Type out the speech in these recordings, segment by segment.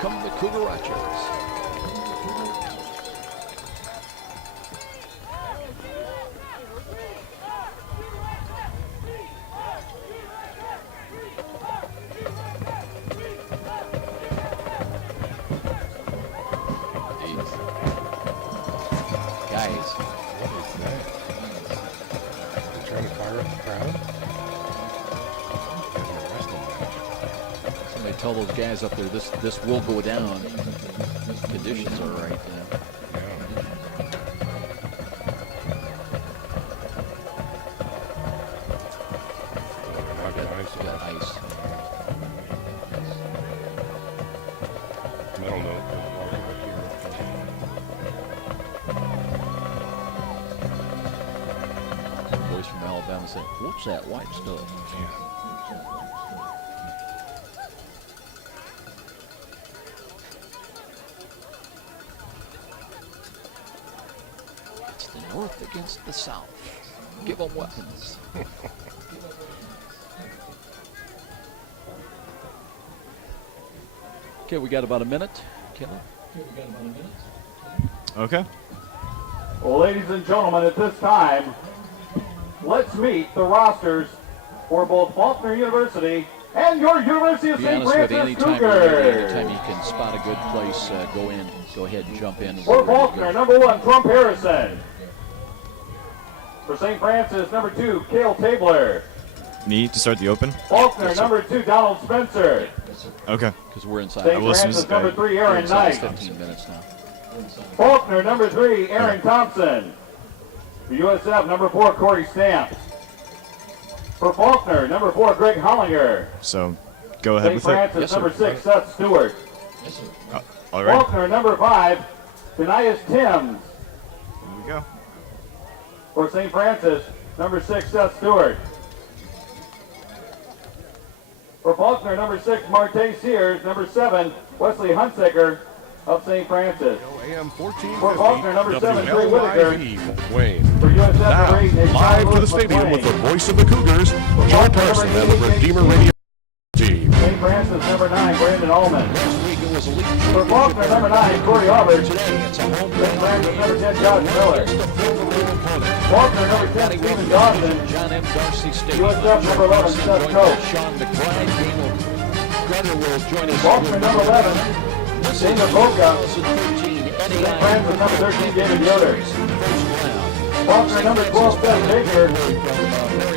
Come the Cougarachas. Guys. What is that? They're trying to fire up the crowd? Somebody tell those guys up there this will go down. Conditions are right now. Got ice. Metal note. Boys from Alabama said, "What's that white stuff?" Yeah. It's the North against the South. Give them weapons. Okay, we got about a minute. Kelly? Okay. Well, ladies and gentlemen, at this time, let's meet the rosters for both Faulkner University and your University of To be St. honest with you, Francis anytime you Cougars. can spot a good place, go ahead and jump in. For Faulkner, number 1, Trump Harrison. For St. Francis, number 2, Cale Tabler. Need to start the open? Faulkner, number 2, Donald Spencer. Okay. Because we're inside. St. Francis, number 3, Aaron inside Knight. 15 minutes now. Faulkner, number 3, Aaron Thompson. For USF, number 4, Corey Stamps. For Faulkner, number 4, Greg Hollinger. So, go ahead St. with Francis, Yes, number sir. 6, Seth Stewart. it. All right. Faulkner, number 5, Denias Timms. Here we go. For St. Francis, number 6, Seth Stewart. For Faulkner, number 6, Marte Sears. Number 7, Wesley Hunsaker of St. Francis. AM 1450. For Faulkner, number 7, Trey WLIV, Wayne. For USF, Now, number 8, is live John to the Lewis stadium McClain. with the voice of the Cougars, Joe Parson and the Redeemer Radio team. St. Francis, number 9, Brandon Allman. Last week it was a league For Faulkner, number 9, Corey Auburn. Today it's a home St. Francis, number 10, Josh Miller. against a formidable opponent. Faulkner, number 10, Stephen Dawson. John M. Darcy Stadium. USF, number 11, Seth Joined by Coates. Sean McBride. Daniel Grutter will join us. Faulkner, number 11, This is Dana Boca. 2013 St. NAI Francis, number 13, David Yoder. first round. Faulkner, number 12, Seth Baker.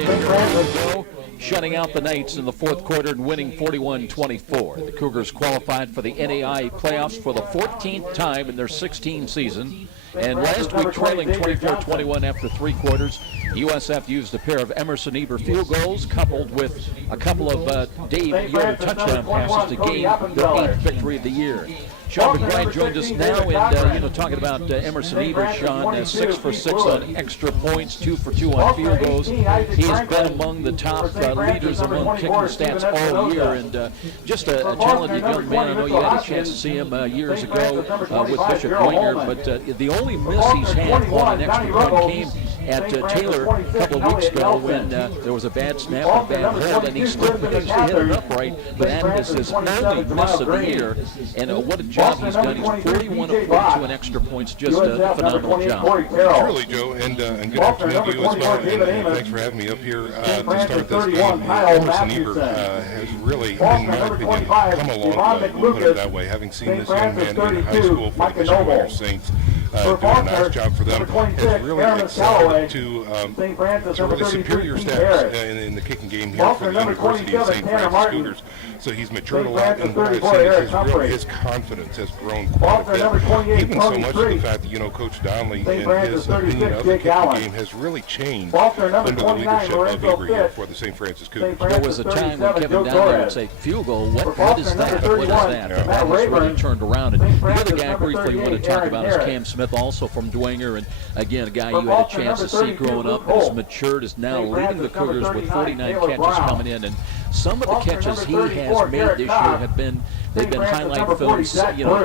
St. Francis. Shutting out the Knights in the fourth quarter and winning 41-24. The Cougars qualified for the NAI playoffs for the 14th time in their 16 season And last week, trailing 24-21 after 3 quarters, USF used a pair of Emerson Eber field goals coupled with a couple of Dave Yoder touchdown passes to gain their 8th victory of the year. Sean McBride joined us now, and talking about Emerson Eber. Sean, 6 for 6 on extra points, 2 for 2 on field goals. He has been among the top leaders among kicking stats all year, and just a talented young man. I know you had a chance to see him years ago with Bishop Dwenger, but the only miss he's had on an extra point came at Taylor a couple of weeks ago when there was a bad snap and bad hold, and he still managed to hit it upright, but that is his only miss of the year. And what a job he's done. He's 41 of 42 in extra points. Just a phenomenal job. Truly, Joe, and good afternoon to you as well, and thanks for having me up here to start this game. Emerson Eber has really, in my opinion, come a long way, we'll put it that way, having seen this young man in high school for the Michigan Warrior Saints. Doing a nice job for them, has really excelled to really superior stats in the kicking game here for the University of St. Francis Scooters. So he's matured a lot, and what I've seen is his confidence has grown quite a bit. Even so much to the fact that, Coach Donnelly, in his opinion of the kicking game, has really changed under the leadership of Eber here for the St. Francis Cougars. There was a time when Kevin Donnelly would say, field goal, what is that? What is that? And that has really turned around. And the other guy briefly you want to talk about is Cam Smith, also from Dwenger, and again, a guy you had a chance to see growing up, has matured, is now leading the Cougars with 49 catches coming in, and some of the catches he has made this year have been highlight films,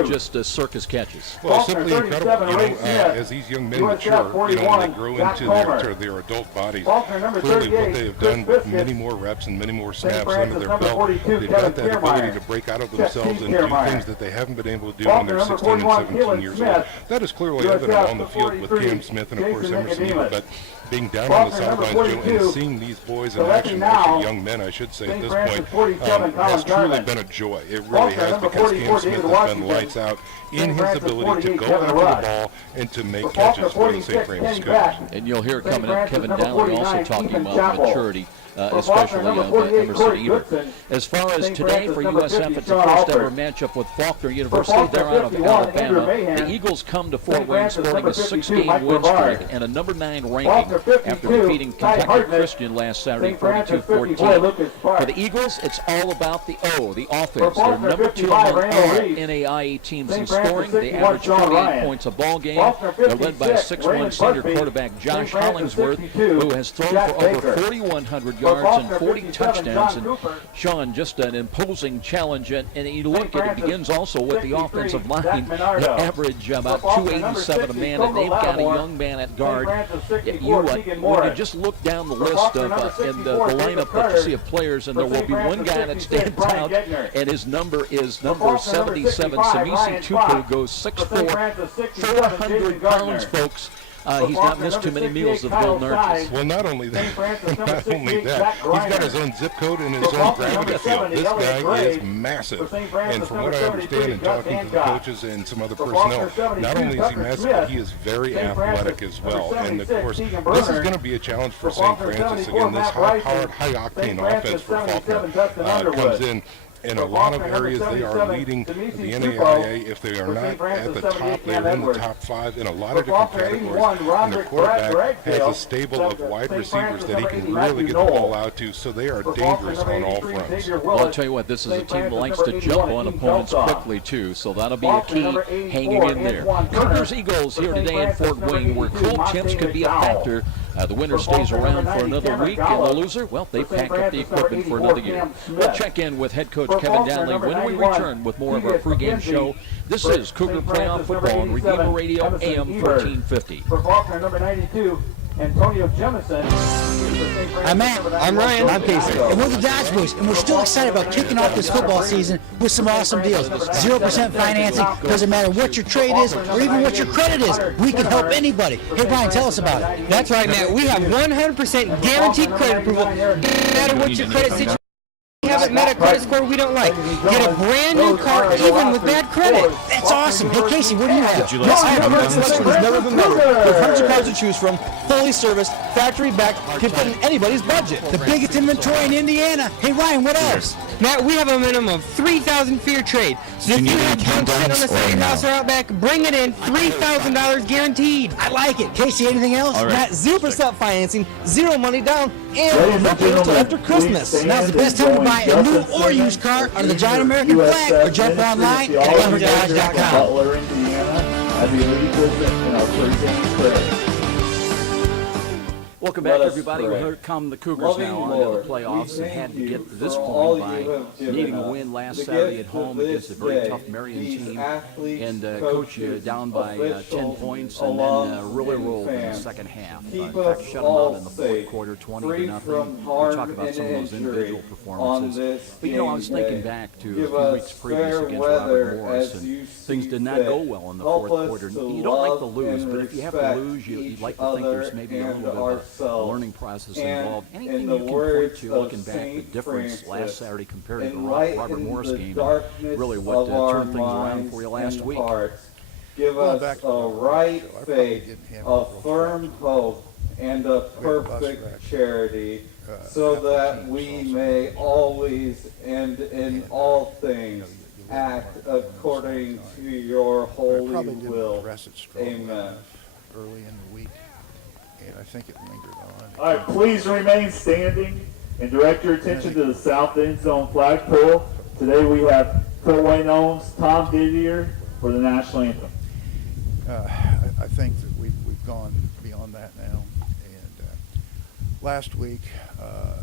just circus catches. Well, simply incredible. As these young men mature, when they grow into their adult bodies, clearly what they have done with many more reps and many more snaps under their belt, they've got that ability to break out of themselves and do things that they haven't been able to do when they're 16 and 17 years old. That is clearly evident on the field with Cam Smith and, of course, Emerson Eber. But being down on the sidelines, Joe, and seeing these boys in action, actually young men, I should say, at this point, has truly been a joy. It really has, because Cam Smith has been lights out in his ability to go after the ball and to make catches for the St. Francis Cougars. And you'll hear coming up Kevin Donnelly also talking about maturity, especially Emerson Eber. As far as today for USF, it's the first ever matchup with Faulkner University. They're out of Alabama. The Eagles come to Fort Wayne sporting a 6-game win streak and a number 9 ranking after defeating Kentucky Christian last Saturday 42-14. For the Eagles, it's all about the offense. They're number 2 among all NAIA teams in scoring. They average 48 points a ball game. They're led by a 6'1" senior quarterback, Josh Hollingsworth, who has thrown for over 4,100 yards and 40 touchdowns. And Sean, just an imposing challenge. And you look at it, begins also with the offensive line. They average about 287 a man, and they've got a young man at guard. When you just look down the list of in the lineup that you see of players, and there will be one guy that stands out, and his number is number 77. Samisi Tupu goes 6'4", 400 pounds, folks. He's not missed too many meals of Bill Nurch's. Well, not only that, he's got his own zip code and his own gravity field. This guy is massive. And from what I understand in talking to the coaches and some other personnel, not only is he massive, but he is very athletic as well. And, of course, this is going to be a challenge for St. Francis. Again, this high-powered, high-octane offense for Faulkner comes in. In a lot of areas, they are leading the NAIA. If they are not at the top, they're in the top 5 in a lot of different categories. And their quarterback has a stable of wide receivers that he can really get the ball out to, so they are dangerous on all fronts. Well, I'll tell you what, this is a team that likes to jump on opponents quickly, too, so that'll be a key hanging in there. Cougars Eagles here today in Fort Wayne, where cold temps could be a factor. The winner stays around for another week, and the loser, well, they pack up the equipment for another year. We'll check in with head coach Kevin Donnelly when we return with more of our pregame show. This is Cougar Playoff Football on Redeemer Radio, AM 1450. For Faulkner, number 92. Antonio Jemison. I'm Matt. I'm Ryan. I'm Casey. And we're the Dodge Boys, and we're still excited about kicking off this football season with some awesome deals. 0% financing, doesn't matter what your trade is or even what your credit is. We can help anybody. Hey, Ryan, tell us about it. That's right, Matt. We have 100% guaranteed credit approval, no matter what your credit situation. Haven't met a credit score we don't like. Get a brand new car even with bad credit. That's awesome. Hey, Casey, what do you have? I have a credit selection that's never been better. With hundreds of cars to choose from, fully serviced, factory backed, can fit in anybody's budget. The biggest inventory in Indiana. Hey, Ryan, what else? Matt, we have a minimum of 3,000 for your trade. So if you you need have any junk sitting on the countdowns side of or your no? house or out back, bring it in. $3,000 guaranteed. I like it. Casey, anything else? All right. Matt, 0% financing, 0 money down, Ladies and and no payment until gentlemen, after Christmas. please Now's the best time to buy a new or used car under the giant American flag or jump online at GovernmentDodge.com. Butler, Indiana. I believe was in our pregame prayer. Welcome back, Let us everybody. pray. Here come the Cougars Loving now on Lord, to the playoffs we and had thank to you get to this for all point by you have given needing a us. win last The Saturday gift at home of against a this very day, tough Marion these team. athletes, And Coach coaches, down by 10 officials, points and alums, then really and rolled in the fans. second half. Keep In fact, us shut them all out in the safe, fourth quarter, 20 free to from nothing. We harm talk about and some of those injury individual on performances. this But, you know, I was game thinking day. back to Give a few us weeks previous fair against Robert weather Morris, as and you things see did not fit. go well in the Help fourth us quarter. to You don't like to love lose, and but if you have to respect lose, you'd each like to think there's other maybe a and little bit of a ourselves. learning process And involved. in Anything the you can point words to, of looking back, the Saint difference last Francis, Saturday compared to the enlighten Robert Morris the game, and darkness really of what our turned things around minds for you last and week. hearts. Give Going us back to a the right show, I probably faith, didn't a handle it real firm hope, and a We had a bus perfect wreck. charity, so half the that teams we also. may always and in all things you act according to your I holy probably didn't will. address it strong Amen. enough early in the week, and I think it lingered on. All right, please remain standing and direct your attention to the south end zone flagpole. Today we have Phil Wayne Owens, Tom Didier for the national anthem. I think that we've gone beyond that now, and last week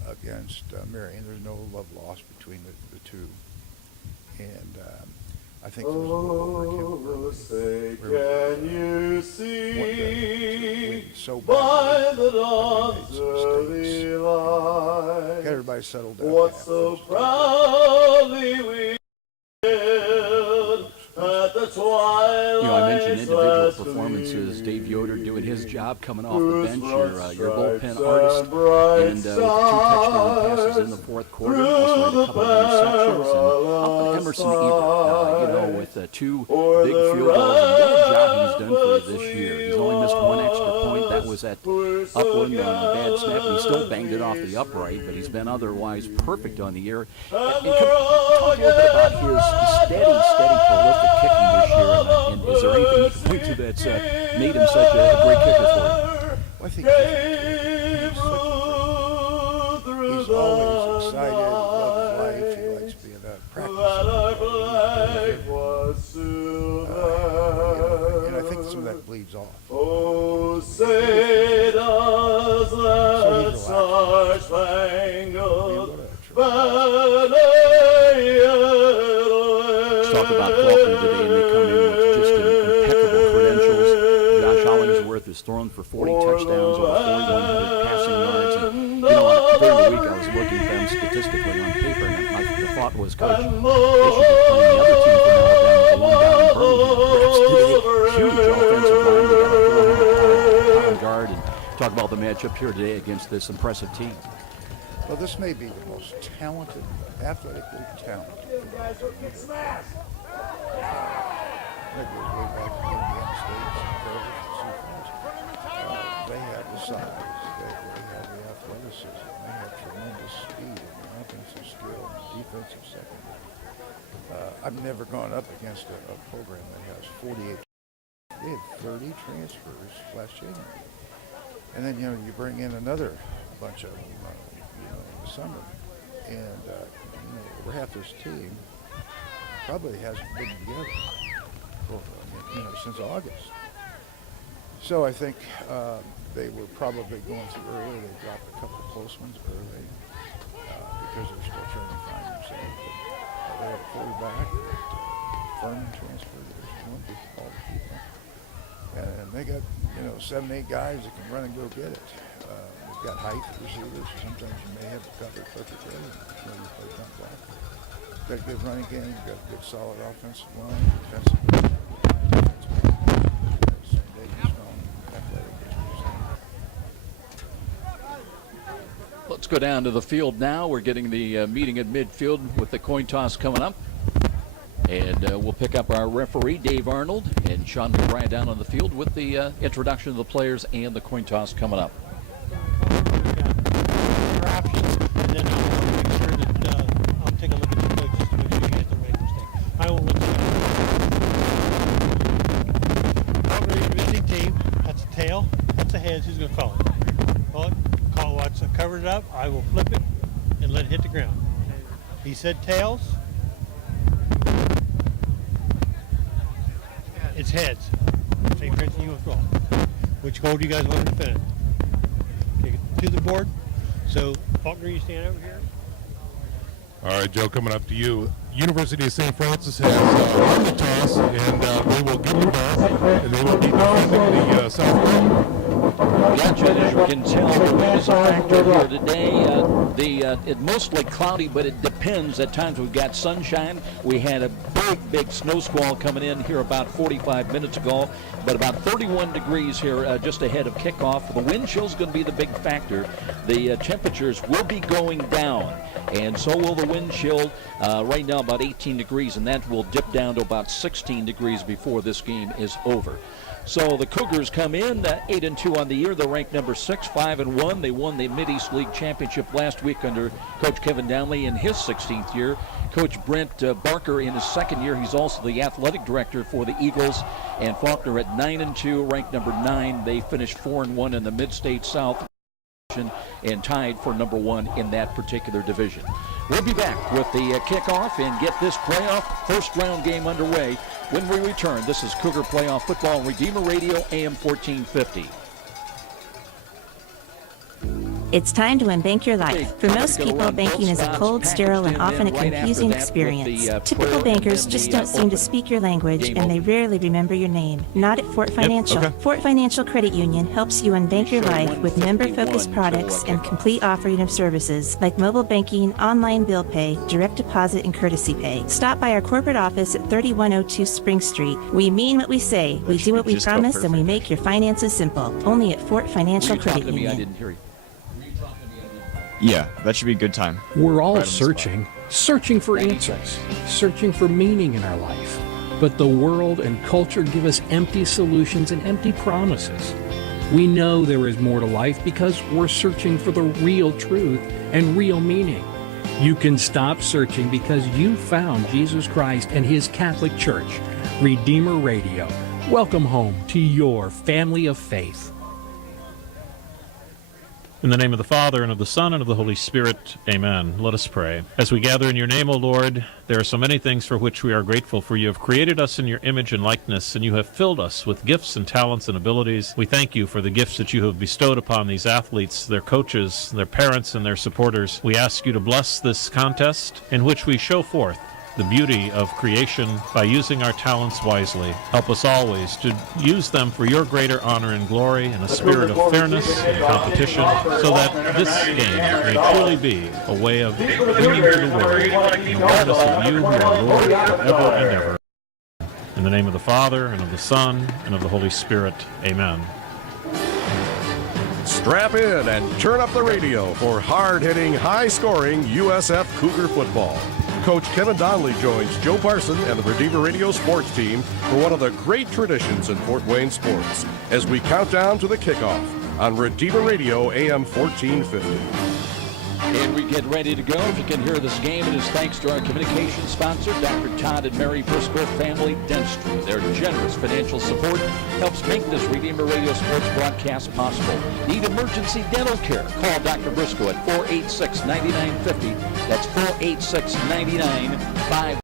against Marion, there's no love lost between the two, and I think there was a little overkill. say, There can you was see so by badly the that dawn's we made some early mistakes. light Got everybody settled down. what half so first. proudly we did at the twilight's You know, I mentioned individual last performances. Dave Yoder doing his gleam. job coming off the bench. Your bullpen Stripes artist. and bright And with 2 touchdown passes in the fourth quarter, also had a couple of interceptions. And up with Emerson Ebert, you know, with 2 big field goals. And what a job he's done for you this year. He's only missed 1 extra point. That was at Upland on a bad snap, and he still banged it off the upright, but he's been otherwise perfect on the year. And talk a little bit about his steady, prolific kicking this year. And is there anything you can point to that's made him such a great kicker for you? Well, I think he's always excited, loves life, he likes being out practicing. And I think some of that bleeds off. Oh, say does that star-spangled banner yet Let's talk about Faulkner today, and they come in with just impeccable credentials. Josh Hollingsworth has thrown for 40 touchdowns, over 4,100 passing yards. And, you know, during the week I was looking at them statistically on paper, and the thought was, Coach, they should be playing the other team from Alabama, the one down in Birmingham. Perhaps today, huge offensive line. They got a 400-pound guard, and talk about the matchup here today against this impressive team. Well, this may be the most talented, athletically talented. That goes way back to the Indiana States and Kansas and Sioux Falls. They have the size, they have the athleticism, they have tremendous speed and the offensive skill and the defensive secondary. I've never gone up against a program that has 48. They had 30 transfers last January. And then, you know, you bring in another bunch of them, you know, in the summer. And, you know, over half this team probably hasn't been together for, you know, since August. So I think they were probably going through early. They dropped a couple of close ones early because they're still trying to find themselves. But they have a quarterback that Furman transferred. There's one big call to people. And they got, you know, 7, 8 guys that can run and go get it. They've got height for receivers. Sometimes you may have to cover perfectly and you know, you play jump block. Got a good running game. Got a good solid offensive line. Defensive line. Some days strong, athletic. Let's go down to the field now. We're getting the meeting at midfield with the coin toss coming up. And we'll pick up our referee, Dave Arnold, and Sean McBride down on the field with the introduction of the players and the coin toss coming up. Your options, and then I'll make sure that I'll take a look at heads, who's going to call it? Call it. Call what's covered it up. I will flip it and let it hit the ground. He said tails. It's heads. St. Francis, you withdraw. Which goal do you guys want to defend? Take it to the board. So, Faulkner, you stand over here. All right, Joe, coming up to you. University of St. Francis has won the toss, and they will get the ball, and they will be defending the south goal. Gotcha. As you can tell, the wind is a factor here today. It's mostly cloudy, but it depends. At times we've got sunshine. We had a big snow squall coming in here about 45 minutes ago, but about 31 degrees here just ahead of kickoff. The wind chill is going to be the big factor. The temperatures will be going down, and so will the wind chill. Right now about 18 degrees, and that will dip down to about 16 degrees before this game is over. So the Cougars come in 8-2 on the year. They're ranked number 6, 5-1. They won the Mid-East League Championship last week under Coach Kevin Downley in his 16th year. Coach Brent Barker in his second year. He's also the athletic director for the Eagles. And Faulkner at 9-2, ranked number 9. They finished 4-1 in the Mid-State South and tied for number 1 in that particular division. We'll be back with the kickoff and get this playoff first round game underway when we return. This is Cougar Playoff Football on Redeemer Radio, AM 1450. It's time to unbank your life. For most people, banking is a cold, sterile, and often a confusing experience. Typical bankers just don't seem to speak your language, and they rarely remember your name. Not at Fort Financial. Fort Financial Credit Union helps you unbank your life with member-focused products and complete offering of services like mobile banking, online bill pay, direct deposit, and courtesy pay. Stop by our corporate office at 3102 Spring Street. We mean what we say, we do what we promise, and we make your finances simple. Only at Fort Financial Credit Union. I didn't hear you. Yeah, that should be a good time. We're all searching for answers, searching for meaning in our life. But the world and culture give us empty solutions and empty promises. We know there is more to life because we're searching for the real truth and real meaning. You can stop searching because you found Jesus Christ and His Catholic Church. Redeemer Radio. Welcome home to your family of faith. In the name of the Father, and of the Son, and of the Holy Spirit, amen. Let us pray. As we gather in your name, O Lord, there are so many things for which we are grateful, for you have created us in your image and likeness, and you have filled us with gifts and talents and abilities. We thank you for the gifts that you have bestowed upon these athletes, their coaches, their parents, and their supporters. We ask you to bless this contest in which we show forth the beauty of creation by using our talents wisely. Help us always to use them for your greater honor and glory in a spirit of fairness and competition, so that this game may truly be a way of bringing to the world the awareness of you who are Lord forever and ever. In the name of the Father, and of the Son, and of the Holy Spirit, amen. Strap in and turn up the radio for hard-hitting, high-scoring USF Cougar football. Coach Kevin Donnelly joins Joe Parson and the Redeemer Radio sports team for one of the great traditions in Fort Wayne sports as we count down to the kickoff on Redeemer Radio AM 1450. And we get ready to go. If you can hear this game, it is thanks to our communication sponsor, Dr. Todd and Mary Briscoe Family Dentistry. Their generous financial support helps make this Redeemer Radio sports broadcast possible. Need emergency dental care? Call Dr. Briscoe at 486-9950. That's 486-9950.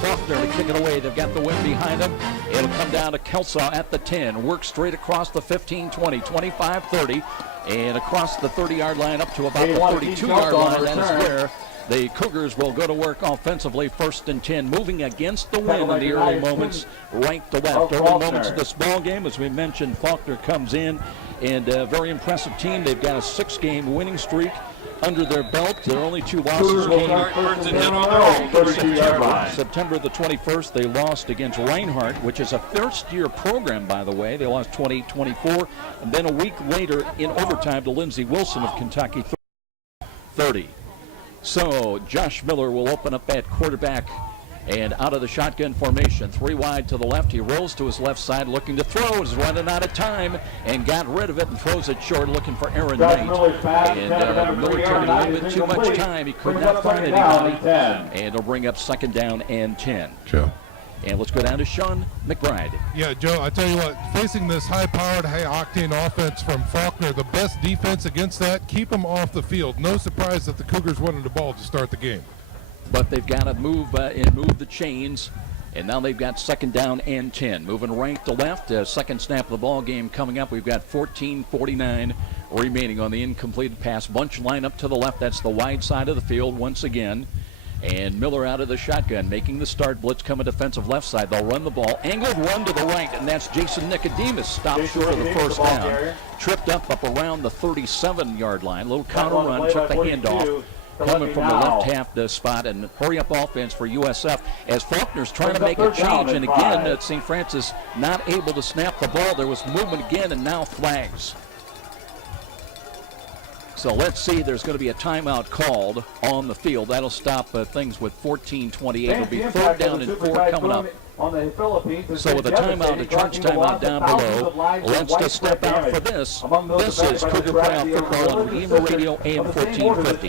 Faulkner to kick it away. They've got the wind behind them. It'll come down to Kelsaw at the 10. Work straight across the 15-20, 25-30, and across the 30-yard line up to about the 32-yard line. That is where the Cougars will go to work offensively, 1st and 10, moving against the wind in the early moments, right to left. Early moments of this ball game, as we mentioned, Faulkner comes in, and a very impressive team. They've got a 6-game winning streak under their belt. Their only 2 losses came September the 21st. They lost against Reinhardt, which is a first-year program, by the way. They lost 28-24, and then a week later in overtime to Lindsey Wilson of Kentucky, 30. So Josh Miller will open up at quarterback, and out of the shotgun formation, 3 wide to the left. He rolls to his left side, looking to throw. Is running out of time and got rid of it and throws it short, looking for Aaron Knight. And Miller took a little bit too much time. He could not find anybody. And it'll bring up 2nd down and 10. Joe. And let's go down to Sean McBride. Yeah, Joe, I tell you what, facing this high-powered, high-octane offense from Faulkner, the best defense against that, keep them off the field. No surprise that the Cougars wanted the ball to start the game. But they've got to move the chains, and now they've got 2nd down and 10. Moving right to left, second snap of the ball game coming up. We've got 14:49 remaining on the incompleted pass. Bunch line up to the left. That's the wide side of the field once again. And Miller out of the shotgun, making the start. Blitz coming defensive left side. They'll run the ball. Angled run to the right, and that's Jason Nicodemus. Stopped short of the first down. Tripped up around the 37-yard line. Little counter run, took the handoff. Coming from the left half spot, and hurry up offense for USF as Faulkner's trying to make a change. And again, St. Francis not able to snap the ball. There was movement again, and now flags. So let's see, there's going to be a timeout called on the field. That'll stop things with 14:28. It'll be 3rd down and 4 coming up. So with a timeout, a church timeout down below, let's just step out for this. This is Cougar Playoff Football on Redeemer Radio AM 1450.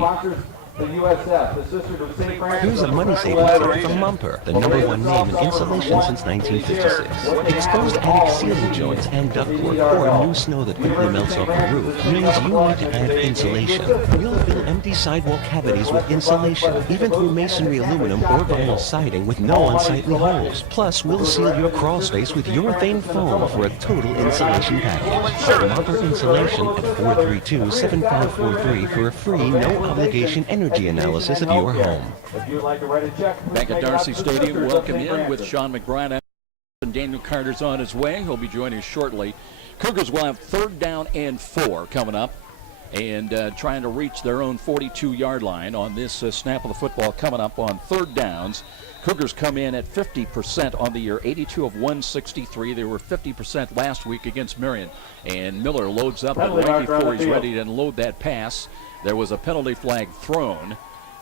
The USF, the sisters of St. Francis. Here's a money-saving tip from Mumper, the #1 name in insulation since 1956. Exposed attic ceiling joints and ductwork or new snow that quickly melts off the roof means you need to add insulation. We'll fill empty sidewall cavities with insulation, even through masonry aluminum or vinyl siding with no unsightly holes. Plus, we'll seal your crawl space with urethane foam for a total insulation package. Mumper Insulation at 432-7543 for a free, no-obligation energy analysis of your home. Back at Darcy Stadium, welcome in with Sean McBride, and Daniel Carter's on his way. He'll be joining us shortly. Cougars will have 3rd down and 4 coming up, and trying to reach their own 42-yard line on this snap of the football coming up on 3rd downs. Cougars come in at 50% on the year, 82 of 163. They were 50% last week against Marion. And Miller loads up, and right before he's ready to unload that pass, there was a penalty flag thrown.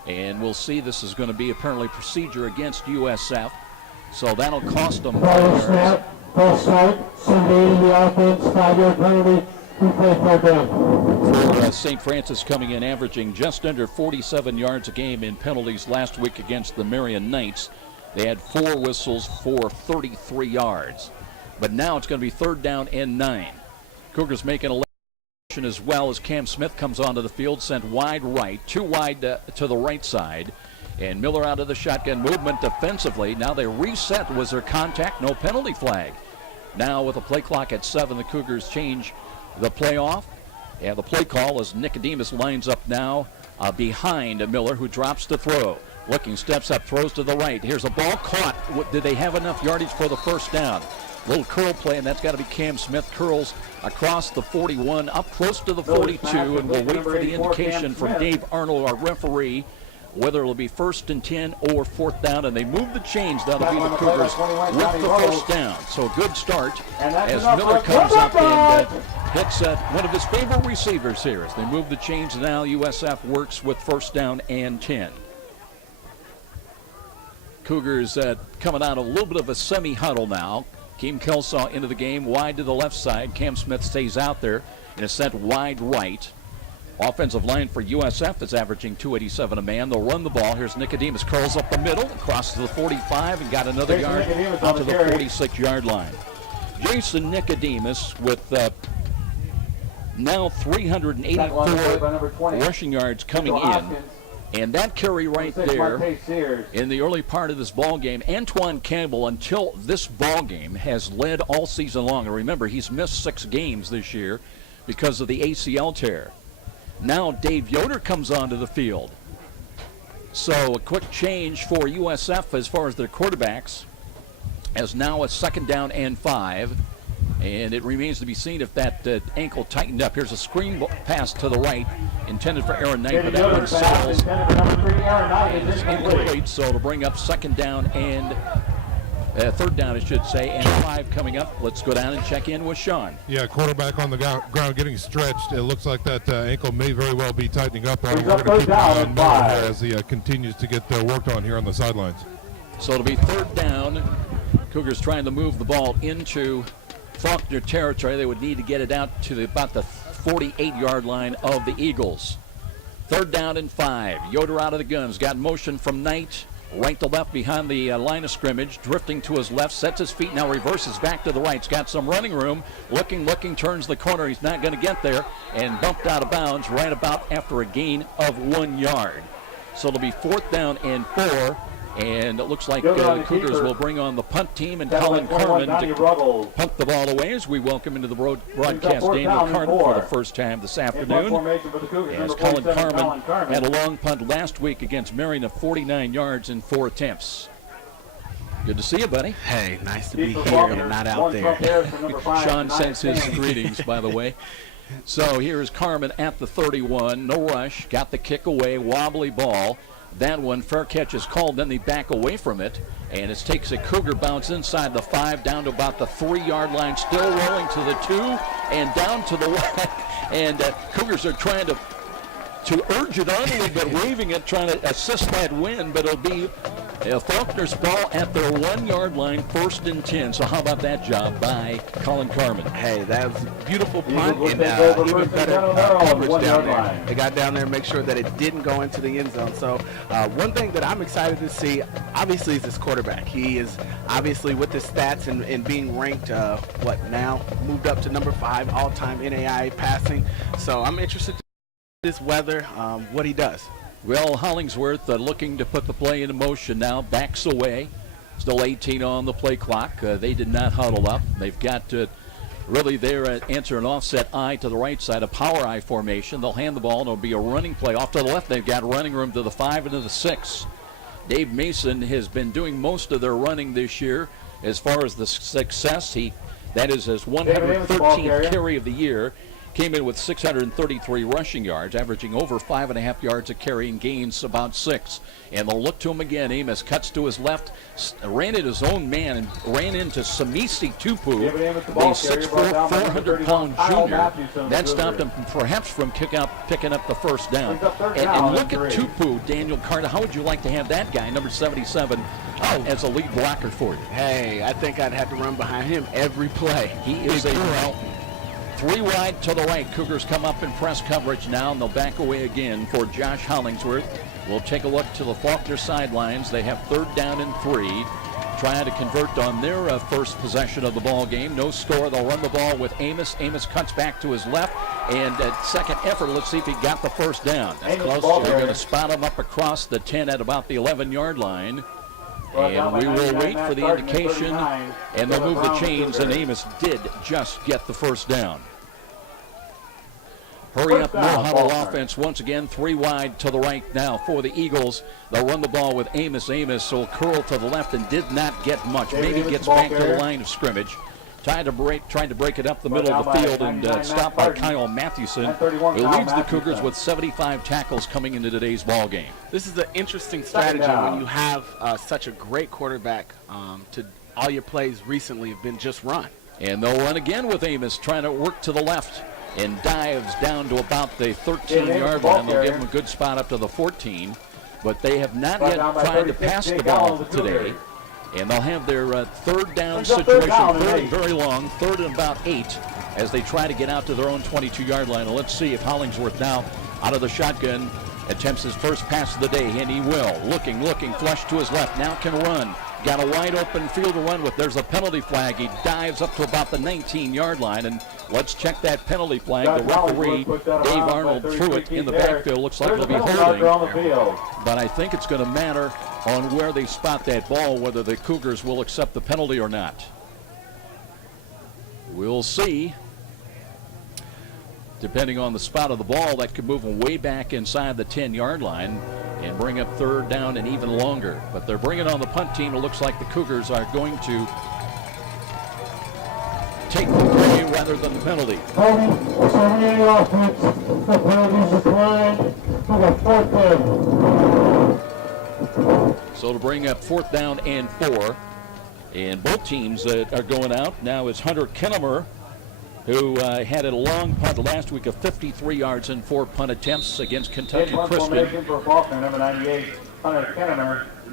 And we'll see, this is going to be apparently procedure against USF. So that'll cost them. False start, surveying the offense, 5-yard penalty. For St. Francis coming in averaging just under 47 yards a game in penalties last week against the Marion Knights. They had 4 whistles for 33 yards. But now it's going to be 3rd down and 9. Cougars making a as well as Cam Smith comes onto the field, sent wide right, 2 wide to the right side. And Miller out of the shotgun movement defensively. Now they reset. Was there contact? No penalty flag. Now with a play clock at 7, the Cougars change the play off. And the play call as Nicodemus lines up now behind Miller, who drops to throw. Looking, steps up, throws to the right. Here's a ball caught. Did they have enough yardage for the first down? Little curl play, and that's got to be Cam Smith. Curls across the 41, up close to the 42, and we'll wait for the indication from Dave Arnold, our referee, whether it'll be 1st and 10 or 4th down, and they move the chains. That'll be the Cougars with the first down. So a good start as Miller comes up and hits one of his favorite receivers here. As they move the chains now, USF works with 1st down and 10. Cougars coming out of a little bit of a semi-huddle now. Keem Kelsaw into the game, wide to the left side. Cam Smith stays out there and is sent wide right. Offensive line for USF is averaging 287 a man. They'll run the ball. Here's Nicodemus, curls up the middle, crosses the 45, and got another yard out to the 46-yard line. Jason Nicodemus with now 384 rushing yards coming in. And that carry right there in the early part of this ball game, Antoine Campbell, until this ball game, has led all season long. And remember, he's missed 6 games this year because of the ACL tear. Now Dave Yoder comes onto the field. So a quick change for USF as far as their quarterbacks, as now a 2nd down and 5. And it remains to be seen if that ankle tightened up. Here's a screen pass to the right, intended for Aaron Knight, but that one settles. It's incomplete, so it'll bring up 2nd down and 3rd down, I should say, and 5 coming up. Let's go down and check in with Sean. Yeah, quarterback on the ground getting stretched. It looks like that ankle may very well be tightening up on him. We're going to keep an eye on Miller as he continues to get worked on here on the sidelines. So it'll be 3rd down. Cougars trying to move the ball into Faulkner territory. They would need to get it out to about the 48-yard line of the Eagles. 3rd down and 5. Yoder out of the guns. Got motion from Knight. right to left behind the line of scrimmage, drifting to his left, sets his feet, now reverses back to the right. He's got some running room, looking, turns the corner. He's not going to get there, and bumped out of bounds right about after a gain of 1 yard. So it'll be 4th down and 4, and it looks like the Cougars will bring on the punt team and Colin Carmen to punt the ball away as we welcome into the broadcast Daniel Carden for the first time this afternoon. As Colin Carmen had a long punt last week against Marion of 49 yards in 4 attempts. Good to see you, buddy. Hey, nice to be here and not out there. Sean sends his greetings, by the way. So here is Carmen at the 31. No rush. Got the kick away. Wobbly ball. That one, fair catch is called. Then they back away from it. And it takes a Cougar bounce inside the 5 down to about the 3-yard line. Still rolling to the 2 and down to the 1. And Cougars are trying to urge it on a little bit, waving it, trying to assist that win. But it'll be Faulkner's ball at their 1-yard line, 1st and 10. So how about that job by Colin Carmen? Hey, that was a beautiful punt and even better coverage down there. They got down there and make sure that it didn't go into the end zone. So one thing that I'm excited to see, obviously, is this quarterback. He is obviously with his stats and being ranked, moved up to number 5 all-time NAIA passing. So I'm interested to this weather, what he does. Well, Hollingsworth looking to put the play into motion now, backs away. Still 18 on the play clock. They did not huddle up. They've got really there answer an offset I to the right side, a power I formation. They'll hand the ball, and it'll be a running play off to the left. They've got running room to the 5 and to the 6. Dave Mason has been doing most of their running this year. As far as the success, that is his 113th carry of the year. Came in with 633 rushing yards, averaging over 5.5 yards a carry and gains about 6. And they'll look to him again. Amos cuts to his left, ran at his own man and ran into Samisi Tupu, the 6'4", 400-pound junior. That stopped him perhaps from picking up the first down. And look at Tupu, Daniel Carter. How would you like to have that guy, number 77, as a lead blocker for you? Hey, I think I'd have to run behind him every play. He is a mountain. 3 wide to the right. Cougars come up in press coverage now, and they'll back away again for Josh Hollingsworth. We'll take a look to the Faulkner sidelines. They have 3rd down and 3. Trying to convert on their first possession of the ball game. No score. They'll run the ball with Amos. Amos cuts back to his left. And at second effort, let's see if he got the first down. That's close. They're going to spot him up across the 10 at about the 11-yard line. And we will wait for the indication, and they'll move the chains, and Amos did just get the first down. Hurry up, no huddle offense once again. 3 wide to the right now for the Eagles. They'll run the ball with Amos. Amos will curl to the left and did not get much. Maybe gets back to the line of scrimmage. Trying to break it up the middle of the field and stopped by Kyle Mathewson, who leads the Cougars with 75 tackles coming into today's ball game. This is an interesting strategy when you have such a great quarterback. To all your plays recently have been just run. And they'll run again with Amos, trying to work to the left and dives down to about the 13-yard line. They'll give him a good spot up to the 14, but they have not yet tried to pass the ball today. And they'll have their 3rd down situation, 3rd and very long, 3rd and about 8, as they try to get out to their own 22-yard line. And let's see if Hollingsworth now, out of the shotgun, attempts his first pass of the day, and he will. Looking, flush to his left, now can run. Got a wide open field to run with. There's a penalty flag. He dives up to about the 19-yard line, and let's check that penalty flag. The referee, Dave Arnold, threw it in the backfield. Looks like it'll be holding, but I think it's going to matter on where they spot that ball, whether the Cougars will accept the penalty or not. We'll see. Depending on the spot of the ball, that could move them way back inside the 10-yard line and bring up 3rd down and even longer. But they're bringing on the punt team. It looks like the Cougars are going to take the play rather than the penalty. So to bring up 4th down and 4. And both teams are going out. Now is Hunter Kennemer, who had a long punt last week of 53 yards and 4 punt attempts against Kentucky Christian.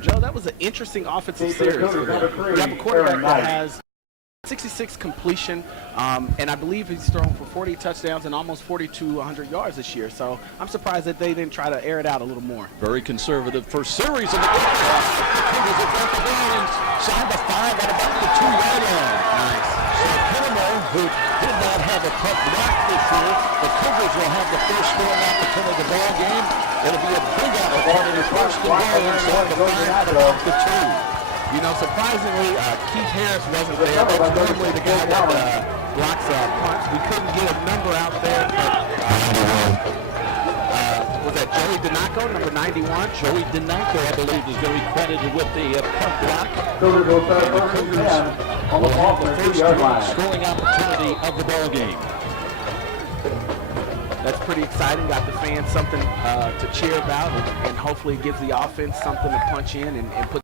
Joe, that was an interesting offensive series. You have a quarterback that has 66 completion, and I believe he's thrown for 40 touchdowns and almost 4,200 yards this year. So I'm surprised that they didn't try to air it out a little more. Very conservative first series of the game. The Cougars have got the ball inside the 5 at about the 2-yard line. Nice. So Pinamo, who did not have a punt block this year, the Cougars will have the first scoring opportunity of the ball game. It'll be a big opportunity first and goal inside the 5 off the 2. You know, surprisingly, Keith Harris wasn't there. That's normally the guy that blocks punts. We couldn't get a number out there, but was that Joey Donaco, number 91? Joey Donaco, I believe, is going to be credited with the punt block. Cougars will start first and 10 on the Faulkner 2-yard line. Scoring opportunity of the ball game. That's pretty exciting. Got the fans something to cheer about, and hopefully it gives the offense something to punch in and put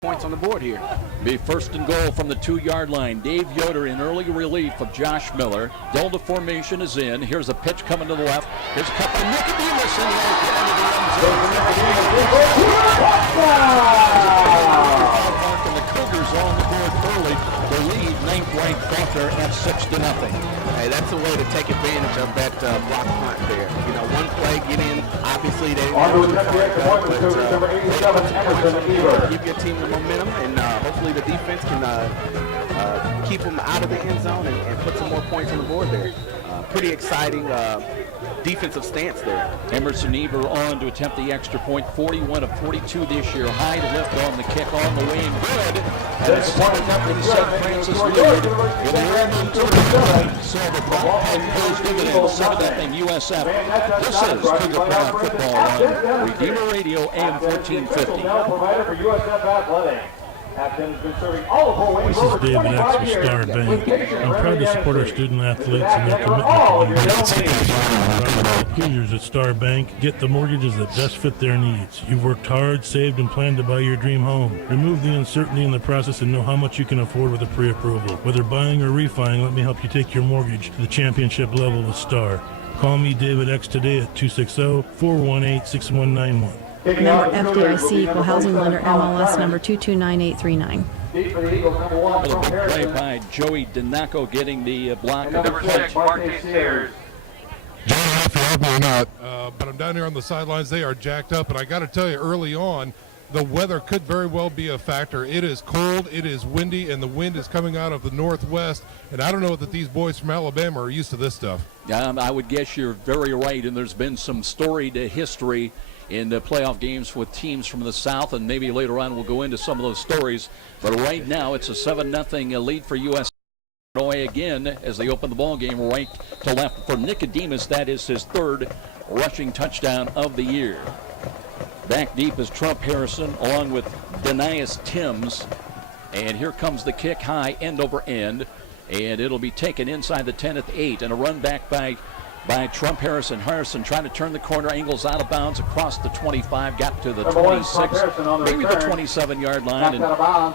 points on the board here. Be first and goal from the 2-yard line. Dave Yoder in early relief of Josh Miller. Delta formation is in. Here's a pitch coming to the left. Here's a couple of Nicodemus in there. And the Cougars on the board early. The lead, 9th-ranked Faulkner at 6-0. Hey, that's a way to take advantage of that block punt there. You know, one play, get in. Obviously, they give your team the momentum, and hopefully the defense can keep them out of the end zone and put some more points on the board there. Pretty exciting defensive stance there. Emerson Eber on to attempt the extra point. 41 of 42 this year. High lift on the kick on the way and good. And it's second up in St. Francis lead. So the block punt goes dividends. 7-0 USF. This is Cougar Proud Football on Redeemer Radio AM 1450. Provider for USF Athletics. This is David X with Star Bank. I'm proud to support our student athletes and their commitment to Cougars at Star Bank get the mortgages that best fit their needs. You've worked hard, saved, and planned to buy your dream home. Remove the uncertainty in the process and know how much you can afford with a pre-approval. Whether buying or refining, let me help you take your mortgage to the championship level with Star. Call me David X today at 260-418-6191. Member FDIC Equal Housing Lender MLS number 229839. Play by Joey Donaco getting the block of the punch. John, I don't know if you or not, but I'm down here on the sidelines. They are jacked up, and I got to tell you, early on, the weather could very well be a factor. It is cold, it is windy, and the wind is coming out of the northwest. And I don't know that these boys from Alabama are used to this stuff. I would guess you're very right, and there's been some storied history in the playoff games with teams from the South, and maybe later on we'll go into some of those stories. But right now it's a 7-0 lead for U.S. Illinois again as they open the ball game right to left for Nicodemus. That is his 3rd rushing touchdown of the year. Back deep is Trump Harrison along with Denias Timms. And here comes the kick high end over end. And it'll be taken inside the 10 at the 8. And a run back by Trump Harrison. Harrison trying to turn the corner, angles out of bounds across the 25, got to the 26, maybe the 27-yard line. And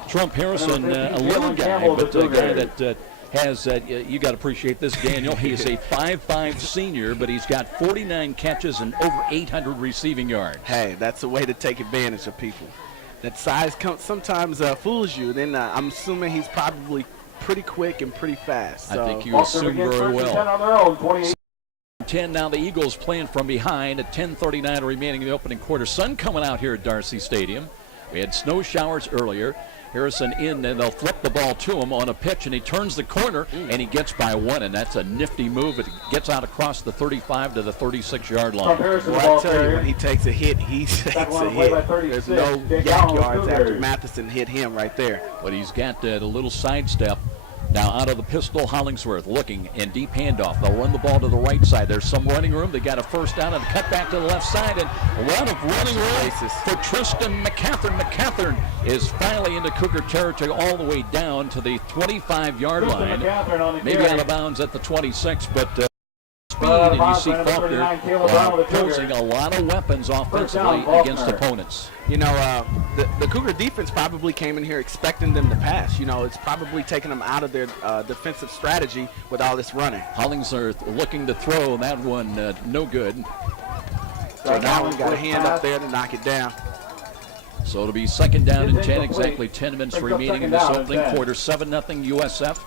Trump Harrison, a little guy, but a guy that has, you got to appreciate this, Daniel. He is a 5'5 senior, but he's got 49 catches and over 800 receiving yards. Hey, that's a way to take advantage of people. That size sometimes fools you. Then I'm assuming he's probably pretty quick and pretty fast. So. I think you assume very well. 10 now, the Eagles playing from behind at 10:39 remaining in the opening quarter. Sun coming out here at Darcy Stadium. We had snow showers earlier. Harrison in, and they'll flip the ball to him on a pitch, and he turns the corner, and he gets by 1, and that's a nifty move. It gets out across the 35 to the 36-yard line. Well, I tell you, when he takes a hit, he takes a hit. There's no yak yards after Matheson hit him right there. But he's got a little sidestep. Now out of the pistol, Hollingsworth looking in deep handoff. They'll run the ball to the right side. There's some running room. They got a first down and cut back to the left side. And a lot of running room for Tristan McCathern. McCathern is finally into Cougar territory all the way down to the 25-yard line. Maybe out of bounds at the 26, but speed, and you see Faulkner posing a lot of weapons offensively against opponents. You know, the Cougar defense probably came in here expecting them to pass. You know, it's probably taking them out of their defensive strategy with all this running. Hollingsworth looking to throw that one, no good. So now we got a hand up there to knock it down. So it'll be second down and 10, exactly 10 minutes remaining in this opening quarter. 7-0 USF.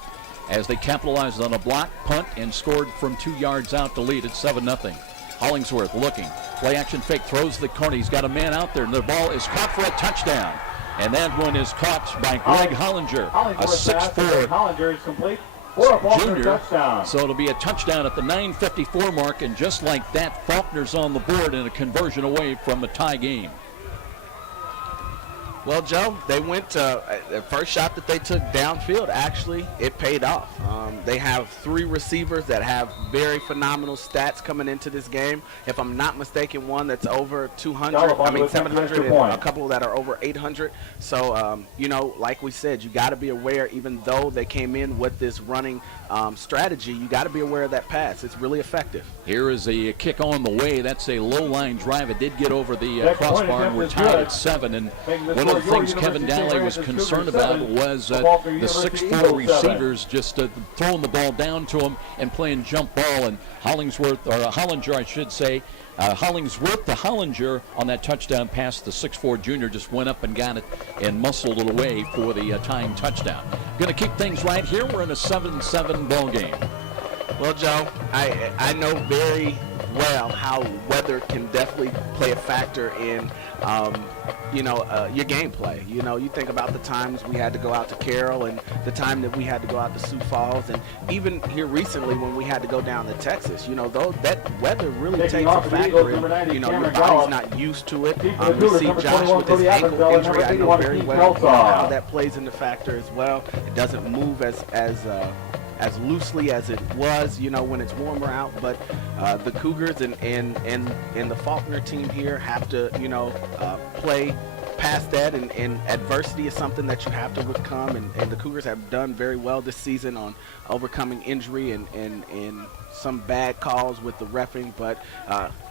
as they capitalized on a block, punt, and scored from 2 yards out to lead at 7-0. Hollingsworth looking. Play action fake, throws the corner. He's got a man out there, and the ball is caught for a touchdown. And that one is caught by Greg Hollinger, a 6'4" Hollinger is complete for a Faulkner junior. touchdown. So it'll be a touchdown at the 9:54 mark, and just like that, Faulkner's on the board and a conversion away from a tie game. Well, Joe, they went the first shot that they took downfield. Actually, it paid off. They have 3 receivers that have very phenomenal stats coming into this game. If I'm not mistaken, one that's over 200, 700, and a couple that are over 800. So, you know, like we said, you got to be aware, even though they came in with this running strategy, you got to be aware of that pass. It's really effective. Here is a kick on the way. That's a low-line drive. It did get over the crossbar, and we're tied at 7. And one of the things Kevin Dalley was concerned about was the 6'4" receivers just throwing the ball down to him and playing jump ball. And Hollinger, I should say, Hollingsworth to Hollinger on that touchdown pass. The 6'4" junior just went up and got it and muscled it away for the tying touchdown. Going to keep things right here. We're in a 7-7 ball game. Well, Joe, I know very well how weather can definitely play a factor in, your gameplay. You know, you think about the times we had to go out to Carroll and the time that we had to go out to Sioux Falls, and even here recently when we had to go down to Texas. You know, that weather really takes a factor in, you know, your body's not used to it. We see Josh with his ankle injury. I know very well how that plays into factor as well. It doesn't move as loosely as it was, you know, when it's warmer out. But the Cougars and the Faulkner team here have to, you know, play past that, and adversity is something that you have to overcome, and the Cougars have done very well this season on overcoming injury and some bad calls with the reffing. But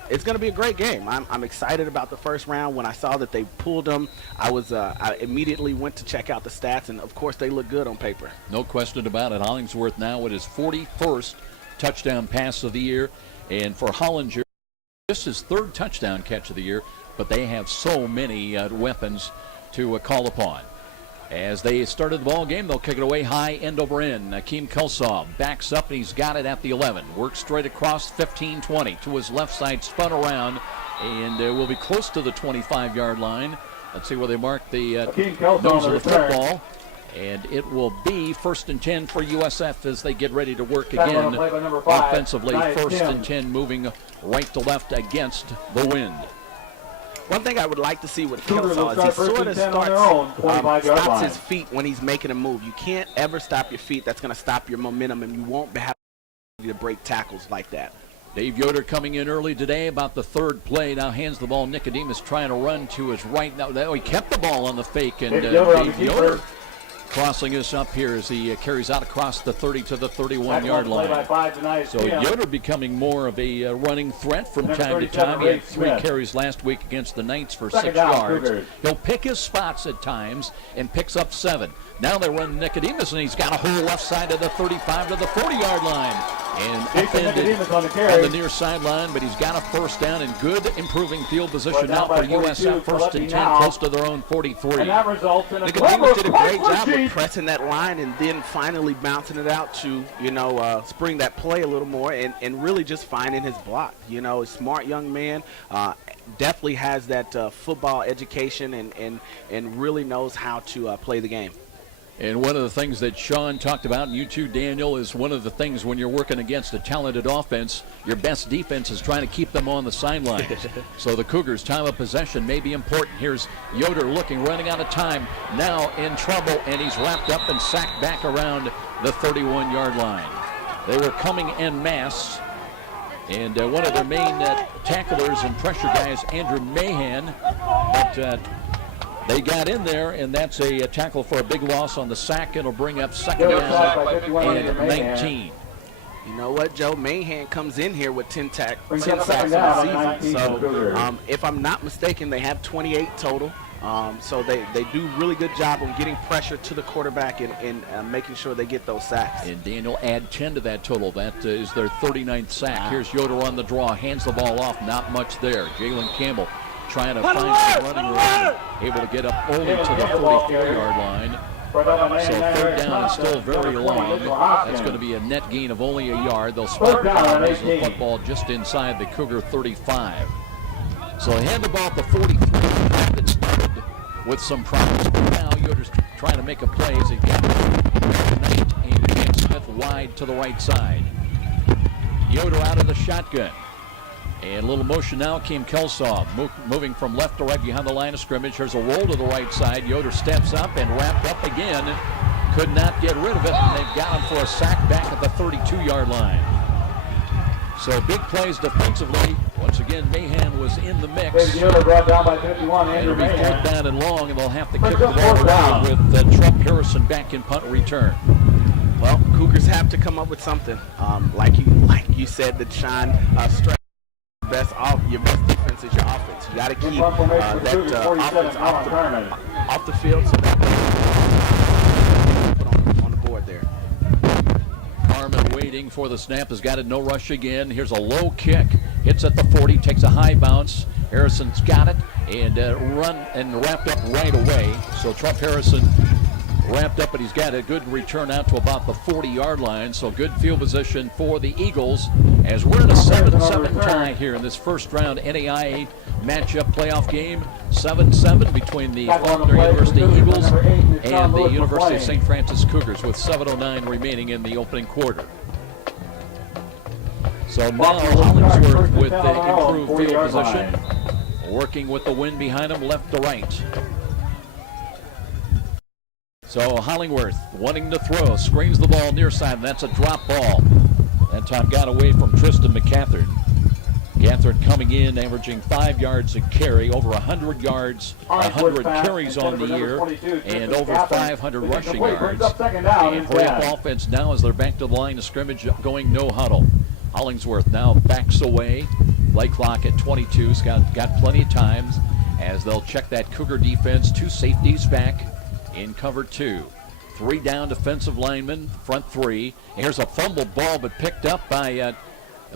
it's going to be a great game. I'm excited about the first round. When I saw that they pulled them, I immediately went to check out the stats, and of course they look good on paper. No question about it. Hollingsworth now with his 41st touchdown pass of the year, and for Hollinger, this is 3rd touchdown catch of the year, but they have so many weapons to call upon. As they started the ball game, they'll kick it away high, end over end. Akeem Kelsaw backs up, and he's got it at the 11. Works straight across 15-20 to his left side, spun around, and will be close to the 25-yard line. Let's see where they mark the nose of the football. And it will be 1st and 10 for USF as they get ready to work again offensively. 1st and 10 moving right to left against the wind. One thing I would like to see with Kelsaw is he sort of stops his feet when he's making a move. You can't ever stop your feet. That's going to stop your momentum, and you won't have to break tackles like that. Dave Yoder coming in early today about the 3rd play. Now hands the ball. Nicodemus trying to run to his right. Now he kept the ball on the fake, and Dave Yoder crossing us up here as he carries out across the 30 to the 31-yard line. So Yoder becoming more of a running threat from time to time. He had 3 carries last week against the Knights for 6 yards. He'll pick his spots at times and picks up 7. Now they run Nicodemus, and he's got a whole left side of the 35 to the 40-yard line. And upended on the near sideline, but he's got a 1st down and good improving field position now for USF. 1st and 10, close to their own 43. And that results in Nicodemus did a great job of pressing that line and then finally bouncing it out to, spring that play a little more and really just finding his block. You know, a smart young man, definitely has that football education and really knows how to play the game. And one of the things that Sean talked about, and you too, Daniel, is one of the things when you're working against a talented offense, your best defense is trying to keep them on the sidelines. So the Cougars' time of possession may be important. Here's Yoder looking, running out of time, now in trouble, and he's wrapped up and sacked back around the 31-yard line. They were coming en masse, and one of their main tacklers and pressure guys, Andrew Mahan, but they got in there, and that's a tackle for a big loss on the sack. It'll bring up 2nd down and 19. You know what, Joe? Mahan comes in here with 10 sacks in the season. So if I'm not mistaken, they have 28 total. So they do really good job on getting pressure to the quarterback and making sure they get those sacks. And Daniel, add 10 to that total. That is their 39th sack. Here's Yoder on the draw, hands the ball off, not much there. Jalen Campbell trying to find some running room, able to get up only to the 44-yard line. third down is still very long. That's going to be a net gain of only a yard. They'll spot the football just inside the Cougar 35. So they hand the ball at the 43. That started with some problems. Now Yoder's trying to make a play as he got Knight and Smith wide to the right side. Yoder out of the shotgun. And a little motion now came Kelsaw, moving from left to right behind the line of scrimmage. There's a roll to the right side. Yoder steps up and wrapped up again. Could not get rid of it, and they've got him for a sack back at the 32-yard line. So big plays defensively. Once again, Mahan was in the mix. Yoder brought down by 51. And it'll be fourth down and long, and they'll have to kick the ball around with Trump Harrison back in punt return. Well, Cougars have to come up with something. Like you said, that Sean your best defense is your offense. You got to keep that offense off the field so that put on the board there. Harmon waiting for the snap, has got it, no rush again. Here's a low kick, hits at the 40, takes a high bounce. Harrison's got it and run and wrapped up right away. So Trump Harrison wrapped up, but he's got a good return out to about the 40-yard line. So good field position for the Eagles as we're in a 7-7 tie here in this first round NAIA matchup playoff game. 7-7 between the Faulkner University Eagles and the University of St. Francis Cougars with 7:09 remaining in the opening quarter. So now Hollingsworth with the improved field position, working with the wind behind him left to right. So Hollingworth wanting to throw, screens the ball near side, and that's a drop ball. That time got away from Tristan McCathern. McCathern coming in, averaging 5 yards a carry, over 100 yards, 100 carries on the year, and over 500 rushing yards. And hurry up offense now as they're back to the line of scrimmage, going no huddle. Hollingsworth now backs away. Play clock at 22. He's got plenty of times as they'll check that Cougar defense. 2 safeties back in cover 2. 3 down defensive linemen, front 3. Here's a fumbled ball, but picked up by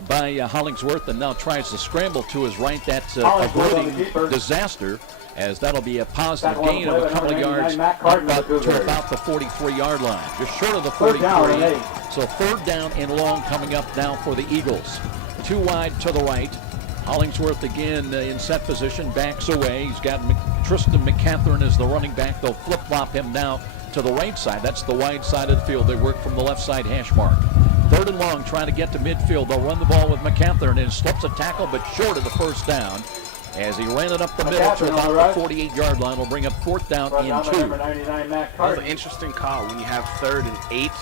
Hollingsworth, and now tries to scramble to his right. That's avoiding disaster, as that'll be a positive gain of a couple of yards to about the 43-yard line, just short of the 43. So third down and long coming up now for the Eagles. 2 wide to the right. Hollingsworth again in set position, backs away. He's got Tristan McCathern as the running back. They'll flip-flop him now to the right side. That's the wide side of the field. They work from the left side hash mark. Third and long, trying to get to midfield. They'll run the ball with McCathern and slips a tackle, but short of the first down. As he ran it up the middle to about the 48-yard line, will bring up fourth down in 2. That was an interesting call when you have 3rd and 8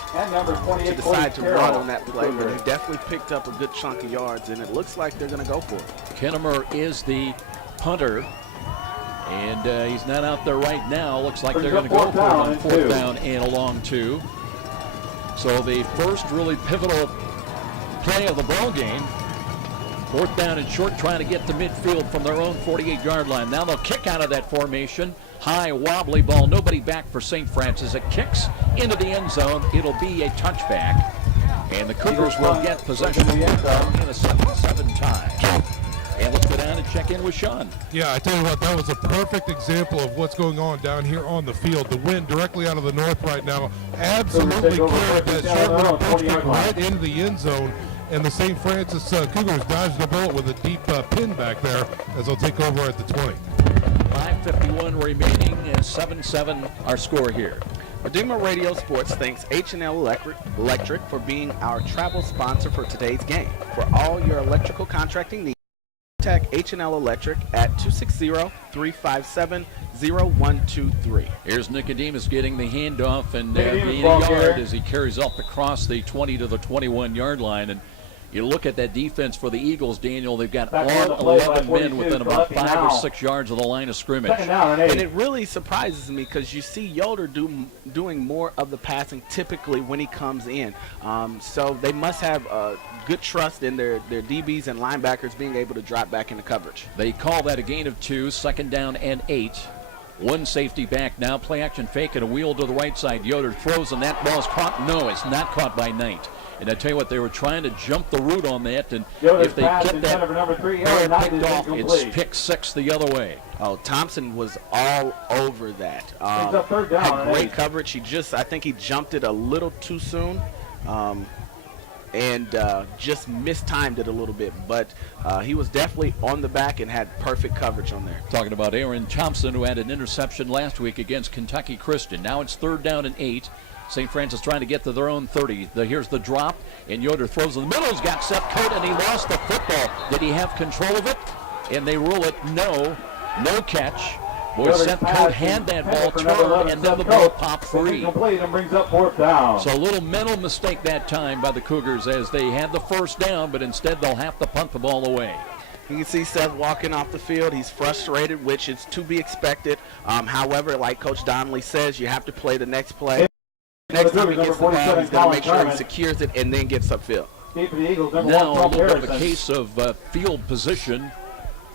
to decide to run on that play, but he definitely picked up a good chunk of yards, and it looks like they're going to go for it. Kinnemer is the punter, and he's not out there right now. Looks like they're going to go for it on fourth down and a long 2. So the first really pivotal play of the ball game. Fourth down and short, trying to get to midfield from their own 48-yard line. Now they'll kick out of that formation. High, wobbly ball. Nobody back for St. Francis. It kicks into the end zone. It'll be a touchback. And the Cougars will get possession of the football in a 7-7 tie. And let's go down and check in with Sean. Yeah, I tell you what, that was a perfect example of what's going on down here on the field. The wind directly out of the north right now absolutely carried that short little kick right into the end zone. And the St. Francis Cougars dodged the bullet with a deep pin back there as they'll take over at the 20. 5:51 remaining and 7-7 our score here. Redeemer Radio Sports thanks H&L Electric for being our travel sponsor for today's game. For all your electrical contracting needs, contact H&L Electric at 260-357-0123. Here's Nicodemus getting the handoff and gain a yard as he carries up across the 20 to the 21-yard line. And you look at that defense for the Eagles, Daniel, they've got all 11 men within about 5 or 6 yards of the line of scrimmage. And it really surprises me because you see Yoder doing more of the passing typically when he comes in. So they must have good trust in their DBs and linebackers being able to drop back into coverage. They call that a gain of 2, 2nd down and 8. 1 safety back now, play action fake and a wheel to the right side. Yoder throws and that ball is caught. No, it's not caught by Knight. And I tell you what, they were trying to jump the route on that, and Yoder's if they pass get intended that for number 3, ball Aaron Knight, picked is off, it's incomplete. pick 6 the other way. Oh, Thompson was all over that. Brings up third down, Had great right? coverage. I think he jumped it a little too soon. And just mistimed it a little bit. But he was definitely on the back and had perfect coverage on there. Talking about Aaron Thompson, who had an interception last week against Kentucky Christian. Now it's 3rd down and 8. St. Francis trying to get to their own 30. Here's the drop, and Yoder throws in the middle. He's got Seth Coate, and he lost the football. Did he have control of it? And they rule it no catch. Boy, Seth Coate had that ball turned, and then the ball popped free. Complete and brings up 4th down. So a little mental mistake that time by the Cougars, as they had the 1st down, but instead they'll have to punt the ball away. You can see Seth walking off the field. He's frustrated, which is to be expected. However, like Coach Donnelly says, you have to play the next play. Next time he gets the ball, he's going to make sure he secures it and then gets upfield. Now a little bit of a case of field position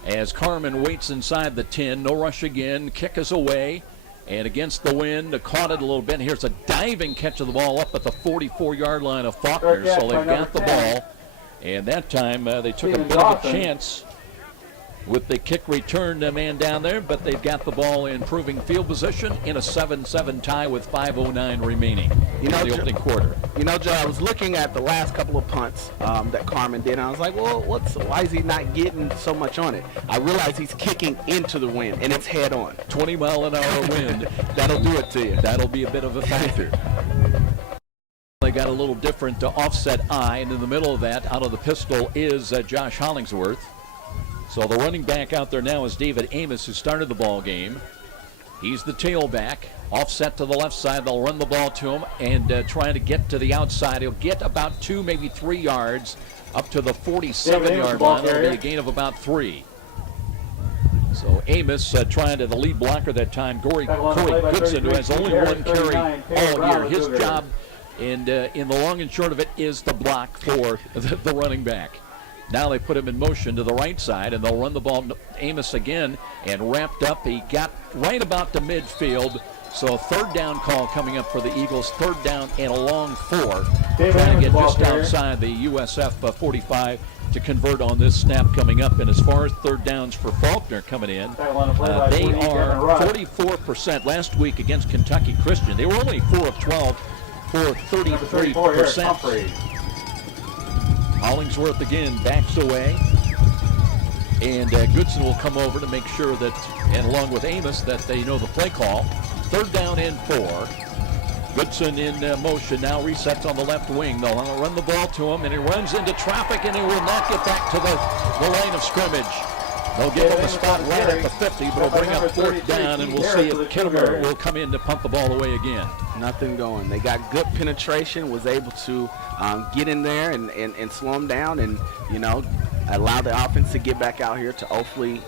as Carmen waits inside the 10. No rush again. Kick is away. And against the wind, caught it a little bit. Here's a diving catch of the ball up at the 44-yard line of Faulkner. So they've got the ball. And that time they took a bit of a chance with the kick return man down there, but they've got the ball in improving field position in a 7-7 tie with 5:09 remaining in the opening quarter. You know, Joe, I was looking at the last couple of punts that Carmen did, and I was like, well, why is he not getting so much on it? I realized he's kicking into the wind, and it's head on. 20-mile-an-hour wind. That'll do it to you. That'll be a bit of a factor. They got a little different offset eye, and in the middle of that, out of the pistol, is Josh Hollingsworth. So the running back out there now is David Amos, who started the ball game. He's the tailback. Offset to the left side. They'll run the ball to him and trying to get to the outside. He'll get about 2, maybe 3 yards up to the 47-yard line. It'll be a gain of about 3. So Amos trying to the lead blocker that time, Corey Goodson, who has only 1 carry all year. His job in the long and short of it is the block for the running back. Now they put him in motion to the right side, and they'll run the ball to Amos again, and wrapped up. He got right about to midfield. So 3rd down call coming up for the Eagles. 3rd down and a long 4. Trying to get just outside the USF 45 to convert on this snap coming up. And as far as 3rd downs for Faulkner coming in, they are 44%. Last week against Kentucky Christian, they were only 4 of 12 for 33%. Hollingsworth again backs away, and Goodson will come over to make sure that, and along with Amos, that they know the play call. 3rd down and 4. Goodson in motion now, resets on the left wing. They'll run the ball to him, and he runs into traffic, and he will not get back to the line of scrimmage. They'll give him a spot right at the 50, but it'll bring up 4th down, and we'll see if Kinnemer will come in to punt the ball away again. Nothing going. They got good penetration, was able to get in there and slow them down, and allow the offense to get back out here to hopefully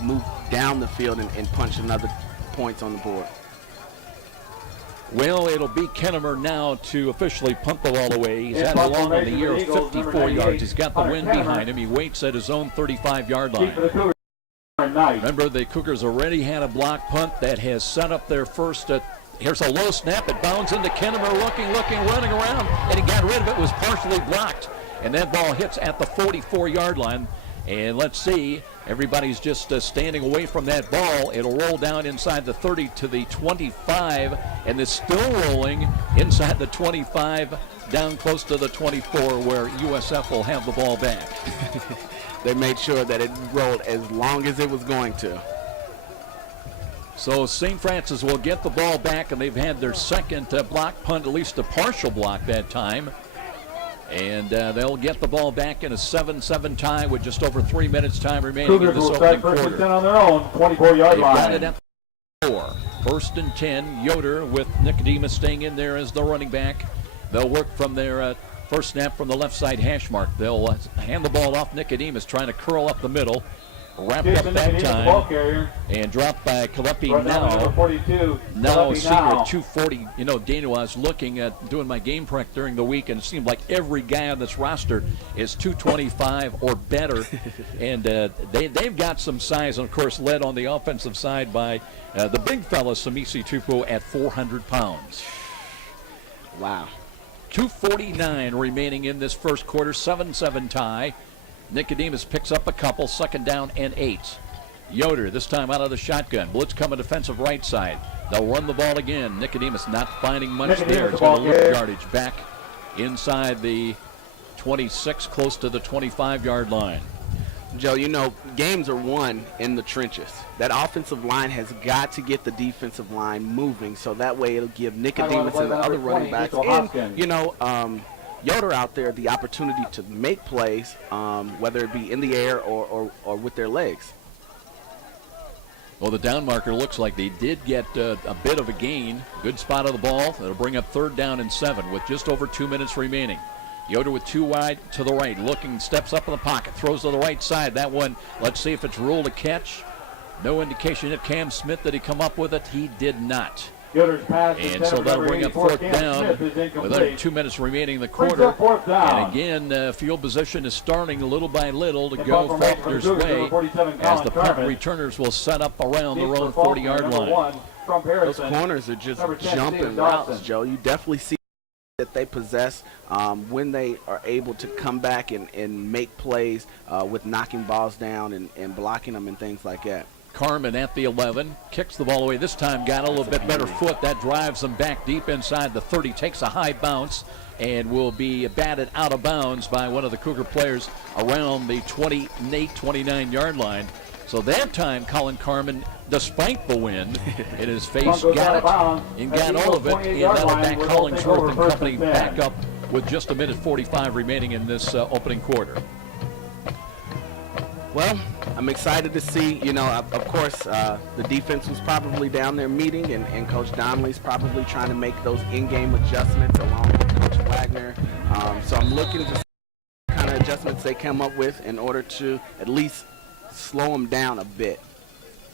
move down the field and punch another points on the board. Well, it'll be Kinnemer now to officially punt the ball away. He's had a long on the year of 54 yards. He's got the wind behind him. He waits at his own 35-yard line. Remember, the Cougars already had a block punt that has set up their first. Here's a low snap. It bounds into Kinnemer, looking, running around, and he got rid of it. It was partially blocked, and that ball hits at the 44-yard line. And let's see, everybody's just standing away from that ball. It'll roll down inside the 30 to the 25, and it's still rolling inside the 25, down close to the 24, where USF will have the ball back. They made sure that it rolled as long as it was going to. So St. Francis will get the ball back, and they've had their second block punt, at least a partial block that time. And they'll get the ball back in a 7-7 tie with just over 3 minutes time remaining in this opening quarter. First and 10 on their own 24-yard line. Got it at the 4. 1st and 10. Yoder with Nicodemus staying in there as the running back. They'll work from their first snap from the left side hash mark. They'll hand the ball off Nicodemus, trying to curl up the middle. Wrapped up that time and dropped by Kalepi now senior 240. Daniel, I was looking at doing my game prep during the week, and it seemed like every guy on this roster is 225 or better. And they've got some size, and of course led on the offensive side by the big fella Samisi Tupu at 400 pounds. Wow. 2:49 remaining in this first quarter, 7-7 tie. Nicodemus picks up a couple, 2nd down and 8. Yoder this time out of the shotgun. Blitz coming defensive right side. They'll run the ball again. Nicodemus not finding much there. It's going to lose yardage back inside the 26, close to the 25-yard line. Joe, you know, games are won in the trenches. That offensive line has got to get the defensive line moving, so that way it'll give Nicodemus and the other running backs and, you know, Yoder out there the opportunity to make plays, whether it be in the air or with their legs. Well, the down marker looks like they did get a bit of a gain. Good spot of the ball. That'll bring up 3rd down and 7 with just over 2 minutes remaining. Yoder with 2 wide to the right, looking, steps up in the pocket, throws to the right side. That one, let's see if it's ruled a catch. No indication of Cam Smith that he come up with it. He did not. And so that'll bring up 4th down with under 2 minutes remaining in the quarter. And again, field position is starting little by little to go Faulkner's way as the punt returners will set up around their own 40-yard line. Those corners are just jumping routes, Joe. You definitely see that they possess when they are able to come back and make plays with knocking balls down and blocking them and things like that. Carmen at the 11, kicks the ball away. This time got a little bit better foot. That drives them back deep inside the 30, takes a high bounce, and will be batted out of bounds by one of the Cougar players around the 28, 29-yard line. So that time, Colin Carmen, despite the wind in his face, got it and got all of it, and that'll back Hollingsworth and company back up with just 1:45 remaining in this opening quarter. Well, I'm excited to see, you know, of course, the defense was probably down there meeting, and Coach Donnelly's probably trying to make those in-game adjustments along with Coach Wagner. So I'm looking to see what kind of adjustments they come up with in order to at least slow them down a bit.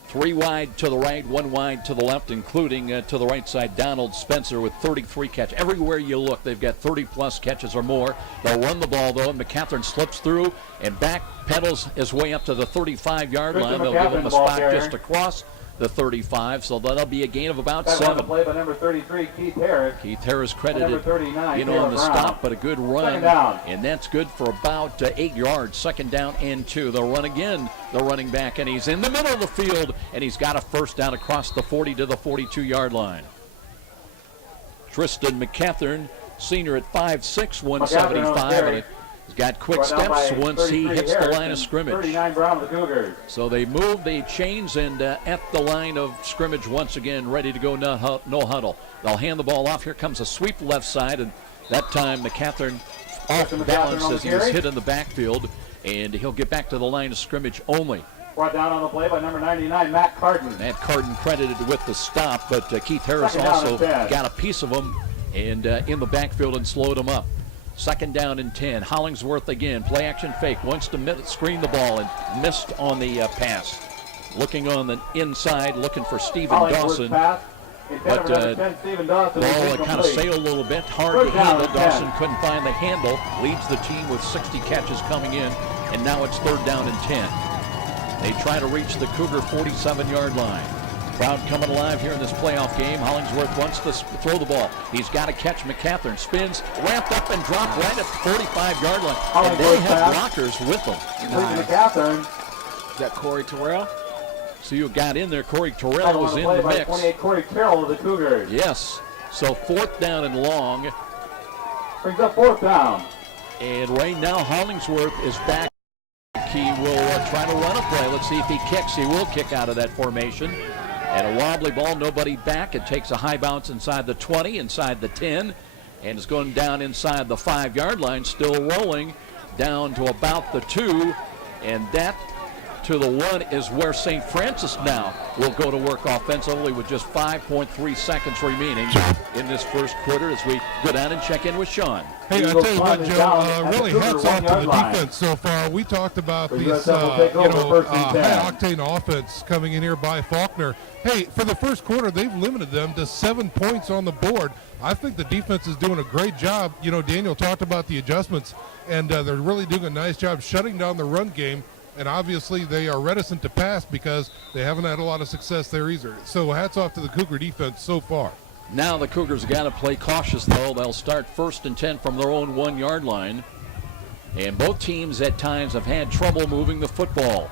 3 wide to the right, 1 wide to the left, including to the right side, Donald Spencer with 33 catches. Everywhere you look, they've got 30-plus catches or more. They'll run the ball, though, and McCaffrey slips through and back pedals his way up to the 35-yard line. They'll give him a spot just across the 35, so that'll be a gain of about 7. Play by number 33, Keith Harris. Keith Harris credited 39, on the stop, but a good run, down. and that's good for about 8 yards. 2nd down and 2. They'll run again, the running back, and he's in the middle of the field, and he's got a 1st down across the 40 to the 42-yard line. Tristan McCathern, senior at 5'6", 175, and he's got quick steps once he hits the line of scrimmage. 39 Brown, the Cougars. So they move, they change, and at the line of scrimmage once again, ready to go no huddle. They'll hand the ball off. Here comes a sweep left side, and that time McCathern off balance as he was hit in the backfield, and he'll get back to the line of scrimmage only. Brought down on the play by number 99, Matt Carden. Matt Carden credited with the stop, but Keith Harris also got a piece of him and in the backfield and slowed him up. 2nd down and 10. Hollingsworth again, play action fake, wants to screen the ball and missed on the pass. Looking on the inside, looking for Stephen Dawson. But ball kind of sailed a little bit, hard to handle. Dawson couldn't find the handle, leads the team with 60 catches coming in, and now it's 3rd down and 10. They try to reach the Cougar 47-yard line. Crowd coming alive here in this playoff game. Hollingsworth wants to throw the ball. He's got to catch McCathern. Spins, ramped up and dropped right at the 45-yard line. And they have blockers with them. McCathern. Is that Corey Terrell? So you got in there. Corey Terrell was in the mix. 28 Corey Terrell of the Cougars. Yes. So 4th down and long. Brings up 4th down. And right now Hollingsworth is back. He will try to run a play. Let's see if he kicks. He will kick out of that formation. And a wobbly ball, nobody back. It takes a high bounce inside the 20, inside the 10, and it's going down inside the 5-yard line, still rolling down to about the 2, and that to the 1 is where St. Francis now will go to work offensively with just 5.3 seconds remaining in this first quarter as we go down and check in with Sean. Hey, I tell you what, Joe, really hats off to the defense so far. We talked about this, high-octane offense coming in here by Faulkner. Hey, for the first quarter, they've limited them to 7 points on the board. I think the defense is doing a great job. You know, Daniel talked about the adjustments, and they're really doing a nice job shutting down the run game. And obviously they are reticent to pass because they haven't had a lot of success there either. So hats off to the Cougar defense so far. Now the Cougars got to play cautious, though. They'll start 1st and 10 from their own 1-yard line. And both teams at times have had trouble moving the football.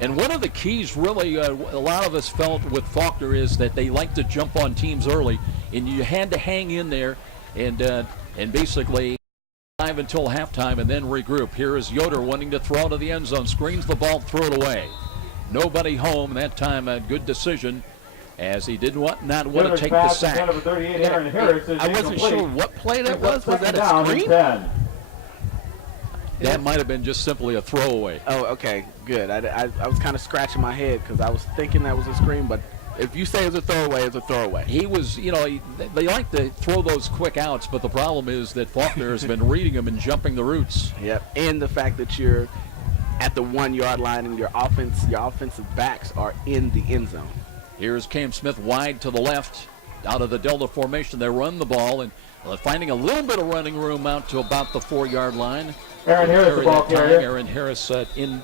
And one of the keys, really, a lot of us felt with Faulkner is that they like to jump on teams early, and you had to hang in there and basically live until halftime and then regroup. Here is Yoder wanting to throw to the end zone, screens the ball, throw it away. Nobody home that time. A good decision, as he did not want to take the sack. I wasn't sure what play that was. Was that a screen? That might have been just simply a throwaway. Oh, okay, good. I was kind of scratching my head because I was thinking that was a screen, but if you say it's a throwaway, it's a throwaway. He was, they like to throw those quick outs, but the problem is that Faulkner has been reading them and jumping the routes. Yep, and the fact that you're at the 1-yard line and your offensive backs are in the end zone. Here's Cam Smith wide to the left. Out of the Delta formation, they run the ball and finding a little bit of running room out to about the 4-yard line. Aaron Harris, the ball carrier. Aaron Harris in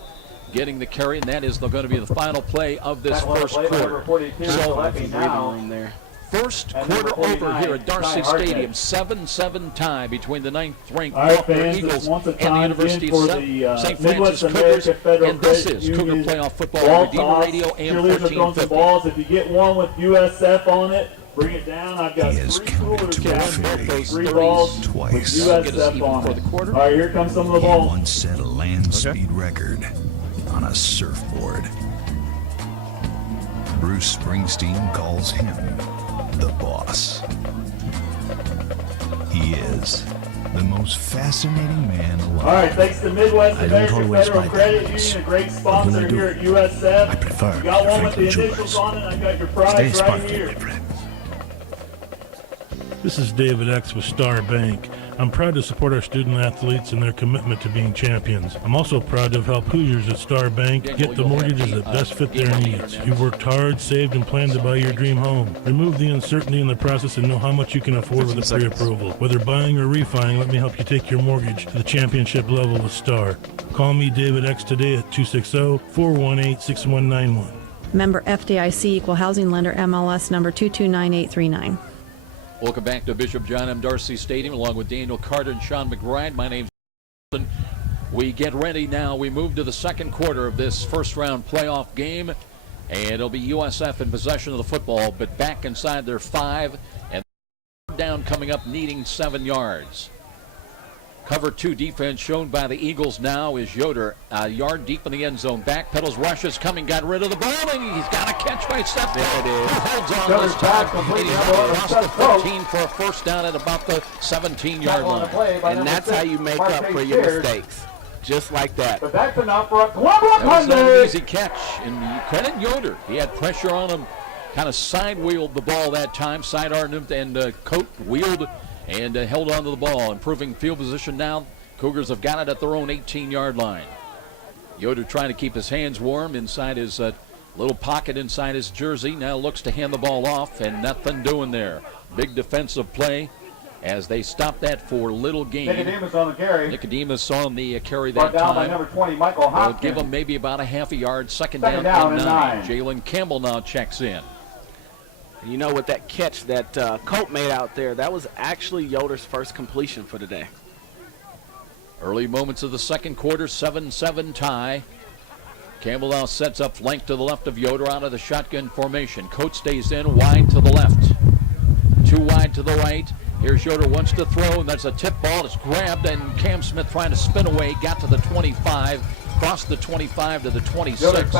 getting the carry, and that is going to be the final play of this first quarter. First quarter over here at Darcy Stadium. 7-7 tie between the 9th-ranked Faulkner Eagles and the University of St. Francis Cougars. And this is Cougar Playoff Football on Redeemer Radio AM 1450. If you get one with USF on it, bring it down. I've got 3 coolers down. 3 balls twice. with USF on it. All right, here comes some of the balls. He once set a land speed record on a surfboard. Bruce Springsteen calls him the boss. He is the most fascinating man alive. All right, thanks to Midwest American Federal Credit Union, a great sponsor here at USF. I prefer you got one with the initials on it. I got your prize right here. This is David X with Star Bank. I'm proud to support our student athletes and their commitment to being champions. I'm also proud to have helped Hoosiers at Star Bank get the mortgages that best fit their needs. You've worked hard, saved, and planned to buy your dream home. Remove the uncertainty in the process and know how much you can afford with a pre-approval. Whether buying or refining, let me help you take your mortgage to the championship level with Star. Call me David X today at 260-418-6191. Member FDIC, Equal Housing Lender, MLS number 229839. Welcome back to Bishop John M. Darcy Stadium along with Daniel Carter and Sean McBride. My name's Wilson. We get ready now. We move to the second quarter of this first-round playoff game, and it'll be USF in possession of the football, but back inside their 5, and down coming up needing 7 yards. Cover 2 defense shown by the Eagles now is Yoder, a yard deep in the end zone. Back pedals, rushes, coming, got rid of the ball, and he's got a catch by Seth. There it is. He holds on this time, and he's across the 15 for a first down at about the 17-yard line. And that's how you make up for your mistakes. Just like that. But that's enough for a That was not an easy catch, and credit Yoder. He had pressure on him, kind of side-wheeled the ball that time, side-armed him, and Coat wheeled and held on to the ball, improving field position now. Cougars have got it at their own 18-yard line. Yoder trying to keep his hands warm inside his little pocket inside his jersey. Now looks to hand the ball off, and nothing doing there. Big defensive play as they stop that for little gain. Nicodemus on the carry. Nicodemus on the carry that down time. By number 20, Michael Hopkins. They'll give him maybe about a half a yard. Second down and 9. Jalen Campbell now checks in. You know, with that catch that Colt made out there, that was actually Yoder's first completion for the day. Early moments of the second quarter, 7-7 tie. Campbell now sets up flank to the left of Yoder out of the shotgun formation. Coates stays in, wide to the left. 2 wide to the right. Here's Yoder, wants to throw, and that's a tip ball. It's grabbed, and Cam Smith trying to spin away, got to the 25, crossed the 25 to the 26.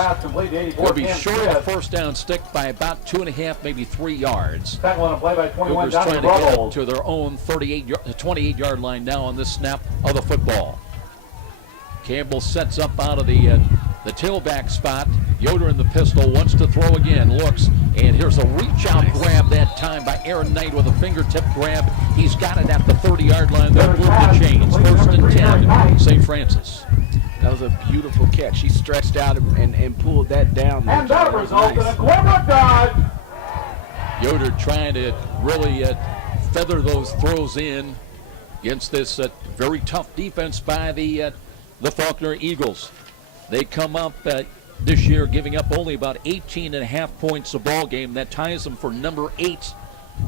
Will be short of the first down stick by about 2.5, maybe 3 yards. Cougars trying to get up to their own 28-yard line now on this snap of the football. Campbell sets up out of the tailback spot. Yoder in the pistol, wants to throw again, looks, and here's a reach-out grab that time by Aaron Knight with a fingertip grab. He's got it at the 30-yard line. They'll move the chains. First and 10, St. Francis. That was a beautiful catch. He stretched out and pulled that down. And that results in a corner dodge. Yoder trying to really feather those throws in against this very tough defense by the Faulkner Eagles. They come up this year giving up only about 18.5 points a ball game. That ties them for number 8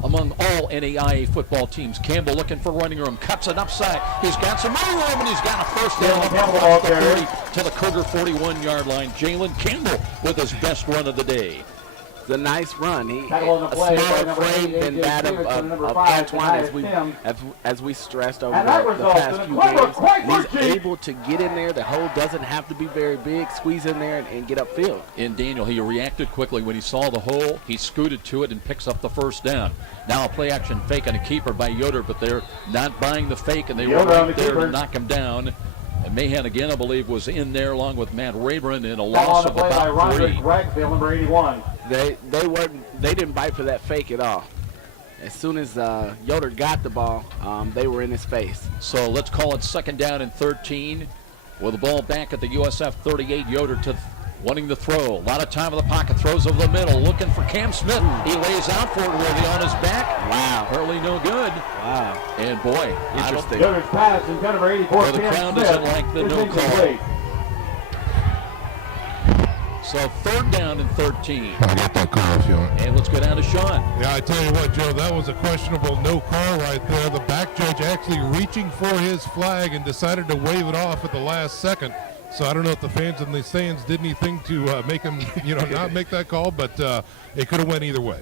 among all NAIA football teams. Campbell looking for running room, cuts it upside. He's got some running room, and he's got a first down across the 30 to the Cougar 41-yard line. Jalen Campbell with his best run of the day. The nice run. A smaller frame than that of Antoine, as we stressed over the past few games. He's able to get in there. The hole doesn't have to be very big. Squeeze in there and get upfield. And Daniel, he reacted quickly when he saw the hole. He scooted to it and picks up the first down. Now a play-action fake on a keeper by Yoder, but they're not buying the fake, and they were right there to knock him down. And Mahan again, I believe, was in there along with Matt Rayburn in a loss of about 3. Number 81. They didn't bite for that fake at all. As soon as Yoder got the ball, they were in his face. So let's call it second down and 13. With the ball back at the USF 38, Yoder wanting to throw. A lot of time in the pocket, throws over the middle, looking for Cam Smith. He lays out for it, Worthy on his back. Wow. Early no good. Wow. And boy, interesting. Yoder's pass in number 84. Well, the crowd doesn't like the no call. So third down and 13. I got that call if you want. And let's go down to Sean. Yeah, I tell you what, Joe, that was a questionable no call right there. The back judge actually reaching for his flag and decided to wave it off at the last second. So I don't know if the fans in the stands did anything to make him, not make that call, but it could have went either way.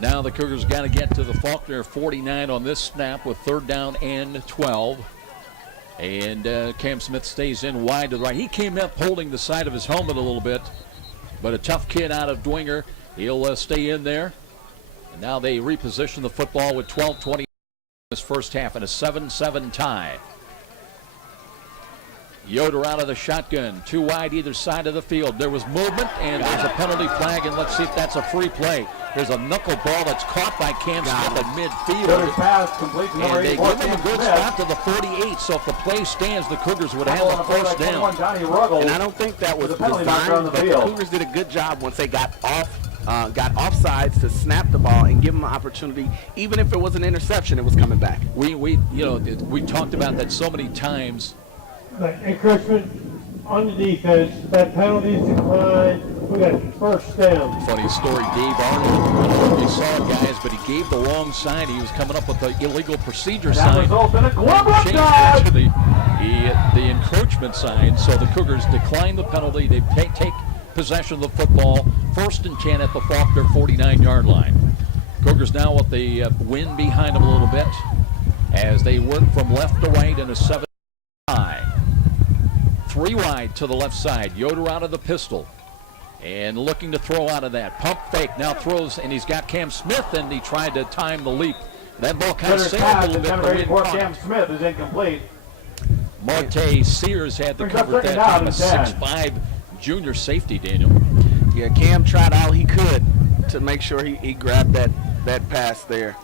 Now the Cougars got to get to the Faulkner 49 on this snap with third down and 12. And Cam Smith stays in wide to the right. He came up holding the side of his helmet a little bit, but a tough kid out of Dwenger. He'll stay in there. And now they reposition the football with 12:20 in this first half and a 7-7 tie. Yoder out of the shotgun, 2 wide either side of the field. There was movement, and there's a penalty flag, and let's see if that's a free play. There's a knuckle ball that's caught by Cam Smith at midfield. And they give him a good spot to the 48, so if the play stands, the Cougars would have the first down. And I don't think that was designed, but the Cougars did a good job once they got offsides to snap the ball and give them an opportunity. Even if it was an interception, it was coming back. We talked about that so many times. But encouragement on the defense, that penalties decline, we got first down. Funny story, Dave Arnold, you saw it, guys, but he gave the wrong sign. He was coming up with the illegal procedure sign. Results in a Changed it to the encroachment sign, so the Cougars decline the penalty. They take possession of the football, 1st and 10 at the Faulkner 49-yard line. Cougars now with the wind behind them a little bit as they work from left to right in a 7 high. 3 wide to the left side. Yoder out of the pistol and looking to throw out of that. Pump fake, now throws, and he's got Cam Smith, and he tried to time the leap. That ball kind of sailed a little bit. The wind Cam Smith is incomplete. Marte Sears had the cover at that time, a 6'5" junior safety, Daniel. Yeah, Cam tried all he could to make sure he grabbed that pass there.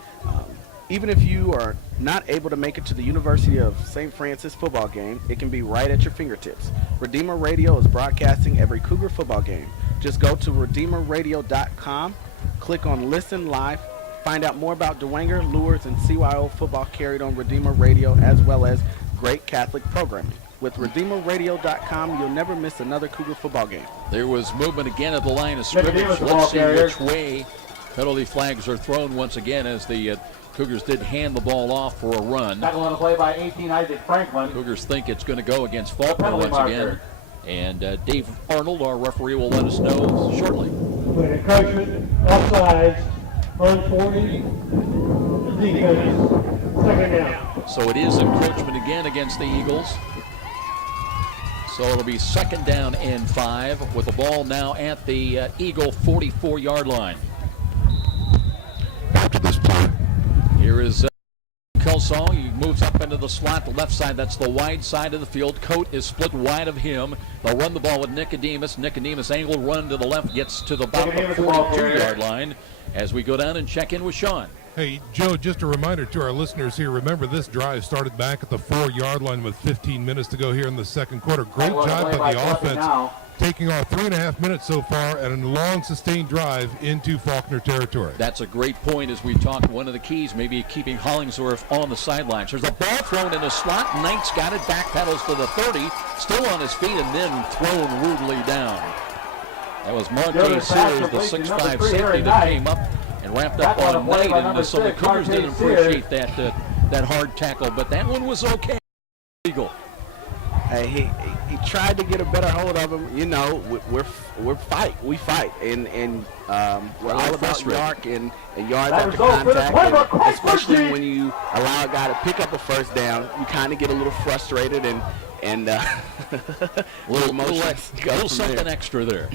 Even if you are not able to make it to the University of St. Francis football game, it can be right at your fingertips. Redeemer Radio is broadcasting every Cougar football game. Just go to redeemerradio.com, click on Listen Live, find out more about Dwenger, Lures, and CYO football carried on Redeemer Radio, as well as great Catholic programming. With redeemerradio.com, you'll never miss another Cougar football game. There was movement again at the line of scrimmage. Let's see which way penalty flags are thrown once again as the Cougars did hand the ball off for a run. Tackle on a play by 18, Isaac Franklin. Cougars think it's going to go against Faulkner once again. And Dave Arnold, our referee, will let us know shortly. With encouragement, offsides, on 40, defense, second down. So it is encroachment again against the Eagles. So it'll be second down and 5 with the ball now at the Eagle 44-yard line. After this play. Here is Kelsall. He moves up into the slot, the left side. That's the wide side of the field. Coat is split wide of him. They'll run the ball with Nicodemus. Nicodemus angle run to the left, gets to the about the 42-yard line as we go down and check in with Sean. Hey, Joe, just a reminder to our listeners here. Remember, this drive started back at the 4-yard line with 15 minutes to go here in the second quarter. Great job by the offense, taking off 3.5 minutes so far and a long, sustained drive into Faulkner territory. That's a great point as we talk. One of the keys maybe keeping Hollingsworth on the sidelines. There's a ball thrown in the slot. Knight's got it, back pedals to the 30, still on his feet, and then thrown rudely down. That was Marte Sears, the 6'5" safety that came up and wrapped up on a night, and so the Cougars didn't appreciate that hard tackle, but that one was okay. Eagle. Hey, he tried to get a better hold of him. You know, we fight, and we're all about yards after contact, and especially when you allow a guy to pick up a first down, you kind of get a little frustrated and little something extra there.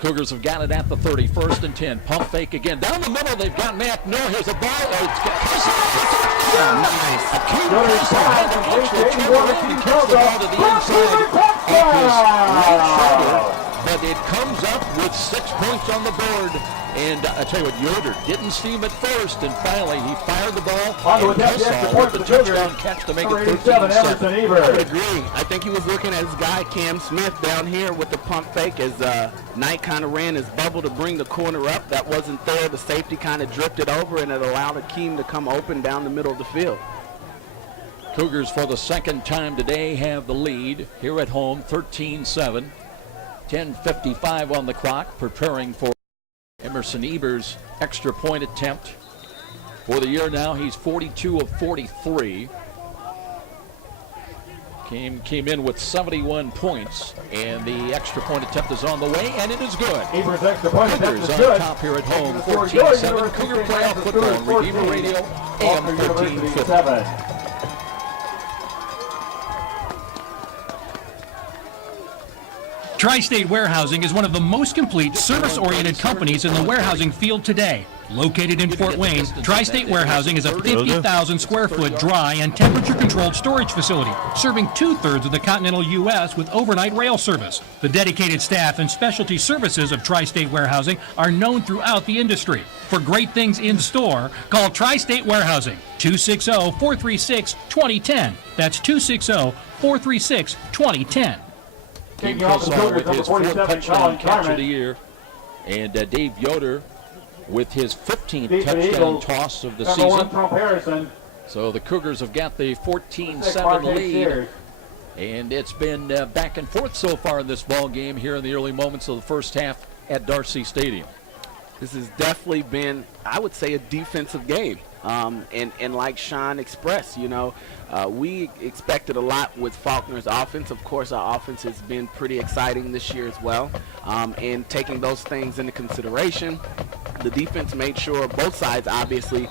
Cougars have got it at the 30, 1st and 10. Pump fake again. Down the middle, they've got Matt Knorr. Here's a ball. Nice. A key catches the ball to the inside of his right shoulder, but it comes up with 6 points on the board. And I tell you what, Yoder didn't see him at first, and finally he fired the ball and Kelsall with the touchdown catch to make it 13-7. I would agree. I think he was looking at his guy Cam Smith down here with the pump fake as Knight kind of ran his bubble to bring the corner up. That wasn't there. The safety kind of drifted over, and it allowed Akeem to come open down the middle of the field. Cougars for the second time today have the lead here at home, 13-7. 10:55 on the clock, preparing for Emerson Eber's extra point attempt. For the year now, he's 42 of 43. Came in with 71 points, and the extra point attempt is on the way, and it is good. Eber's extra point Cougars attempt is on good. top here at home, 14-7. Cougar playoff football, Redeemer Radio, AM 1350. Tri-State Warehousing is one of the most complete service-oriented companies in the warehousing field today. Located in Fort Wayne, Tri-State Warehousing is a 50,000 square foot dry and temperature-controlled storage facility, serving 2/3 of the continental U.S. with overnight rail service. The dedicated staff and specialty services of Tri-State Warehousing are known throughout the industry. For great things in store, call Tri-State Warehousing, 260-436-2010. That's 260-436-2010. Team Kelsall with his 4th touchdown catch of the year, and Dave Yoder with his 15th touchdown toss of the season. So the Cougars have got the 14-7 lead, and it's been back and forth so far in this ball game here in the early moments of the first half at Darcy Stadium. This has definitely been, I would say, a defensive game. And like Sean expressed, you know, we expected a lot with Faulkner's offense. Of course, our offense has been pretty exciting this year as well. And taking those things into consideration, the defense made sure, both sides obviously, made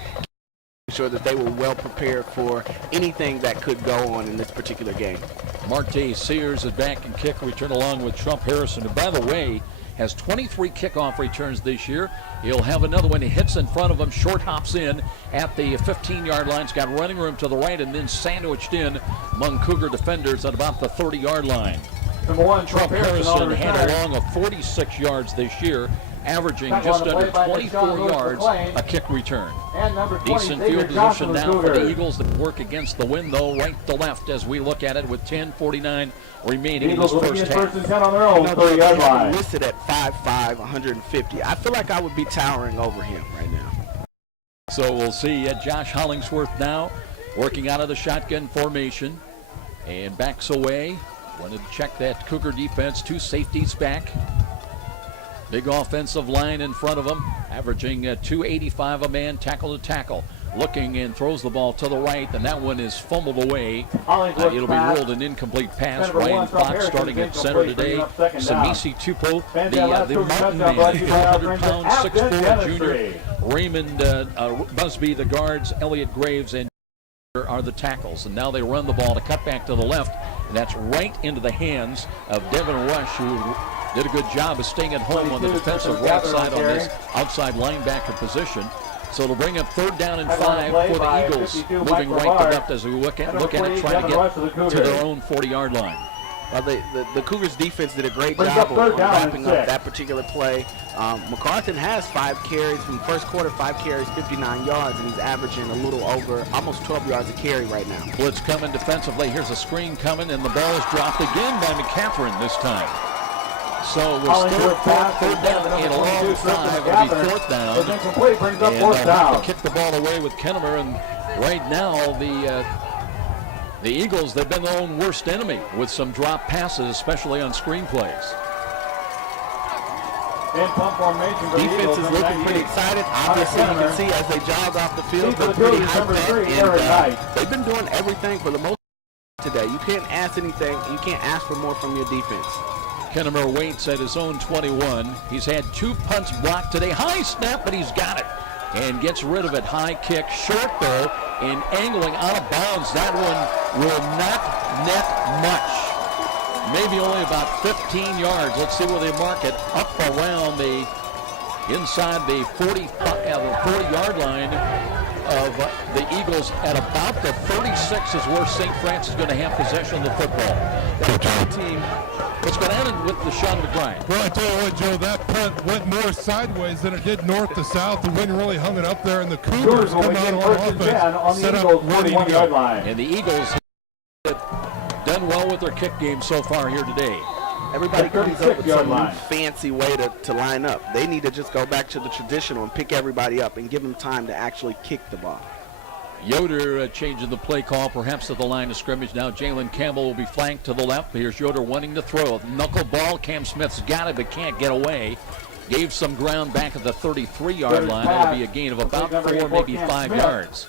sure that they were well prepared for anything that could go on in this particular game. Marte Sears is back in kick return along with Trump Harrison, who, by the way, has 23 kickoff returns this year. He'll have another one. He hits in front of him, short hops in at the 15-yard line. He's got running room to the right and then sandwiched in among Cougar defenders at about the 30-yard line. Trump Harrison had along of 46 yards this year, averaging just under 24 yards a kick return. Decent field position now for the Eagles that work against the wind, though, right to left as we look at it with 10:49 remaining in this first half. They're listed at 5'5", 150. I feel like I would be towering over him right now. So we'll see Josh Hollingsworth now working out of the shotgun formation and backs away. Wanted to check that Cougar defense. 2 safeties back. Big offensive line in front of him, averaging 285 a man, tackle to tackle. Looking and throws the ball to the right, and that one is fumbled away. It'll be ruled an incomplete pass. Ryan Fox starting at center today. Samisi Tupo, the mountain man, 200-pound, 6'4" junior. Raymond Busby, the guards. Elliott Graves and are the tackles. And now they run the ball to cut back to the left, and that's right into the hands of Devin Rush, who did a good job of staying at home on the defensive right side on this outside linebacker position. So it'll bring up 3rd down and 5 for the Eagles, moving right to left as we look at it, trying to get to their own 40-yard line. Well, the Cougars defense did a great job of wrapping up that particular play. McCarthy has 5 carries from the first quarter, 5 carries, 59 yards, and he's averaging a little over, almost 12 yards a carry right now. Blitz coming defensively. Here's a screen coming, and the ball is dropped again by McCaffrey this time. So it was third down and a long 5. It'll be 4th down. And they'll have to kick the ball away with Kennemer. And right now, the Eagles, they've been their own worst enemy with some drop passes, especially on screen plays. In pump formation for the Defense Eagles, is number looking pretty 98. excited. Obviously, you can see as they jog off the field, they're Number pretty hyped three, up. Aaron Knight. And they've been doing everything for the most today. You can't ask anything. You can't ask for more from your defense. Kennemer waits at his own 21. He's had 2 punts blocked today. High snap, but he's got it. And gets rid of it. High kick, short though, and angling out of bounds. That one will not net much. Maybe only about 15 yards. Let's see where they mark it. Up around the inside the 40-yard line of the Eagles at about the 36 is where St. Francis is going to have possession of the football. That team. What's going on with the Sean McBride? Well, I tell you what, Joe, that punt went more sideways than it did north to south. The wind really hung it up there, and the Cougars come out on offense, set up ready to go. And the Eagles have done well with their kick game so far here today. Everybody comes up with some new fancy way to line up. They need to just go back to the traditional and pick everybody up and give them time to actually kick the ball. Yoder changing the play call, perhaps at the line of scrimmage. Now Jalen Campbell will be flanked to the left. Here's Yoder wanting to throw. Knuckleball. Cam Smith's got it, but can't get away. Gave some ground back at the 33-yard line. That'll be a gain of about 4, maybe 5 yards.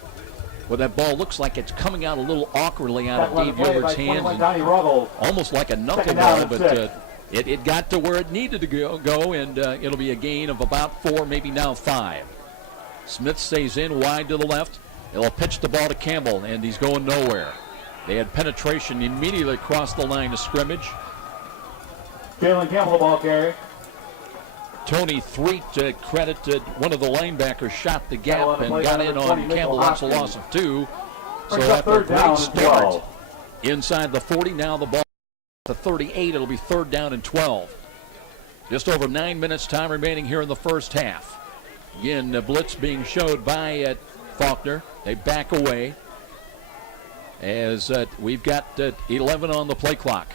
Well, that ball looks like it's coming out a little awkwardly out of Dave Yoder's hands. And almost like a knuckleball, but it got to where it needed to go, and it'll be a gain of about 4, maybe now 5. Smith stays in wide to the left. They'll pitch the ball to Campbell, and he's going nowhere. They had penetration immediately across the line of scrimmage. Jalen Campbell, the ball carrier. Tony Threet credited one of the linebackers, shot the gap and got in on Campbell. That's a loss of 2. So after a great start inside the 40, now the ball at the 38. It'll be 3rd down and 12. Just over 9 minutes time remaining here in the first half. Again, the blitz being showed by Faulkner. They back away as we've got 11 on the play clock.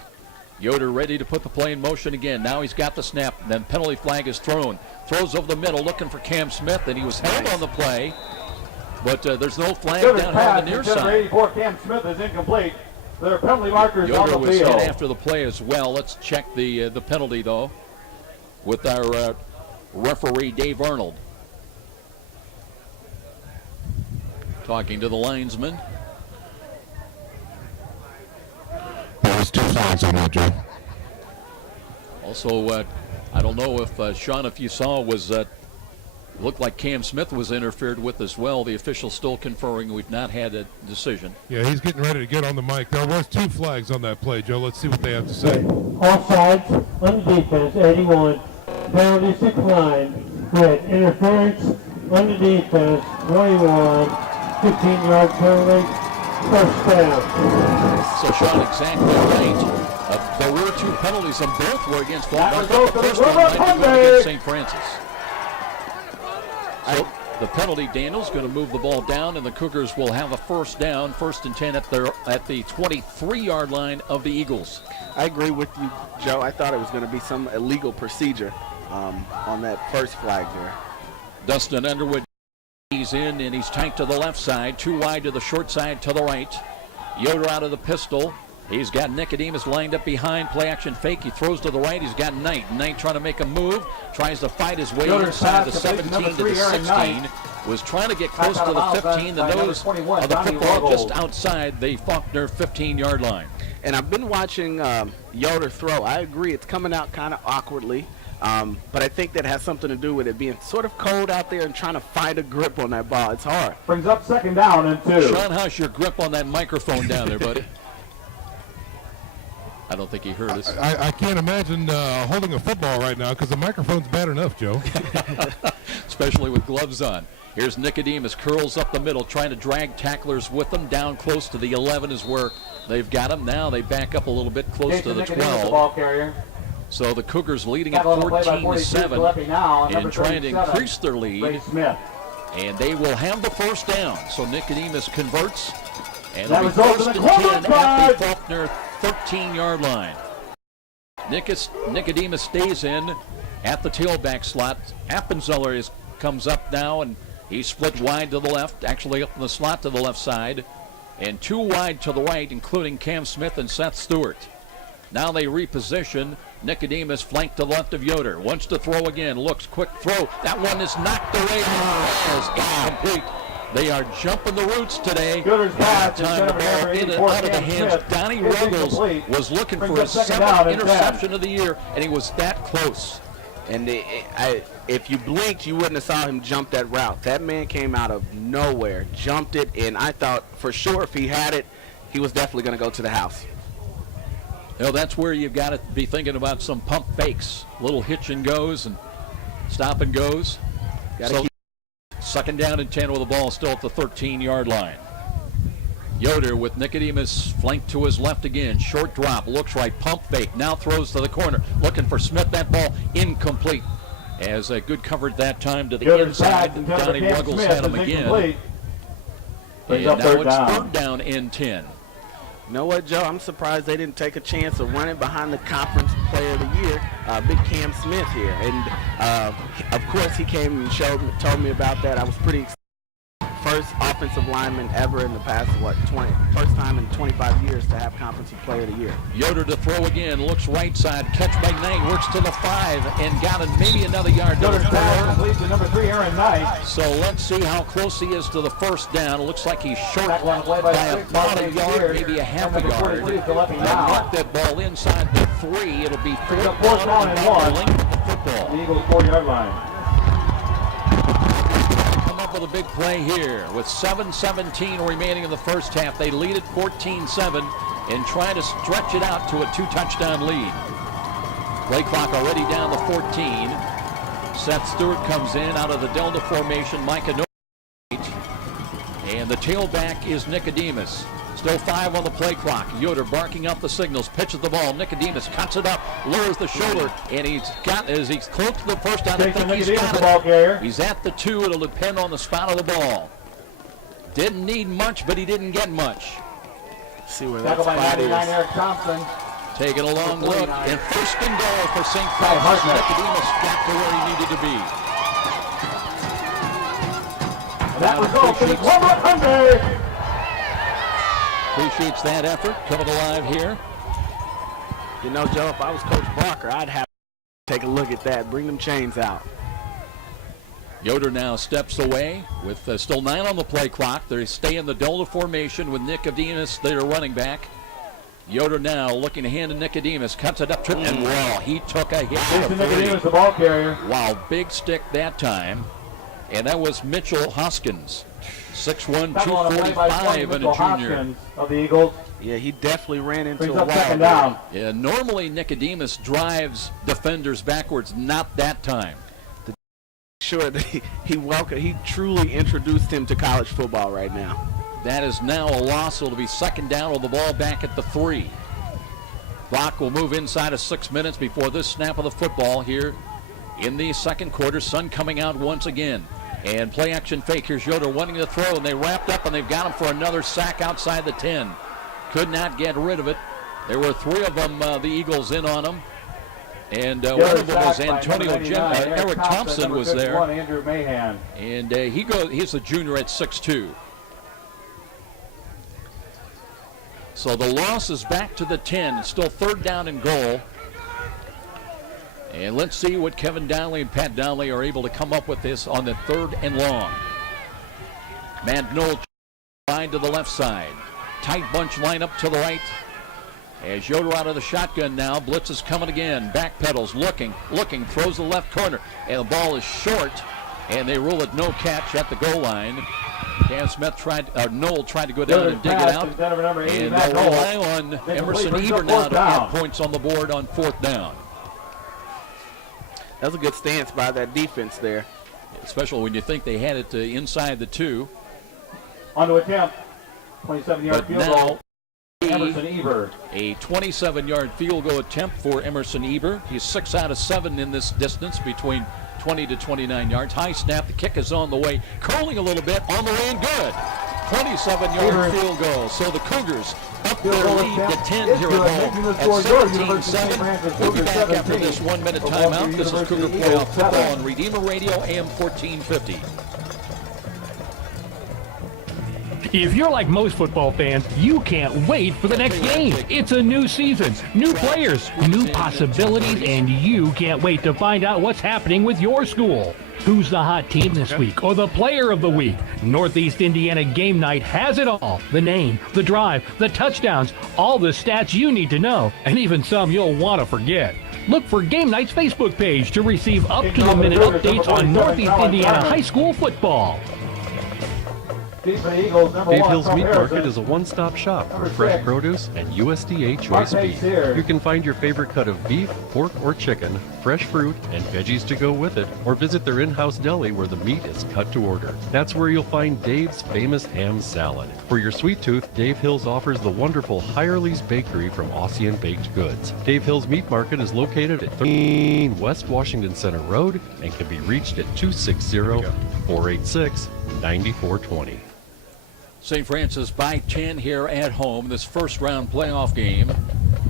Yoder ready to put the play in motion again. Now he's got the snap. Then penalty flag is thrown. Throws over the middle looking for Cam Smith, and he was held on the play. But there's no flag down here on the near side. 84 Cam Smith is incomplete. There are penalty markers Yoder on the was field. hit after the play as well. Let's check the penalty, though, with our referee, Dave Arnold. Talking to the linesman. There's 2 flags on that, Joe. Also, I don't know if, Sean, if you saw, looked like Cam Smith was interfered with as well. The official still conferring. We've not had a decision. Yeah, he's getting ready to get on the mic. There was 2 flags on that play, Joe. Let's see what they have to say. Offsides on the defense, 81. Penalties declined. We had interference on the defense, 21. 15-yard penalty, 1st down. So, Sean, exactly right. There were 2 penalties, and both were against Faulkner. The first one might be good against St. Francis. So, the penalty, Daniel's going to move the ball down, and the Cougars will have a 1st down, 1st and 10 at the 23-yard line of the Eagles. I agree with you, Joe. I thought it was going to be some illegal procedure on that first flag there. Dustin Underwood. He's in, and he's tanked to the left side. 2 wide to the short side to the right. Yoder out of the pistol. He's got Nicodemus lined up behind. Play action fake. He throws to the right. He's got Knight. Knight trying to make a move. Tries to fight his way inside the 17 to the 16. Was trying to get close to the 15. The nose of the football just outside the Faulkner 15-yard line. And I've been watching Yoder throw. I agree. It's coming out kind of awkwardly. But I think that has something to do with it being sort of cold out there and trying to find a grip on that ball. It's hard. Brings up 2nd down and 2. Sean, how's your grip on that microphone down there, buddy? I don't think he heard us. I can't imagine holding a football right now because the microphone's bad enough, Joe. Especially with gloves on. Here's Nicodemus, curls up the middle, trying to drag tacklers with them. Down close to the 11 is where they've got him. Now they back up a little bit close to the 12. The ball carrier. So the Cougars leading at 14-7 and trying to increase their lead. And they will have the 1st down. So Nicodemus converts. And it'll be 1st and 10 at the Faulkner 13-yard line. Nicodemus stays in at the tailback slot. Appenzeller comes up now, and he's split wide to the left, actually up in the slot to the left side. And 2 wide to the right, including Cam Smith and Seth Stewart. Now they reposition Nicodemus flanked to the left of Yoder. Wants to throw again. Looks, quick throw. That one is knocked away. Is incomplete. They are jumping the roots today. That time the ball in and out of the hands. Donnie Ruggles was looking for his 7th interception of the year, and he was that close. And if you blinked, you wouldn't have saw him jump that route. That man came out of nowhere, jumped it, and I thought for sure if he had it, he was definitely going to go to the house. You know, that's where you've got to be thinking about some pump fakes. Little hitch and goes and stop and goes. So, second down and 10 with the ball still at the 13-yard line. Yoder with Nicodemus flanked to his left again. Short drop, looks right, pump fake, now throws to the corner. Looking for Smith, that ball incomplete. As a good coverage that time to the inside. Donnie Ruggles had him again. And now it's third down and 10. You know what, Joe? I'm surprised they didn't take a chance of running behind the conference player of the year, Big Cam Smith here. And, of course, he came and told me about that. I was pretty excited. First offensive lineman ever in the past, first time in 25 years to have Conference Player of the Year. Yoder to throw again, looks right side, catch by Knight, works to the 5, and got it maybe another yard to the 4. Leads to number 3, Aaron Knight. So let's see how close he is to the first down. It looks like he's short by about a yard, maybe a half a yard. And knocked that ball inside the 3. It'll be fourth down and 1. The football. The Eagles 4-yard line. With a big play here with 7:17 remaining in the first half. They lead at 14-7 and try to stretch it out to a 2-touchdown lead. Play clock already down to 14. Seth Stewart comes in out of the Delta formation. Micah Noble, and the tailback is Nicodemus. Still 5 on the play clock. Yoder barking up the signals, pitches the ball. Nicodemus cuts it up, lowers the shoulder, and he's close to the first down. I think he's got it. He's at the 2. It'll depend on the spot of the ball. Didn't need much, but he didn't get much. See where that spot is. Eric Thompson. Taking a long look, and first and goal for St. Francis. Nicodemus got to where he needed to be. That result is 100. Appreciates that effort, coming alive here. You know, Joe, if I was Coach Barker, I'd have to take a look at that. Bring them chains out. Yoder now steps away with still 9 on the play clock. They stay in the Delta formation with Nicodemus, their running back. Yoder now looking to hand to Nicodemus, cuts it up, and wow, he took a hit. Nicodemus, the ball carrier. Wow, big stick that time. And that was Mitchell Hoskins. 6'1", 245, and a junior. Of the Eagles. Yeah, he definitely ran into a wall. Second down. Yeah, normally Nicodemus drives defenders backwards, not that time. Sure that he truly introduced him to college football right now. That is now a loss, so it'll be second down with the ball back at the 3. Clock will move inside of 6 minutes before this snap of the football here in the second quarter. Sun coming out once again. And play action fake. Here's Yoder wanting to throw, and they wrapped up, and they've got him for another sack outside the 10. Could not get rid of it. There were 3 of them, the Eagles in on him. And one of them was Antonio Eric Thompson was there. Andrew Mahan. And he's a junior at 6'2". So the loss is back to the 10. It's still third down and goal. And let's see what Kevin Donnelly and Pat Donnelly are able to come up with this on the 3rd and long. Matt Knoll line to the left side. Tight bunch lineup to the right. As Yoder out of the shotgun now, blitz is coming again. Back pedals, looking, throws the left corner, and the ball is short, and they rule it no catch at the goal line. Cam Smith Knoll tried to go down and dig it out, and they'll rely on Emerson Eber now to add points on the board on 4th down. That was a good stance by that defense there. Especially when you think they had it inside the 2. On to attempt. 27-yard field goal. Emerson Eber. A 27-yard field goal attempt for Emerson Eber. He's 6 out of 7 in this distance between 20 to 29 yards. High snap. The kick is on the way. Curling a little bit. On the way and good. 27-yard field goal. So the Cougars up their lead to 10 here at home at 17-7. We'll be back after this 1-minute timeout. This is Cougar Playoff Football on Redeemer Radio AM 1450. If you're like most football fans, you can't wait for the next game. It's a new season, new players, new possibilities, and you can't wait to find out what's happening with your school. Who's the hot team this week or the player of the week? Northeast Indiana Game Night has it all. The name, the drive, the touchdowns, all the stats you need to know, and even some you'll want to forget. Look for Game Night's Facebook page to receive up-to-the-minute updates on Northeast Indiana high school football. Dave Hill's Meat Market is a one-stop shop for fresh produce and USDA choice beef. You can find your favorite cut of beef, pork, or chicken, fresh fruit, and veggies to go with it, or visit their in-house deli where the meat is cut to order. That's where you'll find Dave's famous ham salad. For your sweet tooth, Dave Hill's offers the wonderful Hirely's Bakery from Ossian Baked Goods. Dave Hill's Meat Market is located at 13 West Washington Center Road and can be reached at 260-486-9420. St. Francis by 10 here at home. This first round playoff game,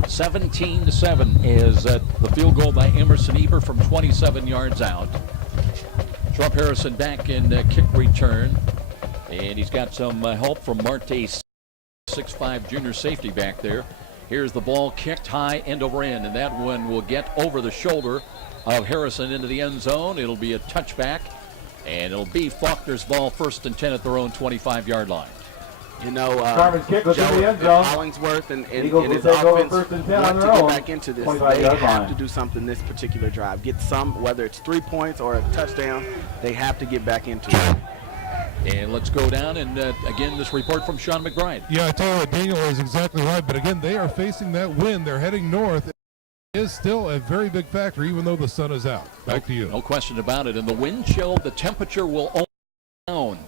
17-7 is the field goal by Emerson Eber from 27 yards out. Trump Harrison back in kick return, and he's got some help from Marte, 6'5" junior safety back there. Here's the ball kicked high end over end, and that one will get over the shoulder of Harrison into the end zone. It'll be a touchback, and it'll be Faulkner's ball, 1st and 10 at their own 25-yard line. You know, kick was in the end Joe zone. Hollingsworth and his Eagles offense first and 10 want on to their get own, back into this. 25 They yard have line. to do something this particular drive. Get some, whether it's 3 points or a touchdown, they have to get back into it. And let's go down and again this report from Sean McBride. Yeah, I tell you what, Daniel is exactly right. But again, they are facing that wind. They're heading north. It is still a very big factor, even though the sun is out. Back to you. No question about it. And the wind chill, the temperature will only go down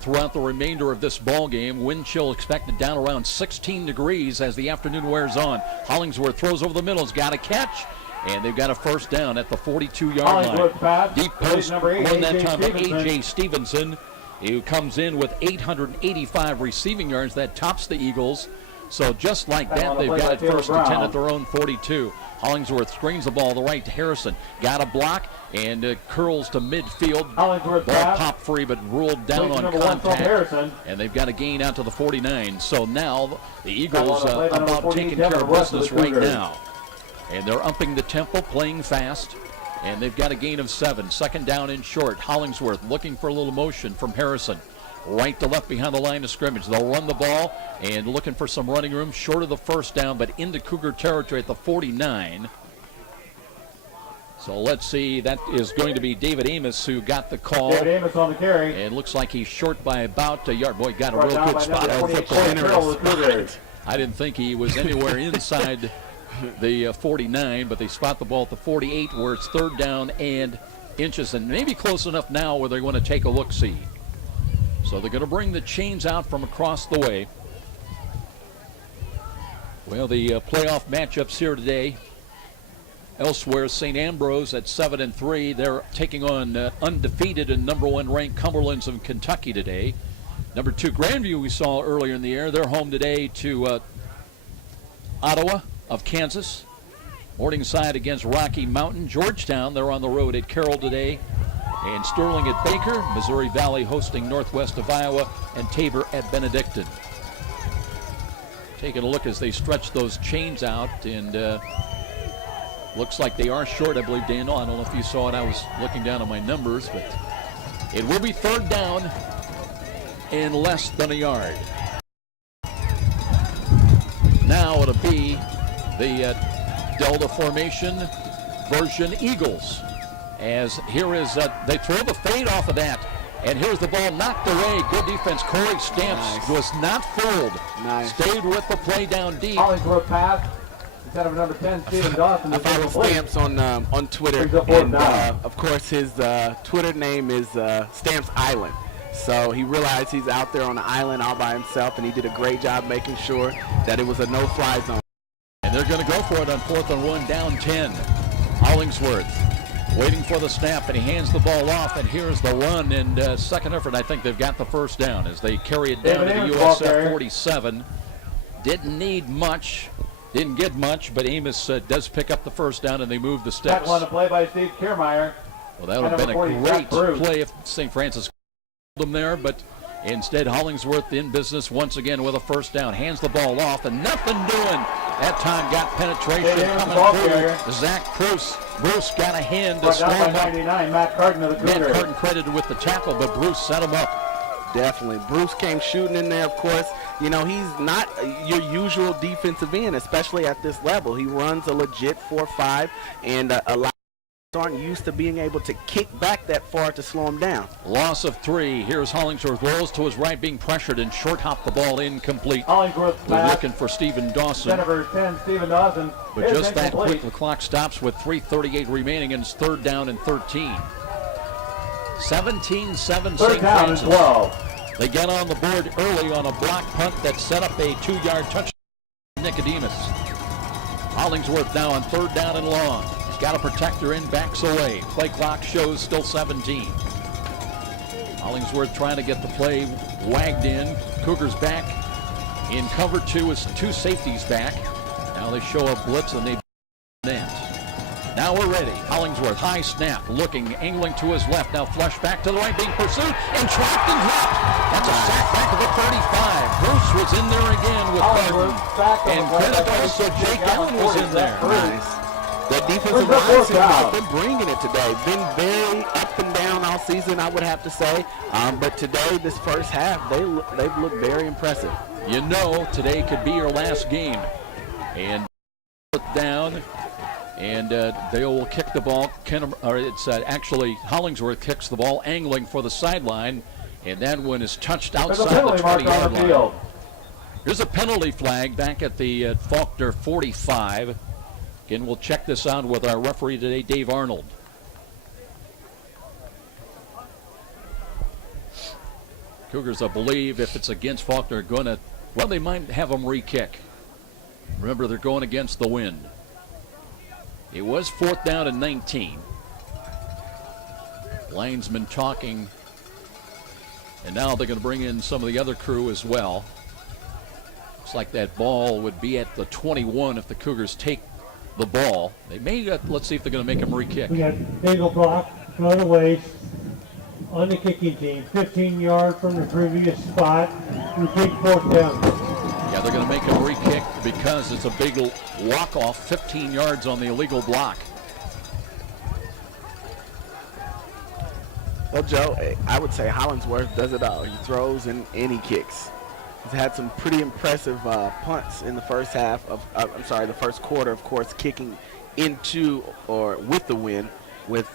throughout the remainder of this ball game. Wind chill expected down around 16 degrees as the afternoon wears on. Hollingsworth throws over the middle. He's got a catch. And they've got a first down at the 42-yard line. Deep post won that time by A.J. Stevenson, who comes in with 885 receiving yards. That tops the Eagles. So just like that, they've got it 1st and 10 at their own 42. Hollingsworth screens the ball to the right to Harrison. Got a block and curls to midfield. Ball popped free but ruled down on contact. And they've got a gain out to the 49. So now the Eagles about taking care of business right now. And they're upping the tempo, playing fast. And they've got a gain of 7. 2nd down and short. Hollingsworth looking for a little motion from Harrison. Right to left behind the line of scrimmage. They'll run the ball and looking for some running room short of the first down, but into Cougar territory at the 49. So let's see. That is going to be David Amos who got the call. David Amos on the carry. It looks like he's short by about a yard. Boy, got a real good spot on football. I didn't think he was anywhere inside the 49, but they spot the ball at the 48 where it's 3rd down and inches, and maybe close enough now where they're going to take a look-see. So they're going to bring the chains out from across the way. Well, the playoff matchups here today. Elsewhere, St. Ambrose at 7-3. They're taking on undefeated and number 1 ranked Cumberlands of Kentucky today. Number 2, Grandview, we saw earlier in the air. They're home today to Ottawa of Kansas. Morningside against Rocky Mountain. Georgetown, they're on the road at Carroll today. And Sterling at Baker, Missouri Valley hosting Northwest of Iowa, and Tabor at Benedictine. Taking a look as they stretch those chains out, and looks like they are short, I believe, Daniel. I don't know if you saw it. I was looking down at my numbers, but it will be 3rd down in less than a yard. Now it'll be the Delta formation version Eagles. As here is, they throw the fade off of that. And here's the ball knocked away. Good defense. Corey Stamps was not fooled. Stayed with the play down deep. Hollingsworth pass. Instead of number 10, Stephen Dawson. I follow Stamps on Twitter. And of course, his Twitter name is Stamps Island. So he realized he's out there on the island all by himself, and he did a great job making sure that it was a no-fly zone. And they're going to go for it on 4th and 1, down 10. Hollingsworth waiting for the snap, and he hands the ball off, and here's the run, and second effort, I think they've got the first down as they carry it down to the USF 47. Didn't need much, didn't get much, but Amos does pick up the first down, and they move the sticks. That one to play by Steve Kiermaier. Well, that would have been a great play if St. Francis them there, but Instead, Hollingsworth in business once again with a first down. Hands the ball off, and nothing doing. That time got penetration coming through. Zach Bruce got a hand to slow him up. Matt Carton credited with the tackle, but Bruce set him up. Definitely. Bruce came shooting in there, of course. You know, he's not your usual defensive end, especially at this level. He runs a legit 4.5, and a lot aren't used to being able to kick back that far to slow him down. Loss of 3. Here's Hollingsworth, rolls to his right, being pressured, and short hop the ball incomplete. Hollingsworth We're looking for Stephen Dawson. Number 10, Stephen Dawson. But just that quick, the clock stops with 3:38 remaining, and it's third down and 13. 17-7 St. Francis. 12. They get on the board early on a block punt that set up a 2-yard touchdown. Nicodemus. Hollingsworth now on third down and long. He's got a protector in, backs away. Play clock shows still 17. Hollingsworth trying to get the play wagged in. Cougars back in cover 2 as 2 safeties back. Now they show a blitz and they net. Now we're ready. Hollingsworth, high snap, looking, angling to his left. Now flush back to the right, being pursued, and trapped and dropped. That's a sack back to the 35. Bruce was in there again with Barton. And credit also Jake Allen was in there. Nice. The defensive line have been bringing it today. Been very up and down all season, I would have to say. But today, this first half, they've looked very impressive. You know, today could be your last game. And down. And they will kick the ball. Actually Hollingsworth kicks the ball, angling for the sideline, and that one is touched outside the 20-yard line. Here's a penalty flag back at the Faulkner 45. Again, we'll check this out with our referee today, Dave Arnold. Cougars, I believe, if it's against Faulkner, they might have them re-kick. Remember, they're going against the wind. It was 4th down and 19. Linesman talking. And now they're going to bring in some of the other crew as well. Looks like that ball would be at the 21 if the Cougars take the ball. They may, let's see if they're going to make them re-kick. We got Daigle block, throw the waist on the kicking team. 15 yards from the previous spot. We take 4th down. Yeah, they're going to make him re-kick because it's a big walk-off, 15 yards on the illegal block. Well, Joe, I would say Hollingsworth does it all. He throws and he kicks. He's had some pretty impressive punts in the first half of, the first quarter, of course, kicking into or with the win with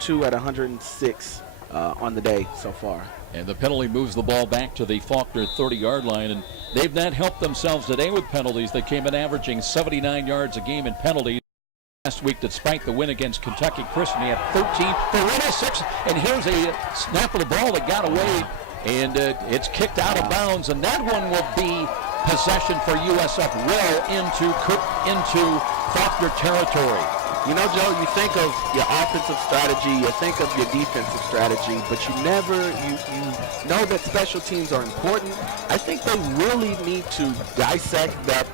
2 at 106 on the day so far. And the penalty moves the ball back to the Faulkner 30-yard line, and they've not helped themselves today with penalties. They came in averaging 79 yards a game in penalties last week, despite the win against Kentucky Christian. He had 13 for 6, and here's a snap of the ball that got away, and it's kicked out of bounds, and that one will be possession for USF well into Faulkner territory. You know, Joe, you think of your offensive strategy, you think of your defensive strategy, but you know that special teams are important. I think they really need to dissect that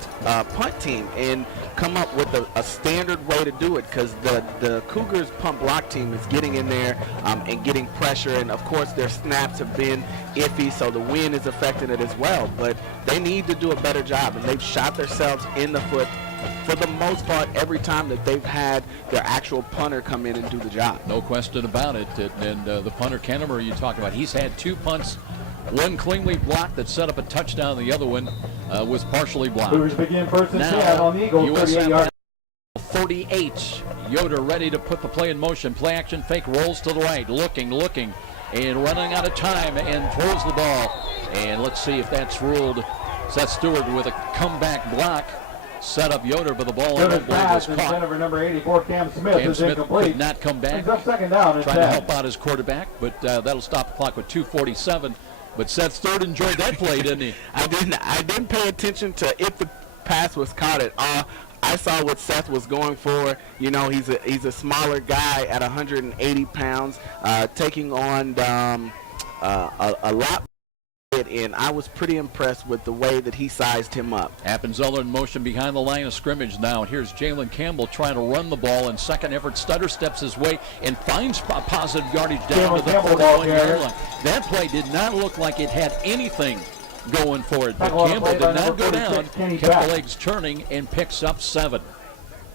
punt team and come up with a standard way to do it, because the Cougars punt block team is getting in there and getting pressure, and of course their snaps have been iffy, so the wind is affecting it as well. But they need to do a better job, and they've shot themselves in the foot for the most part every time that they've had their actual punter come in and do the job. No question about it. And the punter, Kennemer, you talk about, he's had 2 punts, one cleanly blocked that set up a touchdown. The other one was partially blocked. Cougars begin first and 10 on the Eagles, 38 yards. 38. Yoder ready to put the play in motion. Play action fake, rolls to the right, looking, and running out of time, and throws the ball. And let's see if that's ruled. Seth Stewart with a comeback block. Set up Yoder, but the ball was caught. Center number 84, Cam Smith, is Smith incomplete. could not come back. Second down. Trying to help out his quarterback, but that'll stop the clock with 2:47. But Seth Stewart enjoyed that play, didn't he? I didn't pay attention to if the pass was caught at all. I saw what Seth was going for. You know, he's a smaller guy at 180 pounds, taking on a lot and I was pretty impressed with the way that he sized him up. Appenzeller in motion behind the line of scrimmage now. Here's Jalen Campbell trying to run the ball in second effort. Stutter steps his way and finds positive yardage down to the 41-yard line. That play did not look like it had anything going for it, but Campbell did not go down, kept the legs turning, and picks up 7.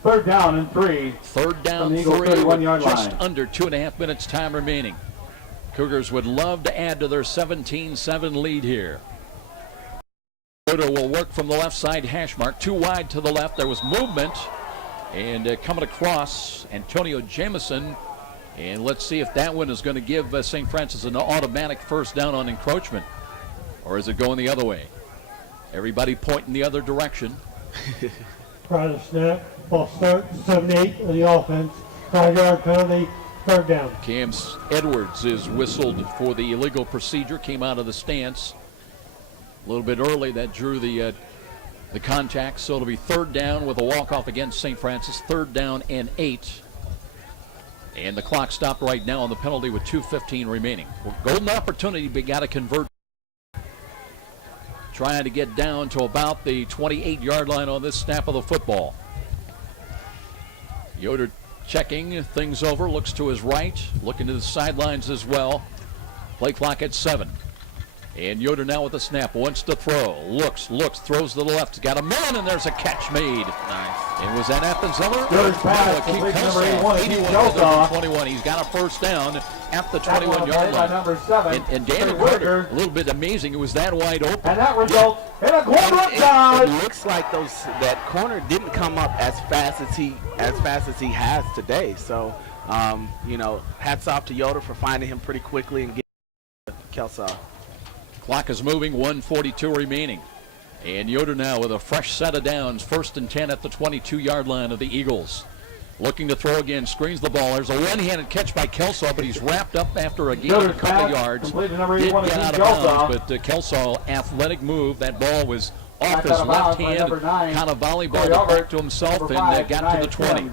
Third down and 3. Third down, 3 with just under 2.5 minutes time remaining. Cougars would love to add to their 17-7 lead here. Yoder will work from the left side hash mark, 2 wide to the left. There was movement, and coming across, Antonio Jamison. And let's see if that one is going to give St. Francis an automatic first down on encroachment. Or is it going the other way? Everybody pointing the other direction. Prior to snap, ball start, 7-8 of the offense. 5-yard penalty, third down. Cam Edwards is whistled for the illegal procedure, came out of the stance a little bit early. That drew the contact, so it'll be third down with a walk-off against St. Francis. Third down and 8. And the clock stopped right now on the penalty with 2:15 remaining. Golden opportunity, but got to convert. Trying to get down to about the 28-yard line on this snap of the football. Yoder checking things over, looks to his right, looking to the sidelines as well. Play clock at 7. And Yoder now with the snap, wants to throw, looks, throws to the left, got a man, and there's a catch made. Nice. And was that Appenzeller? Yoder's pass, complete number 21. He's got a first down at the 21-yard line. Number 7. And Danny Carter, a little bit amazing, it was that wide open. And that results in a corner dodge. It looks like that corner didn't come up as fast as he has today. So, hats off to Yoder for finding him pretty quickly and getting Kelsaw. Clock is moving, 1:42 remaining. And Yoder now with a fresh set of downs, 1st and 10 at the 22-yard line of the Eagles. Looking to throw again, screens the ball. There's a one-handed catch by Kelsaw, but he's wrapped up after a gain of a couple yards. Did get out of bounds, but Kelsaw, athletic move. That ball was off his left hand, kind of volleyballed it back to himself and got to the 20.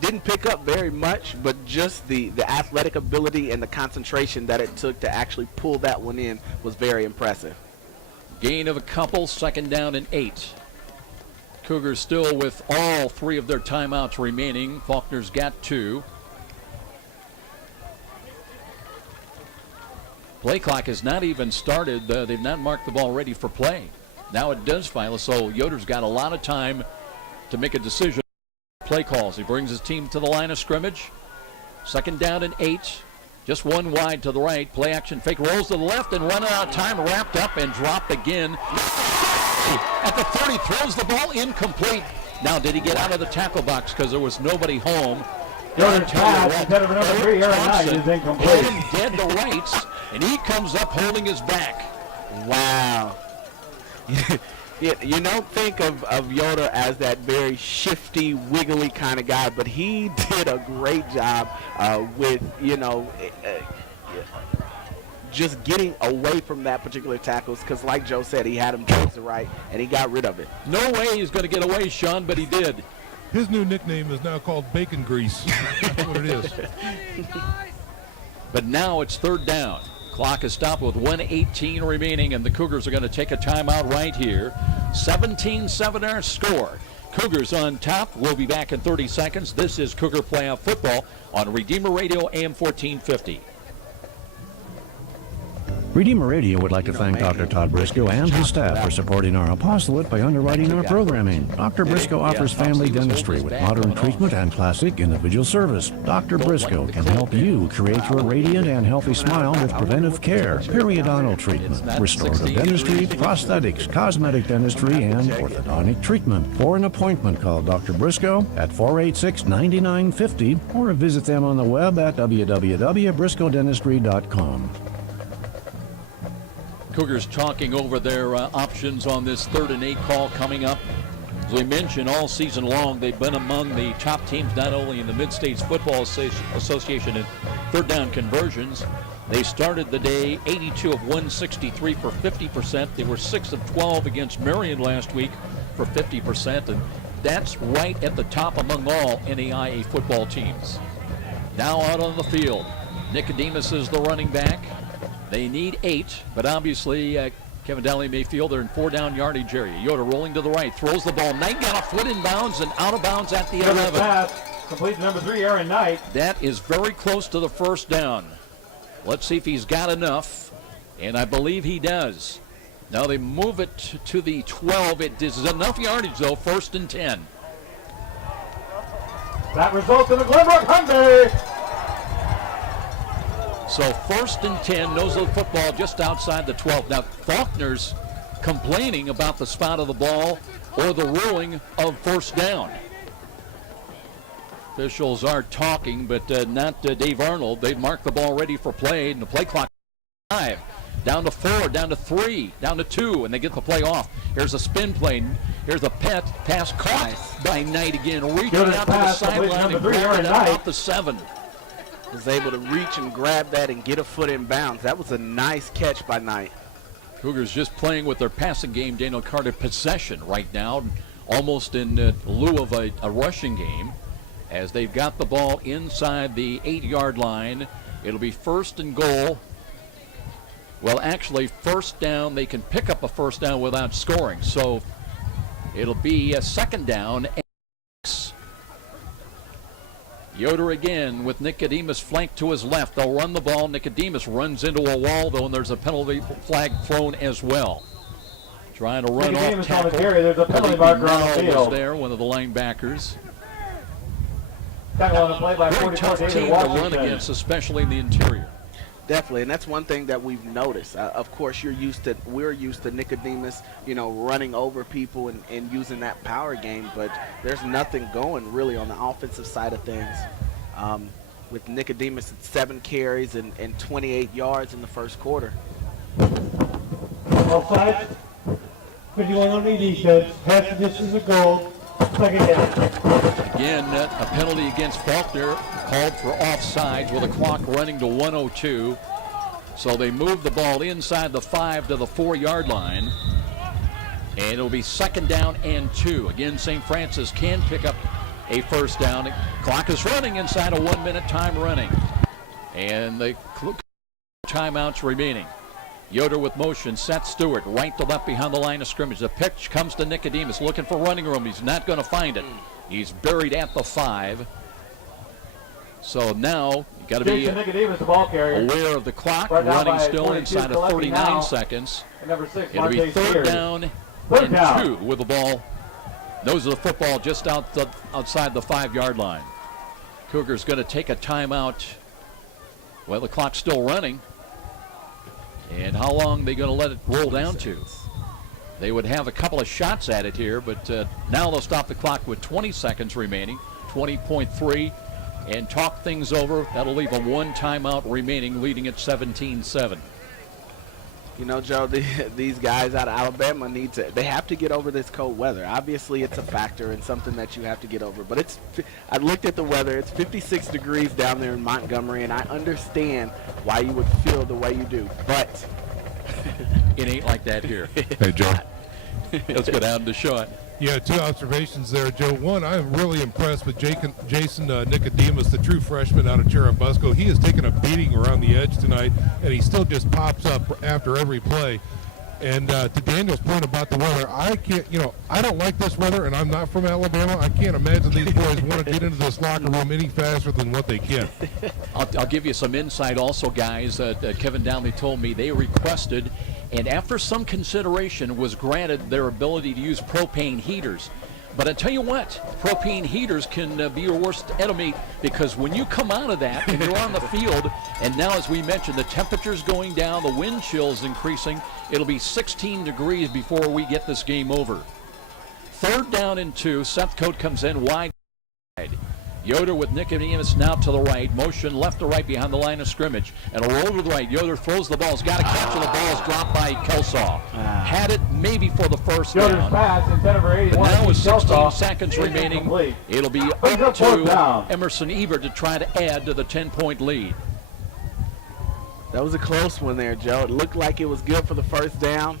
Didn't pick up very much, but just the athletic ability and the concentration that it took to actually pull that one in was very impressive. Gain of a couple, 2nd down and 8. Cougars still with all 3 of their timeouts remaining. Faulkner's got 2. Play clock has not even started. They've not marked the ball ready for play. Now it does finally, so Yoder's got a lot of time to make a decision. Play calls. He brings his team to the line of scrimmage. 2nd down and 8. Just 1 wide to the right. Play action fake, rolls to the left and running out of time. Wrapped up and dropped again. At the 30, throws the ball incomplete. Now, did he get out of the tackle box because there was nobody home? Yoder's pass, instead of number 3, Aaron Knight, is incomplete. Hit him dead to rights, and he comes up holding his back. Wow. You don't think of Yoder as that very shifty, wiggly kind of guy, but he did a great job with, just getting away from that particular tackles because, like Joe said, he had him towards the right, and he got rid of it. No way he's going to get away, Sean, but he did. His new nickname is now called Bacon Grease. That's what it is. But now it's 3rd down. Clock is stopped with 1:18 remaining, and the Cougars are going to take a timeout right here. 17-7 our score. Cougars on top. We'll be back in 30 seconds. This is Cougar Playoff Football on Redeemer Radio AM 1450. Redeemer Radio would like to thank Dr. Todd Briscoe and his staff for supporting our apostolate by underwriting our programming. Dr. Briscoe offers family dentistry with modern treatment and classic individual service. Dr. Briscoe can help you create your radiant and healthy smile with preventive care, periodontal treatment, restorative dentistry, prosthetics, cosmetic dentistry, and orthodontic treatment. For an appointment, call Dr. Briscoe at 486-9950 or visit them on the web at www.briscoedentistry.com. Cougars talking over their options on this 3rd and 8 call coming up. As we mentioned, all season long, they've been among the top teams not only in the Mid-States Football Association in 3rd down conversions. They started the day 82 of 163 for 50%. They were 6 of 12 against Marion last week for 50%, and that's right at the top among all NAIA football teams. Now out on the field, Nicodemus is the running back. They need 8, but obviously Kevin Donnelly may feel they're in 4-down yardage area. Yoder rolling to the right, throws the ball. Knight got a foot in bounds and out of bounds at the 11. Pass, complete to number 3, Aaron Knight. That is very close to the first down. Let's see if he's got enough, and I believe he does. Now they move it to the 12. It is enough yardage, though, 1st and 10. That results in a Glenbrook Hyundai. So 1st and 10, nose of the football just outside the 12. Now Faulkner's complaining about the spot of the ball or the ruling of first down. Officials are talking, but not Dave Arnold. They've marked the ball ready for play, and the play clock 5. Down to 4, down to 3, down to 2, and they get the play off. Here's a spin play. Here's a pass caught by Knight again, reaching out to the sideline and grabbing it out the 7. Was able to reach and grab that and get a foot in bounds. That was a nice catch by Knight. Cougars just playing with their passing game, Daniel Carter, possession right now, almost in lieu of a rushing game, as they've got the ball inside the 8-yard line. It'll be 1st and goal. Well, actually, first down. They can pick up a first down without scoring, so it'll be a 2nd down. Yoder again with Nicodemus flanked to his left. They'll run the ball. Nicodemus runs into a wall, though, and there's a penalty flag thrown as well. Trying to run off tackle. There's a penalty marker on the field. Was there, one of the linebackers. Tackle on the play by 44, Very tough David team Washington. to run against, especially in the interior. Definitely, and that's one thing that we've noticed. Of course, we're used to Nicodemus, running over people and using that power game, but there's nothing going really on the offensive side of things. With Nicodemus at 7 carries and 28 yards in the first quarter. Offside. 51 on the defense. Half the distance of goal. 2nd down. Again, a penalty against Faulkner called for offsides with a clock running to 1:02. So they move the ball inside the 5 to the 4-yard line. And it'll be 2nd down and 2. Again, St. Francis can pick up a first down. The clock is running inside a 1-minute time running. And the timeouts remaining. Yoder with motion, Seth Stewart, right to left behind the line of scrimmage. The pitch comes to Nicodemus, looking for running room. He's not going to find it. He's buried at the 5. So now you got to be aware of the clock, running still inside of 39 seconds. It'll be 3rd down and 2 with the ball. Nose of the football just outside the 5-yard line. Cougars going to take a timeout. Well, the clock's still running. And how long are they going to let it roll down to? They would have a couple of shots at it here, but now they'll stop the clock with 20 seconds remaining, 20.3, and talk things over. That'll leave a 1 timeout remaining, leading at 17-7. Joe, these guys out of Alabama they have to get over this cold weather. Obviously, it's a factor and something that you have to get over. But I looked at the weather. It's 56 degrees down there in Montgomery, and I understand why you would feel the way you do. But it ain't like that here. Hey, Joe. Let's go down to Sean. Yeah, 2 observations there, Joe. One, I'm really impressed with Jason Nicodemus, the true freshman out of Churubusco. He has taken a beating around the edge tonight, and he still just pops up after every play. And to Daniel's point about the weather, I can't, I don't like this weather, and I'm not from Alabama. I can't imagine these boys want to get into this locker room any faster than what they can. I'll give you some insight also, guys. Kevin Downey told me they requested, and after some consideration was granted, their ability to use propane heaters. But I tell you what, propane heaters can be your worst enemy, because when you come out of that and you're on the field, and now as we mentioned, the temperature's going down, the wind chill's increasing, it'll be 16 degrees before we get this game over. 3rd down and 2, Seth Coate comes in wide. Yoder with Nicodemus now to the right. Motion left to right behind the line of scrimmage. And a roll to the right. Yoder throws the ball. He's got a catch, and the ball is dropped by Kelsaw. Had it maybe for the first down. But now with 16 seconds remaining, it'll be up to Emerson Ebert to try to add to the 10-point lead. That was a close one there, Joe. It looked like it was good for the first down.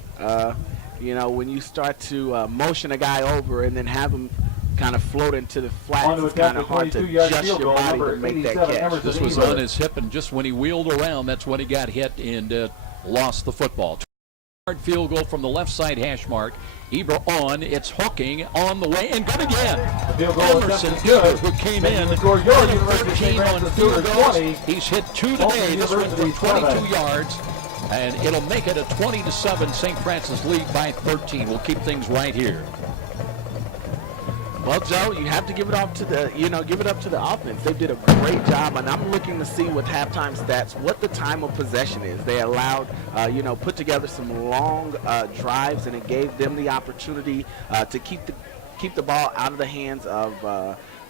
When you start to motion a guy over and then have him kind of floating to the flats, it's kind of hard to adjust your body to make that catch. This was on his hip, and just when he wheeled around, that's when he got hit and lost the football. Field goal from the left side hash mark. Eber on, it's hooking on the way and good again. Emerson Eber, who came in 13 on field goals. He's hit 2 today. This one from 22 yards. And it'll make it a 20-7 St. Francis lead by 13. We'll keep things right here. Well, Joe, you have to give it up to the offense. They did a great job, and I'm looking to see with halftime stats what the time of possession is. They allowed, put together some long drives, and it gave them the opportunity to keep the ball out of the hands of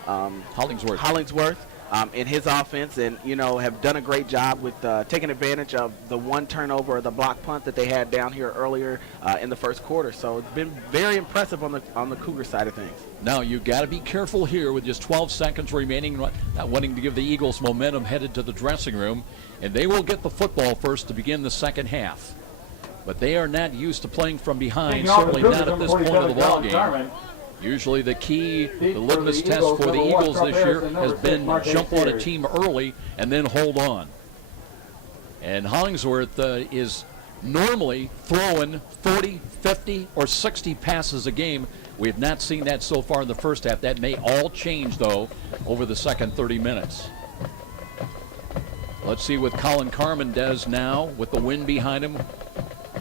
Hollingsworth. In his offense, and have done a great job with taking advantage of the one turnover or the block punt that they had down here earlier in the first quarter. So it's been very impressive on the Cougar side of things. Now you got to be careful here with just 12 seconds remaining, not wanting to give the Eagles momentum headed to the dressing room, and they will get the football first to begin the second half. But they are not used to playing from behind, certainly not at this point of the ball game. Usually the key, the litmus test for the Eagles this year has been jump on a team early and then hold on. And Hollingsworth is normally throwing 40, 50, or 60 passes a game. We have not seen that so far in the first half. That may all change, though, over the second 30 minutes. Let's see what Colin Carman does now with the wind behind him,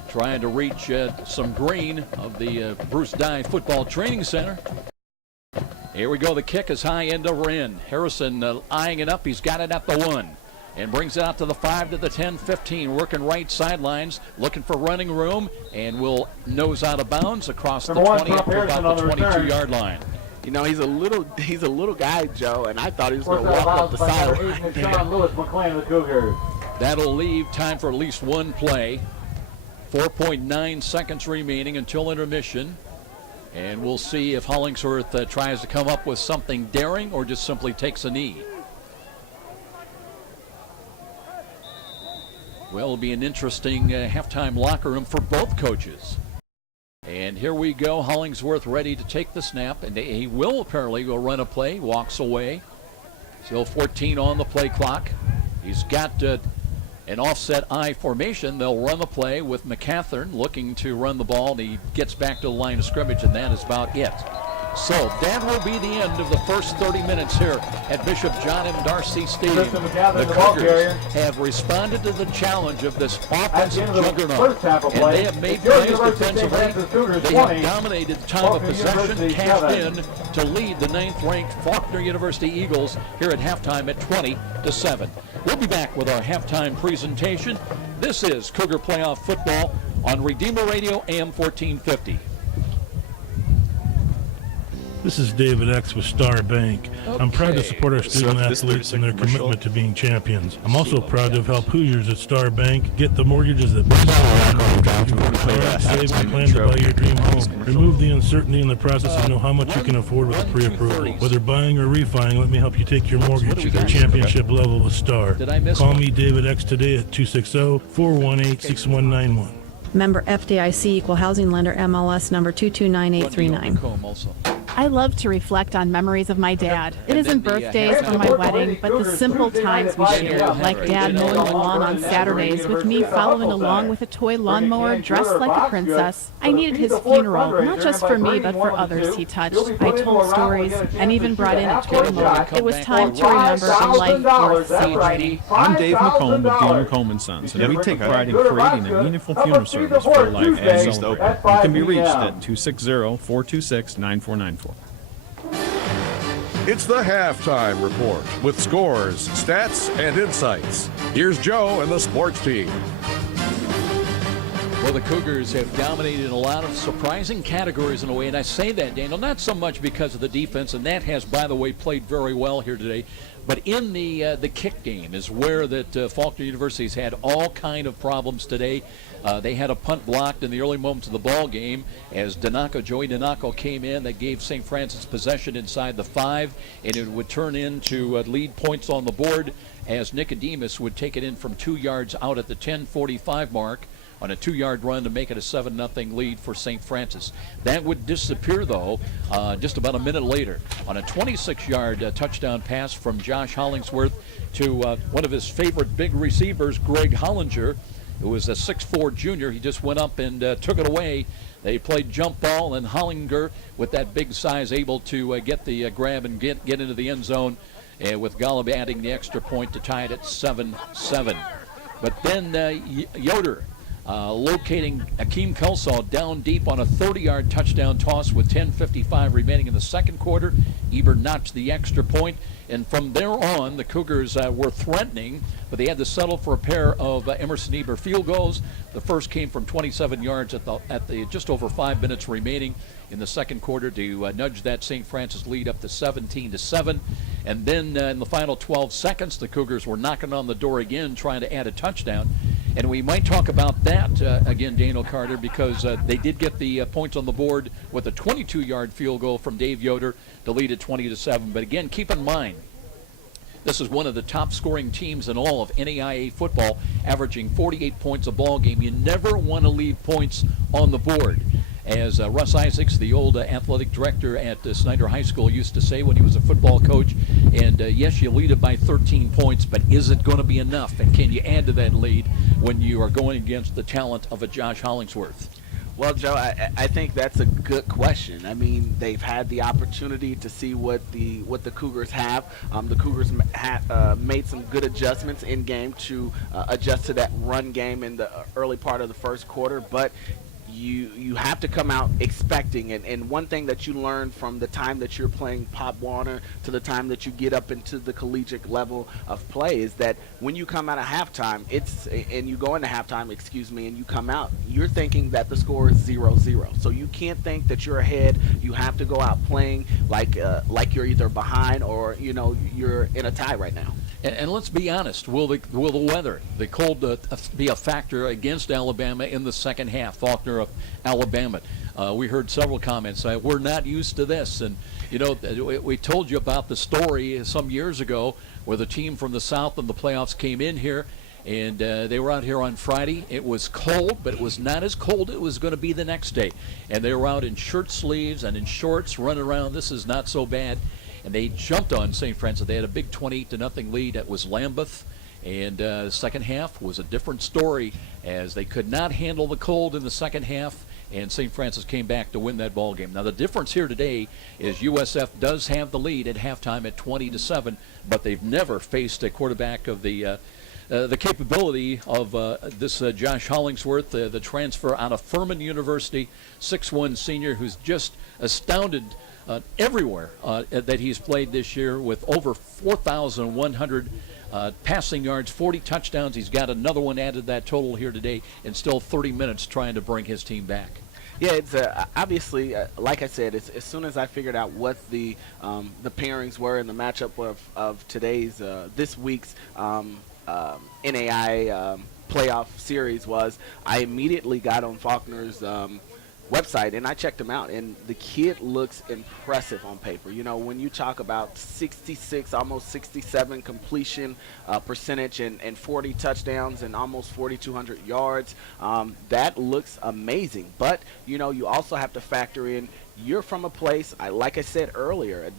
trying to reach some green of the Bruce Dye Football Training Center. Here we go. The kick is high end over end. Harrison eyeing it up. He's got it at the 1 and brings it out to the 5, to the 10, 15. Working right sidelines, looking for running room, and will nose out of bounds across the 20 up to about the 22-yard line. He's a little guy, Joe, and I thought he was going to walk up the sideline. That'll leave time for at least one play. 4.9 seconds remaining until intermission, and we'll see if Hollingsworth tries to come up with something daring or just simply takes a knee. Well, it'll be an interesting halftime locker room for both coaches. And here we go, Hollingsworth ready to take the snap, and he will apparently go run a play, walks away. Still 14 on the play clock. He's got an offset I formation. They'll run the play with McCathern looking to run the ball, and he gets back to the line of scrimmage, and that is about it. So that will be the end of the first 30 minutes here at Bishop John M. Darcy Stadium. The Cougars have responded to the challenge of this offensive juggernaut, and they have made plays defensively. They have dominated time of possession, cashed in to lead the 9th-ranked Faulkner University Eagles here at halftime at 20-7. We'll be back with our halftime presentation. This is Cougar Playoff Football on Redeemer Radio AM 1450. This is David X with Star Bank. I'm proud to support our student athletes and their commitment to being champions. I'm also proud to have helped Hoosiers at Star Bank get the mortgages that save and plan to buy your dream home. Remove the uncertainty in the process and know how much you can afford with a pre-approval. Whether buying or refining, let me help you take your mortgage to the championship level with Star. Call me David X today at 260-418-6191. Member FDIC Equal Housing Lender MLS number 229839. I love to reflect on memories of my dad. It isn't birthdays or my wedding, but the simple times we shared, like Dad mowing the lawn on Saturdays with me following along with a toy lawnmower dressed like a princess. I needed his funeral, not just for me, but for others he touched. I told stories and even brought in a toy mower. It was time to remember a life worth celebrating. I'm Dave McComb with Dean McComb & Sons, and we take pride in creating a meaningful funeral service for life and celebrate. You can be reached at 260-426-9494. It's the Halftime Report with scores, stats, and insights. Here's Joe and the sports team. Well, the Cougars have dominated in a lot of surprising categories in a way, and I say that, Daniel, not so much because of the defense, and that has, by the way, played very well here today, but in the kick game is where that Faulkner University has had all kind of problems today. They had a punt blocked in the early moments of the ball game as Joey Donaco came in. That gave St. Francis possession inside the 5, and it would turn into lead points on the board as Nicodemus would take it in from 2 yards out at the 10:45 mark on a 2-yard run to make it a 7-0 lead for St. Francis. That would disappear, though, just about a minute later on a 26-yard touchdown pass from Josh Hollingsworth to one of his favorite big receivers, Greg Hollinger, who was a 6'4 junior. He just went up and took it away. They played jump ball, and Hollinger, with that big size, able to get the grab and get into the end zone, with Golub adding the extra point to tie it at 7-7. But then Yoder locating Akeem Kelsaw down deep on a 30-yard touchdown toss with 10:55 remaining in the second quarter. Eber notched the extra point, and from there on, the Cougars were threatening, but they had to settle for a pair of Emerson Eber field goals. The first came from 27 yards at the just over 5 minutes remaining in the second quarter to nudge that St. Francis lead up to 17-7. And then in the final 12 seconds, the Cougars were knocking on the door again, trying to add a touchdown. And we might talk about that again, Daniel Carter, because they did get the points on the board with a 22-yard field goal from Dave Yoder to lead at 20-7. But again, keep in mind, this is one of the top scoring teams in all of NAIA football, averaging 48 points a ball game. You never want to leave points on the board. As Russ Isaacs, the old athletic director at Snyder High School, used to say when he was a football coach, and yes, you lead it by 13 points, but is it going to be enough? And can you add to that lead when you are going against the talent of a Josh Hollingsworth? Well, Joe, I think that's a good question. I mean, they've had the opportunity to see what the Cougars have. The Cougars made some good adjustments in game to adjust to that run game in the early part of the first quarter, but you have to come out expecting, and one thing that you learn from the time that you're playing Pop Warner to the time that you get up into the collegiate level of play is that when you come out of halftime, and you go into halftime, and you come out, you're thinking that the score is 0-0. So you can't think that you're ahead. You have to go out playing like you're either behind or you're in a tie right now. And let's be honest, will the weather, the cold, be a factor against Alabama in the second half? Faulkner of Alabama. We heard several comments saying, we're not used to this. And, we told you about the story some years ago where the team from the South in the playoffs came in here, and they were out here on Friday. It was cold, but it was not as cold as it was going to be the next day. And they were out in shirt sleeves and in shorts running around. This is not so bad. And they jumped on St. Francis. They had a big 28-0 lead. That was Lambeth. And the second half was a different story as they could not handle the cold in the second half, and St. Francis came back to win that ball game. Now, the difference here today is USF does have the lead at halftime at 20-7, but they've never faced a quarterback of the capability of this Josh Hollingsworth, the transfer out of Furman University, 6'1 senior who's just astounded everywhere that he's played this year with over 4,100 passing yards, 40 touchdowns. He's got another one added to that total here today, and still 30 minutes trying to bring his team back. Yeah, it's obviously, like I said, as soon as I figured out what the pairings were in the matchup of today's, this week's NAI playoff series was, I immediately got on Faulkner's website and I checked him out, and the kid looks impressive on paper. When you talk about 66, almost 67 completion percentage and 40 touchdowns and almost 4,200 yards, that looks amazing. But you also have to factor in you're from a place, like I said earlier,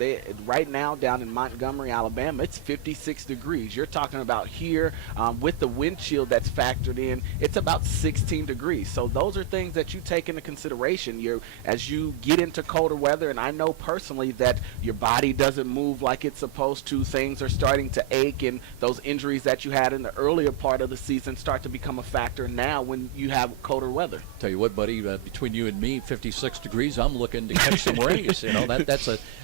right now down in Montgomery, Alabama, it's 56 degrees. You're talking about here with the wind chill that's factored in, it's about 16 degrees. So those are things that you take into consideration as you get into colder weather. And I know personally that your body doesn't move like it's supposed to. Things are starting to ache, and those injuries that you had in the earlier part of the season start to become a factor now when you have colder weather. Tell you what, buddy, between you and me, 56 degrees, I'm looking to catch some rays.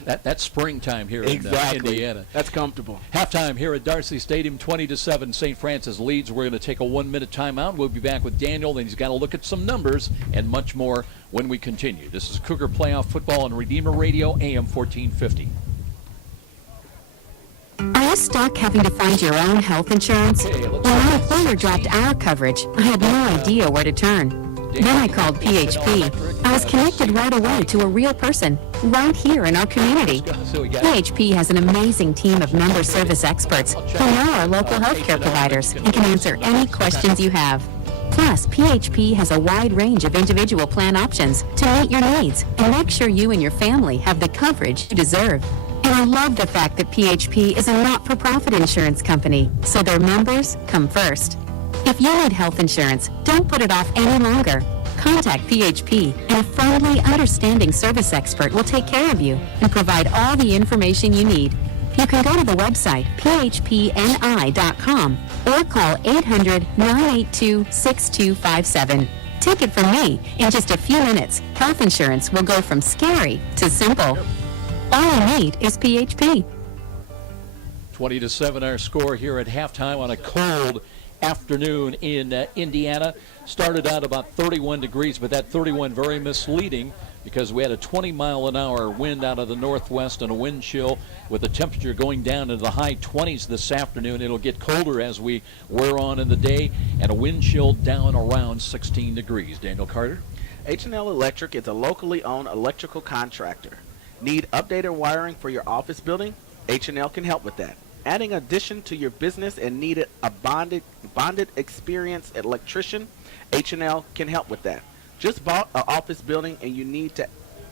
That's springtime here in Indiana. That's comfortable. Halftime here at Darcy Stadium, 20-7. St. Francis leads. We're going to take a 1-minute timeout. We'll be back with Daniel, and he's got to look at some numbers and much more when we continue. This is Cougar Playoff Football on Redeemer Radio, AM 1450. Are you stuck having to find your own health insurance? When my employer dropped our coverage, I had no idea where to turn. Then I called PHP. I was connected right away to a real person right here in our community. PHP has an amazing team of member service experts who know our local healthcare providers and can answer any questions you have. Plus, PHP has a wide range of individual plan options to meet your needs and make sure you and your family have the coverage you deserve. And I love the fact that PHP is a not-for-profit insurance company, so their members come first. If you need health insurance, don't put it off any longer. Contact PHP, and a friendly, understanding service expert will take care of you and provide all the information you need. You can go to the website, phpni.com, or call 800-982-6257. Take it from me, in just a few minutes, health insurance will go from scary to simple. All you need is PHP. 20-7 our score here at halftime on a cold afternoon in Indiana. Started out about 31 degrees, but that 31 very misleading because we had a 20-mile-an-hour wind out of the northwest and a wind chill with the temperature going down into the high 20s this afternoon. It'll get colder as we wear on in the day, and a wind chill down around 16 degrees. Daniel Carter. H&L Electric is a locally owned electrical contractor. Need updated wiring for your office building? H&L can help with that. Adding addition to your business and needed a bonded experienced electrician? H&L can help with that. Just bought an office building and you need to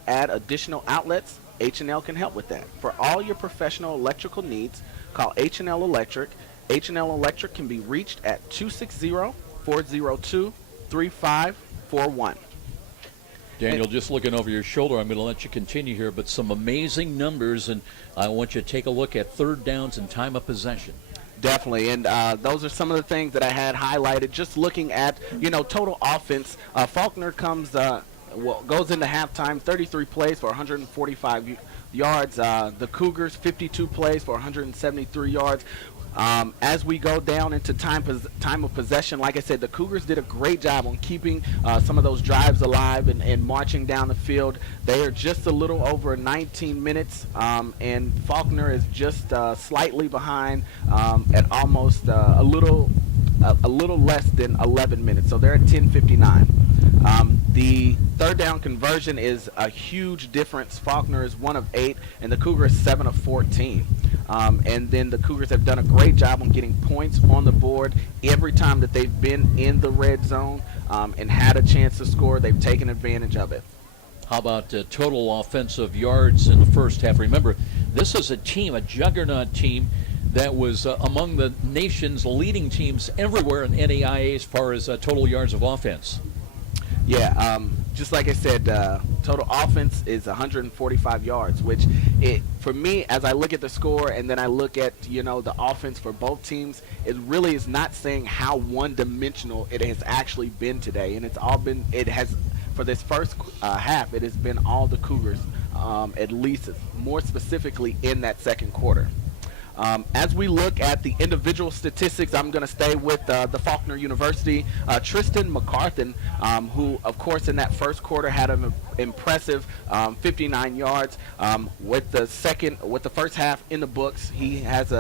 add additional outlets? H&L can help with that. For all your professional electrical needs, call H&L Electric. H&L Electric can be reached at 260-402-3541. Daniel, just looking over your shoulder, I'm going to let you continue here, but some amazing numbers, and I want you to take a look at third downs and time of possession. Definitely, and those are some of the things that I had highlighted. Just looking at, total offense, Faulkner goes into halftime, 33 plays for 145 yards. The Cougars, 52 plays for 173 yards. As we go down into time of possession, like I said, the Cougars did a great job on keeping some of those drives alive and marching down the field. They are just a little over 19 minutes, and Faulkner is just slightly behind at almost a little less than 11 minutes. So they're at 10:59. The third down conversion is a huge difference. Faulkner is 1 of 8, and the Cougars 7 of 14. And then the Cougars have done a great job on getting points on the board every time that they've been in the red zone and had a chance to score. They've taken advantage of it. How about total offensive yards in the first half? Remember, this is a team, a juggernaut team, that was among the nation's leading teams everywhere in NAIA as far as total yards of offense. Yeah, just like I said, total offense is 145 yards, which for me, as I look at the score and then I look at, the offense for both teams, it really is not saying how one-dimensional it has actually been today. And for this first half, it has been all the Cougars, at least more specifically in that second quarter. As we look at the individual statistics, I'm going to stay with the Faulkner University. Tristan McCarthan, who, of course, in that first quarter had an impressive 59 yards. With the first half in the books, he has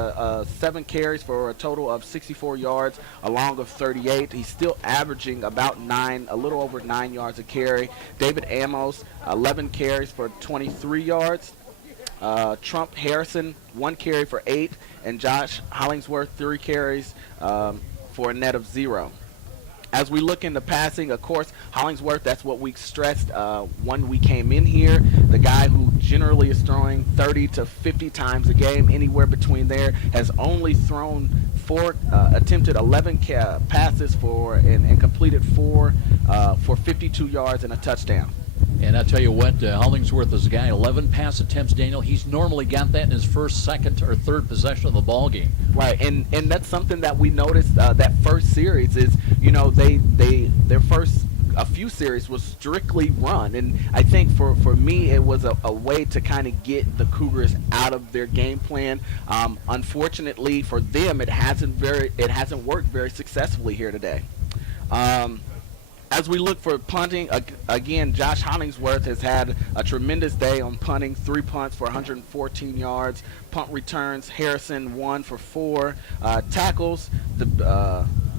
7 carries for a total of 64 yards, along with 38. He's still averaging about a little over 9 yards a carry. David Amos, 11 carries for 23 yards. Trump Harrison, 1 carry for 8, and Josh Hollingsworth, 3 carries for a net of 0. As we look into passing, of course, Hollingsworth, that's what we stressed when we came in here. The guy who generally is throwing 30 to 50 times a game, anywhere between there, has only thrown attempted 11 passes and completed 4 for 52 yards and a touchdown. And I'll tell you what, Hollingsworth is a guy, 11 pass attempts, Daniel. He's normally got that in his first, second, or third possession of the ball game. Right, and that's something that we noticed that first series is, their first a few series was strictly run, and I think for me it was a way to kind of get the Cougars out of their game plan. Unfortunately for them, it hasn't worked very successfully here today. As we look for punting, again, Josh Hollingsworth has had a tremendous day on punting, 3 punts for 114 yards. Punt returns, Harrison 1 for 4. Tackles,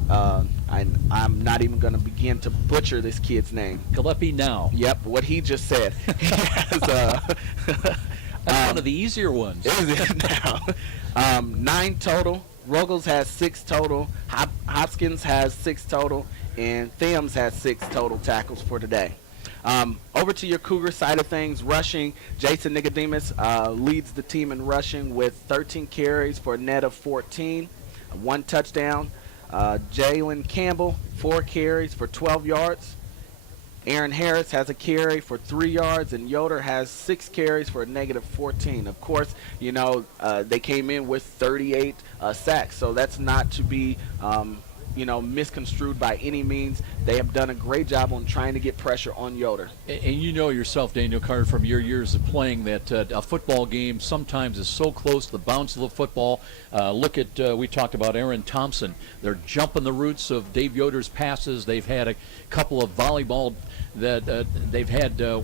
I'm not even going to begin to butcher this kid's name. Gillespie now. Yep, what he just said. He has, that's one of the easier ones. Is it now? 9 total. Ruggles has 6 total. Hoskins has 6 total, and Thiams has 6 total tackles for today. Over to your Cougar side of things, rushing, Jason Nicodemus leads the team in rushing with 13 carries for a net of 14, 1 touchdown. Jalen Campbell, 4 carries for 12 yards. Aaron Harris has a carry for 3 yards, and Yoder has 6 carries for a negative 14. Of course, you know, they came in with 38 sacks, so that's not to be misconstrued by any means. They have done a great job on trying to get pressure on Yoder. And you know yourself, Daniel Carter, from your years of playing, that a football game sometimes is so close, the bounce of the football. Look at, we talked about Aaron Thompson. They're jumping the roots of Dave Yoder's passes. They've had a couple of volleyball that they've had a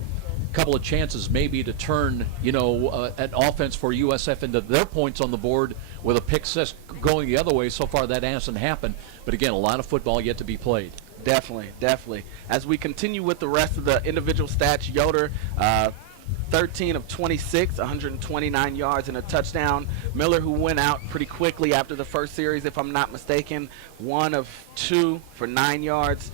couple of chances maybe to turn, an offense for USF into their points on the board with a pick six going the other way. So far that hasn't happened. But again, a lot of football yet to be played. Definitely. As we continue with the rest of the individual stats, Yoder, 13 of 26, 129 yards and a touchdown. Miller, who went out pretty quickly after the first series, if I'm not mistaken, 1 of 2 for 9 yards.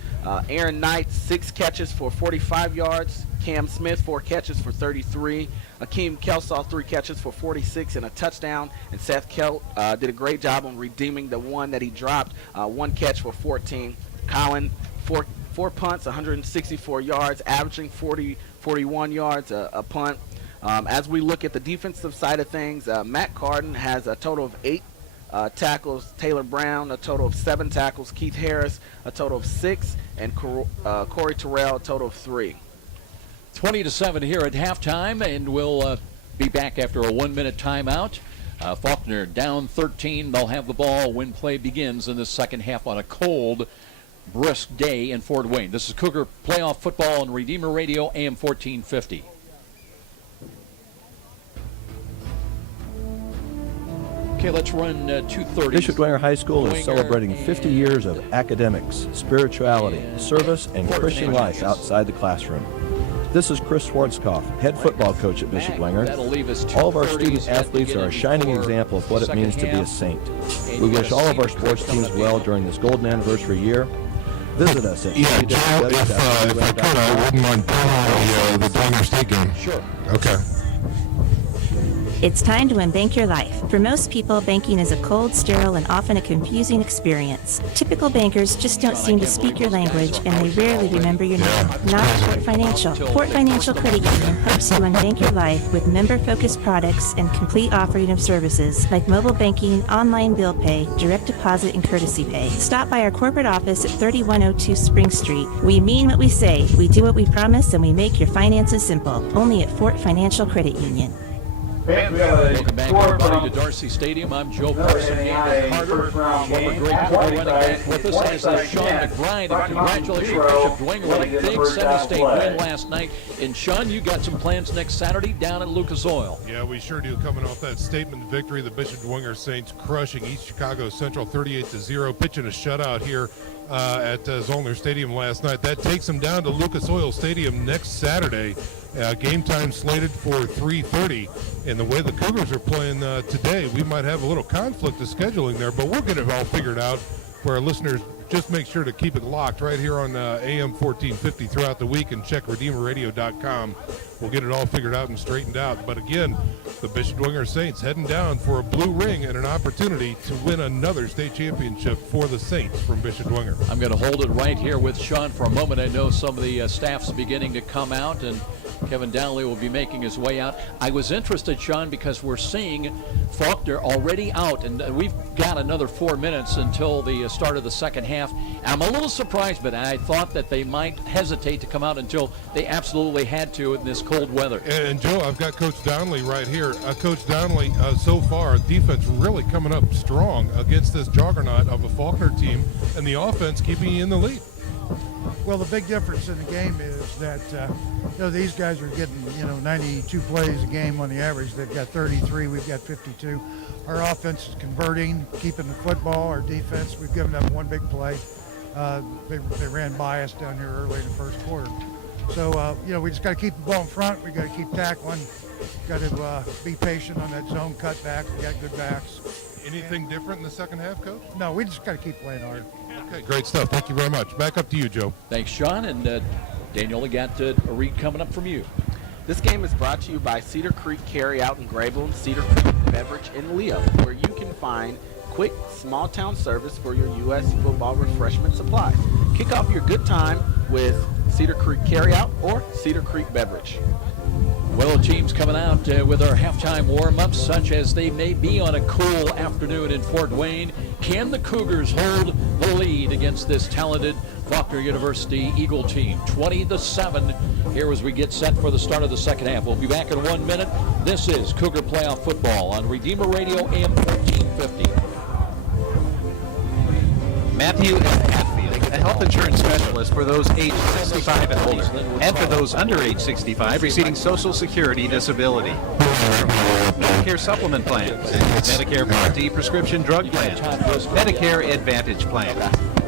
Aaron Knight, 6 catches for 45 yards. Cam Smith, 4 catches for 33. Akeem Kelsaw, 3 catches for 46 and a touchdown. And Seth Kelt did a great job on redeeming the one that he dropped, 1 catch for 14. Colin, 4 punts, 164 yards, averaging 41 yards a punt. As we look at the defensive side of things, Matt Carden has a total of 8 tackles. Taylor Brown, a total of 7 tackles. Keith Harris, a total of 6. And Corey Terrell, a total of 3. 20-7 here at halftime, and we'll be back after a 1-minute timeout. Faulkner down 13. They'll have the ball when play begins in the second half on a cold, brisk day in Fort Wayne. This is Cougar Playoff Football on Redeemer Radio, AM 1450. Okay, let's run 2:30. Bishop Dwenger High School is celebrating 50 years of academics, spirituality, service, and Christian life outside the classroom. This is Chris Schwarzkopf, head football coach at Bishop Dwenger. All of our student athletes are a shining example of what it means to be a saint. We wish all of our sports teams well during this golden anniversary year. Visit us at Joe, if I could, I wouldn't mind pulling the Dwenger State game. Sure. Okay. It's time to unbank your life. For most people, banking is a cold, sterile, and often a confusing experience. Typical bankers just don't seem to speak your language, and they rarely remember your name. Not at Fort Financial. Fort Financial Credit Union helps you unbank your life with member-focused products and complete offering of services like mobile banking, online bill pay, direct deposit, and courtesy pay. Stop by our corporate office at 3102 Spring Street. We mean what we say, we do what we promise, and we make your finances simple. Only at Fort Financial Credit Union. Welcome back, everybody, to Darcy Stadium. I'm Joe Parson, Daniel Carter, former great Cougar running back with us, as is Sean McBride. And congratulations, Bishop Dwenger, with a big semi-state win last night. And Sean, you got some plans next Saturday down at Lucas Oil. Yeah, we sure do. Coming off that statement victory, the Bishop Dwenger Saints crushing East Chicago Central 38-0, pitching a shutout here at Zollner Stadium last night. That takes them down to Lucas Oil Stadium next Saturday. Game time slated for 3:30, and the way the Cougars are playing today, we might have a little conflict of scheduling there, but we'll get it all figured out for our listeners. Just make sure to keep it locked right here on AM 1450 throughout the week, and check RedeemerRadio.com. We'll get it all figured out and straightened out. But again, the Bishop Dwenger Saints heading down for a blue ring and an opportunity to win another state championship for the Saints from Bishop Dwenger. I'm going to hold it right here with Sean for a moment. I know some of the staff's beginning to come out, and Kevin Donnelly will be making his way out. I was interested, Sean, because we're seeing Faulkner already out, and we've got another 4 minutes until the start of the second half. I'm a little surprised, but I thought that they might hesitate to come out until they absolutely had to in this cold weather. And Joe, I've got Coach Donnelly right here. Coach Donnelly, so far, defense really coming up strong against this juggernaut of a Faulkner team, and the offense keeping you in the lead. Well, the big difference in the game is that these guys are getting 92 plays a game on the average. They've got 33, we've got 52. Our offense is converting, keeping the football. Our defense, we've given them one big play. They ran by us down here early in the first quarter. So we just got to keep the ball in front. We got to keep tackling, got to be patient on that zone cutback. We got good backs. Anything different in the second half, Coach? No, we just got to keep playing hard. Okay, great stuff. Thank you very much. Back up to you, Joe. Thanks, Sean. And Daniel, we got a read coming up from you. This game is brought to you by Cedar Creek Carryout in Grayville and Cedar Creek Beverage in Leo, where you can find quick, small-town service for your U.S. football refreshment supplies. Kick off your good time with Cedar Creek Carryout or Cedar Creek Beverage. Well, teams coming out with our halftime warm-ups, such as they may be on a cool afternoon in Fort Wayne. Can the Cougars hold the lead against this talented Faulkner University Eagle team? 20-7 here as we get set for the start of the second half. We'll be back in 1 minute. This is Cougar Playoff Football on Redeemer Radio AM 1450. Matthew F. Hatfield, a health insurance specialist for those aged 65 and older, and for those under age 65 receiving Social Security disability. Medicare supplement plans, Medicare Part D prescription drug plans, Medicare Advantage plans,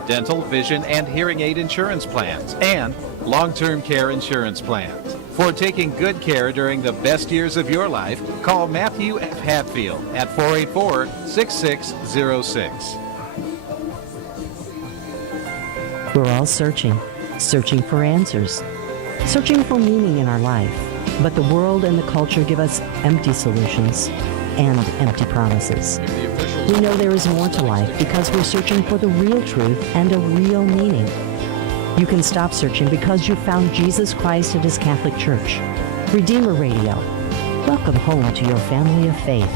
dental, vision, and hearing aid insurance plans, and long-term care insurance plans. For taking good care during the best years of your life, call Matthew F. Hatfield at 484-6606. We're all searching for answers, searching for meaning in our life. But the world and the culture give us empty solutions and empty promises. We know there is more to life because we're searching for the real truth and a real meaning. You can stop searching because you found Jesus Christ at His Catholic Church. Redeemer Radio. Welcome home to your family of faith.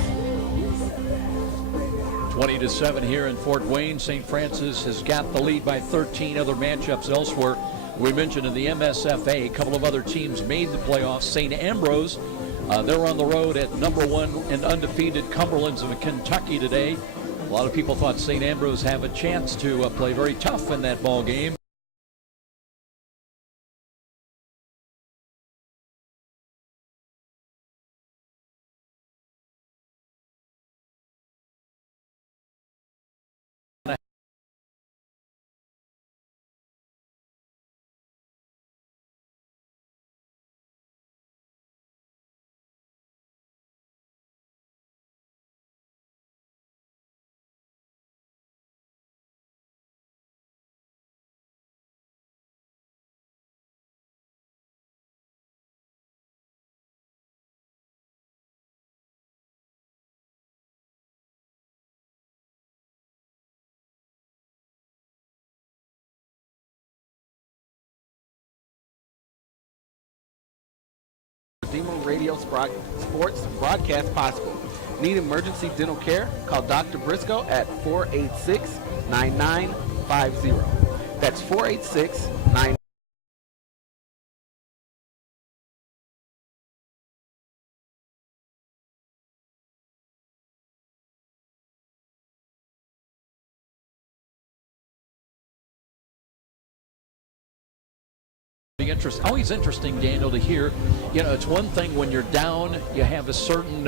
20-7 here in Fort Wayne. St. Francis has got the lead by 13. Other matchups elsewhere. We mentioned in the MSFA, a couple of other teams made the playoffs. St. Ambrose, they're on the road at #1 and undefeated Cumberlands of Kentucky today. A lot of people thought St. Ambrose have a chance to play very tough in that ball game. Redeemer Radio Sports broadcast possible. Need emergency dental care? Call Dr. Briscoe at 486-9950. That's 486-9950. Always interesting, Daniel, to hear. You know, it's one thing when you're down, you have a certain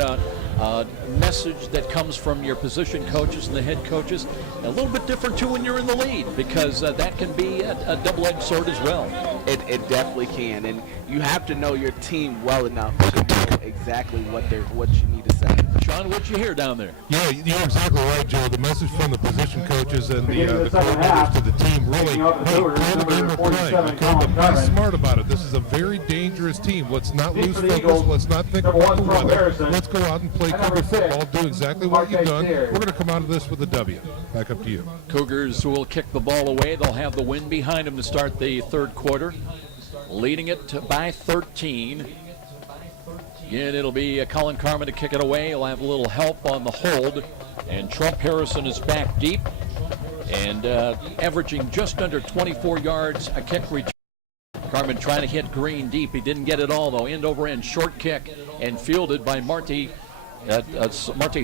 message that comes from your position coaches and the head coaches. A little bit different, too, when you're in the lead, because that can be a double-edged sword as well. It definitely can, and you have to know your team well enough to know exactly what you need to say. Sean, what you hear down there? Yeah, you're exactly right, Joe. The message from the position coaches and the coordinators to the team really, hey, play the game we're playing, okay, but be smart about it. This is a very dangerous team. Let's not lose focus. Let's not think about the weather. Let's go out and play Cougar football, do exactly what you've done. We're going to come out of this with a W. Back up to you. Cougars will kick the ball away. They'll have the wind behind them to start the third quarter, leading it by 13. Again, it'll be Colin Carmen to kick it away. He'll have a little help on the hold. And Trump Harrison is back deep and averaging just under 24 yards a kick return. Carmen trying to hit Green deep. He didn't get it all, though. End over end, short kick, and fielded by Marty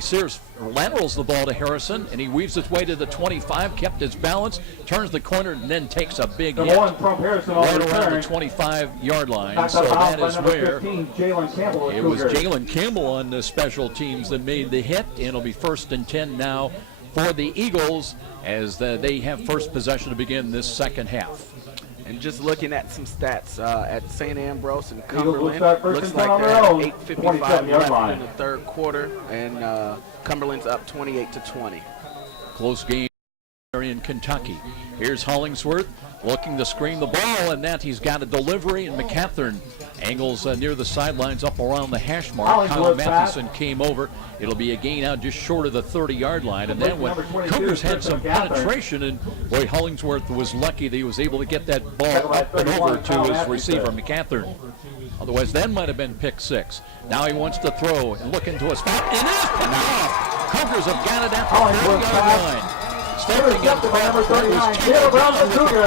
Sears. Laterals the ball to Harrison, and he weaves his way to the 25, kept his balance, turns the corner, and then takes a big hit right around the 25-yard line. So that is where it was Jalen Campbell on the special teams that made the hit, and it'll be 1st and 10 now for the Eagles as they have first possession to begin this second half. And just looking at some stats at St. Ambrose and Eagles will Cumberland, start first looks and like 10 on they're their at own, 8:55 27-yard left line. in the third quarter, and Cumberland's up 28-20. Close game in Kentucky. Here's Hollingsworth looking to screen the ball, and that he's got a delivery, and McCathern angles near the sidelines up around the hash mark. Kyle Matheson came over. It'll be a gain out just short of the 30-yard line, and then when Cougars had some penetration, and boy, Hollingsworth was lucky that he was able to get that ball up and over to his receiver, McCathern. Otherwise, that might have been pick six. Now he wants to throw and look into a spot, and it is picked off. Cougars have got it at the 30-yard line. Stepping up by number 39, Caleb Brown the Cougar.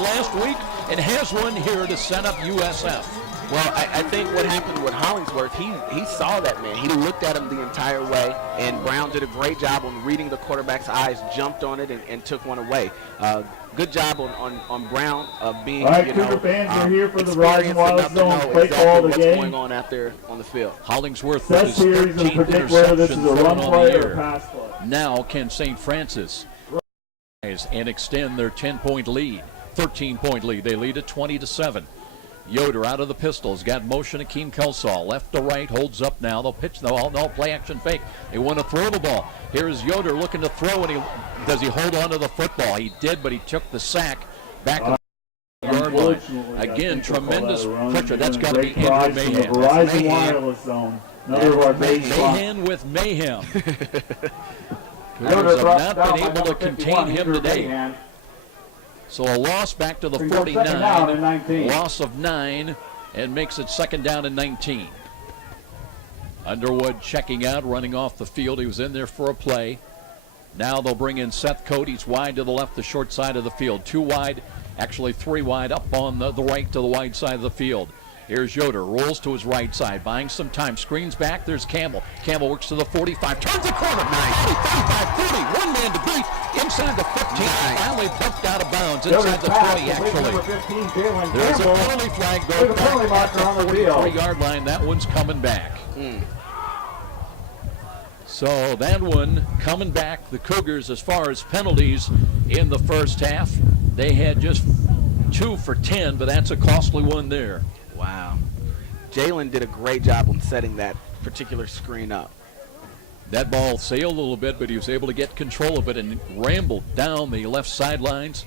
Last week, and has one here to set up USF. Well, I think what happened with Hollingsworth, he saw that man. He looked at him the entire way, and Brown did a great job on reading the quarterback's eyes, jumped on it, and took one away. Good job on Brown of being, all right, Cougar fans are here for the Rising Wild Zone play call of the what's game. going on out there on the field. Hollingsworth with his 13th interception thrown on the year. Now can St. Francis and extend their 10-point lead, 13-point lead. They lead at 20-7. Yoder out of the pistols, got motion. Akeem Kelsall left to right, holds up now. They'll pitch the ball, no play action fake. They want to throw the ball. Here's Yoder looking to throw, and does he hold on to the football? He did, but he took the sack back to the yard line. Again, tremendous pressure. That's got to be Andrew Mahan. Verizon Wireless Zone. Another of our base Mahan with mayhem. Cougars have not been able to contain him today. So a loss back to the 49, loss of 9, and makes it second down and 19. Underwood checking out, running off the field. He was in there for a play. Now they'll bring in Seth Coate. He's wide to the left, the short side of the field. 2 wide, actually 3 wide, up on the right to the wide side of the field. Here's Yoder, rolls to his right side, buying some time, screens back, there's Campbell. Campbell works to the 45, turns the corner, 30, 35, 40, one man to beat, inside the 15, finally bumped out of bounds, inside the 20 actually. There's a penalty flag though, back at the 43-yard line, that one's coming back. So that one coming back, the Cougars, as far as penalties in the first half, they had just 2 for 10, but that's a costly one there. Wow. Jalen did a great job on setting that particular screen up. That ball sailed a little bit, but he was able to get control of it and rambled down the left sidelines,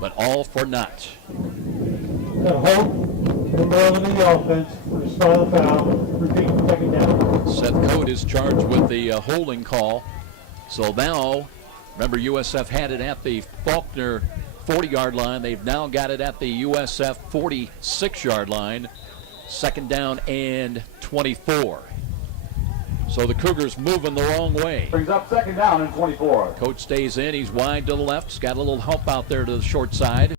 but all for naught. Got Holt, number 11 the offense, for the start of the foul. Repeat, second down. Seth Coate is charged with the holding call. So now, remember USF had it at the Faulkner 40-yard line. They've now got it at the USF 46-yard line. Second down and 24. So the Cougars moving the wrong way. Brings up second down and 24. Coach stays in. He's wide to the left. He's got a little help out there to the short side.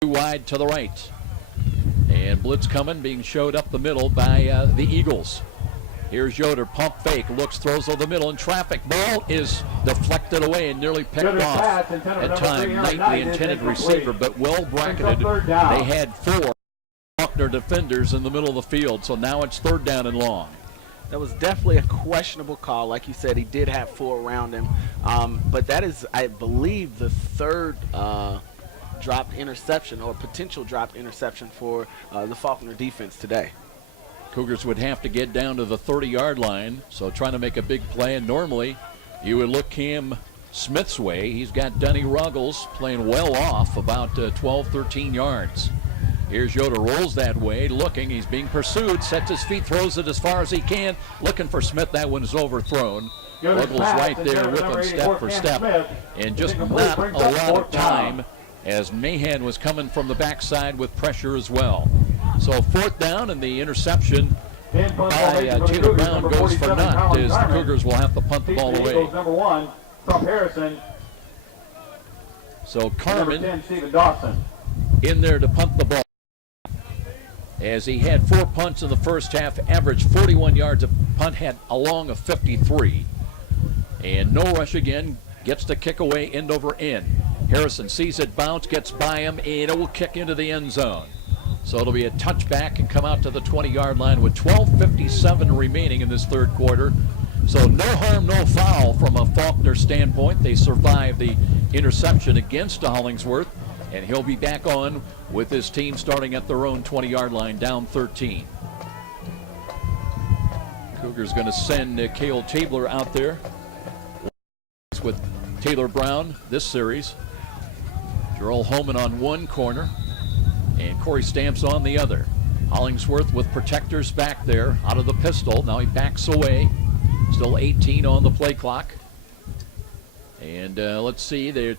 2 wide to the right. And blitz coming, being showed up the middle by the Eagles. Here's Yoder, pump fake, looks, throws over the middle, and traffic. Ball is deflected away and nearly picked off at time. Knight, the intended receiver, but well bracketed. They had 4 Faulkner defenders in the middle of the field, so now it's third down and long. That was definitely a questionable call. Like you said, he did have 4 around him. But that is, I believe, the third dropped interception or potential dropped interception for the Faulkner defense today. Cougars would have to get down to the 30-yard line, so trying to make a big play. And normally, you would look Cam Smith's way. He's got Dunny Ruggles playing well off about 12, 13 yards. Here's Yoder, rolls that way, looking. He's being pursued, sets his feet, throws it as far as he can. Looking for Smith. That one is overthrown. Ruggles right there with him step for step. And just not a lot of time as Mahan was coming from the backside with pressure as well. So fourth down, and the interception by Taylor Brown goes for naught as the Cougars will have to punt the ball away. Number 1 from Harrison. So Carmen Number 10, Stephen Dawson. In there to punt the ball. As he had 4 punts in the first half, averaged 41 yards a punt, had a long of 53. And no rush again, gets the kick away end over end. Harrison sees it bounce, gets by him, and it will kick into the end zone. So it'll be a touchback and come out to the 20-yard line with 12:57 remaining in this third quarter. So no harm, no foul from a Faulkner standpoint. They survived the interception against Hollingsworth. And he'll be back on with his team starting at their own 20-yard line, down 13. Cougars going to send Cale Tabler out there with Taylor Brown this series. Jerome Holman on one corner and Corey Stamps on the other. Hollingsworth with protectors back there out of the pistol. Now he backs away. Still 18 on the play clock. And let's see, they're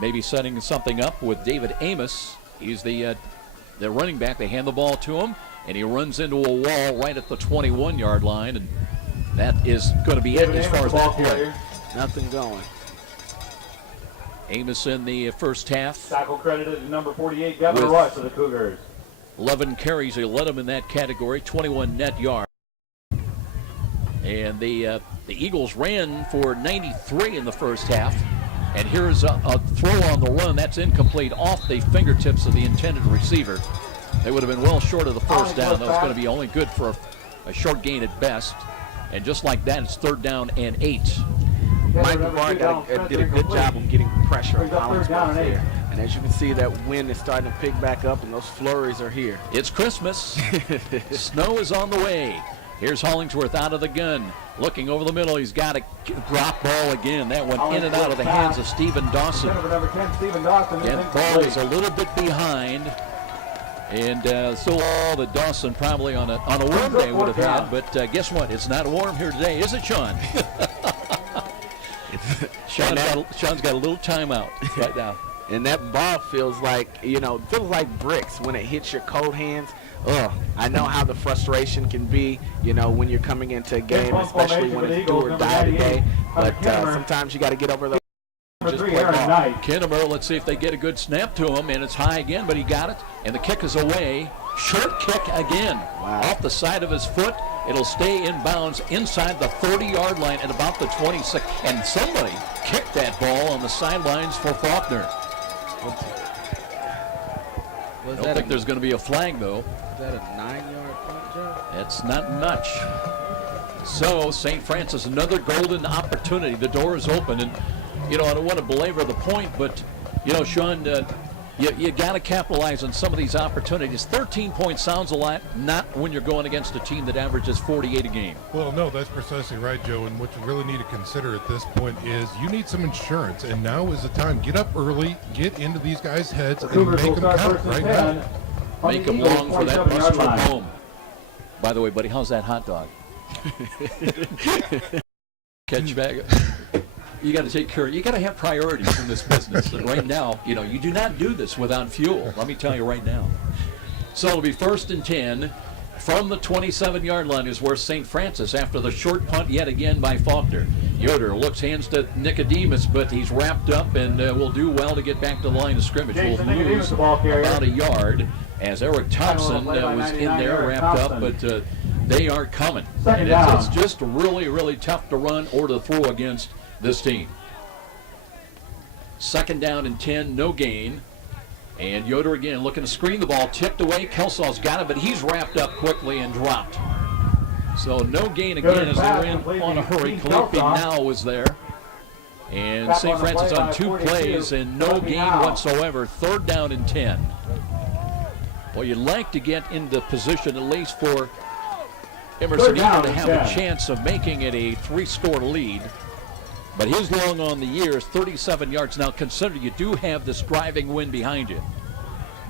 maybe setting something up with David Amos. He's the running back. They hand the ball to him, and he runs into a wall right at the 21-yard line, and that is going to be it as far as that play. Nothing going. Amos in the first half. Tackle credited to number 48, Governor Rush for the Cougars. 11 carries. They led him in that category, 21 net yards. And the Eagles ran for 93 in the first half. And here's a throw on the run. That's incomplete off the fingertips of the intended receiver. They would have been well short of the first down. That was going to be only good for a short gain at best. And just like that, it's 3rd down and 8. Mike Navarre did a good job of getting pressure on Hollingsworth there. And as you can see, that wind is starting to pick back up, and those flurries are here. It's Christmas. Snow is on the way. Here's Hollingsworth out of the gun. Looking over the middle, he's got a drop ball again. That went in and out of the hands of Stephen Dawson. That ball is a little bit behind. And so all that Dawson probably on a warm day would have had. But guess what? It's not warm here today, is it, Sean? Sean's got a little timeout right now. And that ball feels like, feels like bricks when it hits your cold hands. I know how the frustration can be, when you're coming into a game, especially when it's do or die today. But sometimes you got to get over those. Just play ball. Kinnemer, let's see if they get a good snap to him, and it's high again, but he got it, and the kick is away. Short kick again, off the side of his foot. It'll stay in bounds inside the 30-yard line at about the 26. And somebody kicked that ball on the sidelines for Faulkner. I don't think there's going to be a flag, though. Is that a 9-yard punt, Joe? That's not much. So, St. Francis, another golden opportunity. The door is open, and, I don't want to belabor the point, but, Sean, you got to capitalize on some of these opportunities. 13 points sounds a lot, not when you're going against a team that averages 48 a game. Well, no, that's precisely right, Joe. And what you really need to consider at this point is you need some insurance. And now is the time. Get up early, get into these guys' heads, and make them count right now. Make them long for that bus trip home. By the way, buddy, how's that hot dog? Catch back. You got to take care. You got to have priorities in this business. And right now, you do not do this without fuel. Let me tell you right now. So it'll be 1st and 10 from the 27-yard line is where St. Francis after the short punt yet again by Faulkner. Yoder hands to Nicodemus, but he's wrapped up and will do well to get back to the line of scrimmage. We'll lose about a yard as Eric Thompson was in there wrapped up, but they are coming. And it's just really, really tough to run or to throw against this team. 2nd down and 10, no gain. And Yoder again looking to screen the ball, tipped away. Kelsaw's got it, but he's wrapped up quickly and dropped. So no gain again as they ran on a hurry. Khalif now was there. And St. Francis on 2 plays and no gain whatsoever. 3rd down and 10. Well, you'd like to get into position at least for Emerson Eager to have a chance of making it a 3-score lead. But his long on the year is 37 yards. Now, consider you do have this driving wind behind you.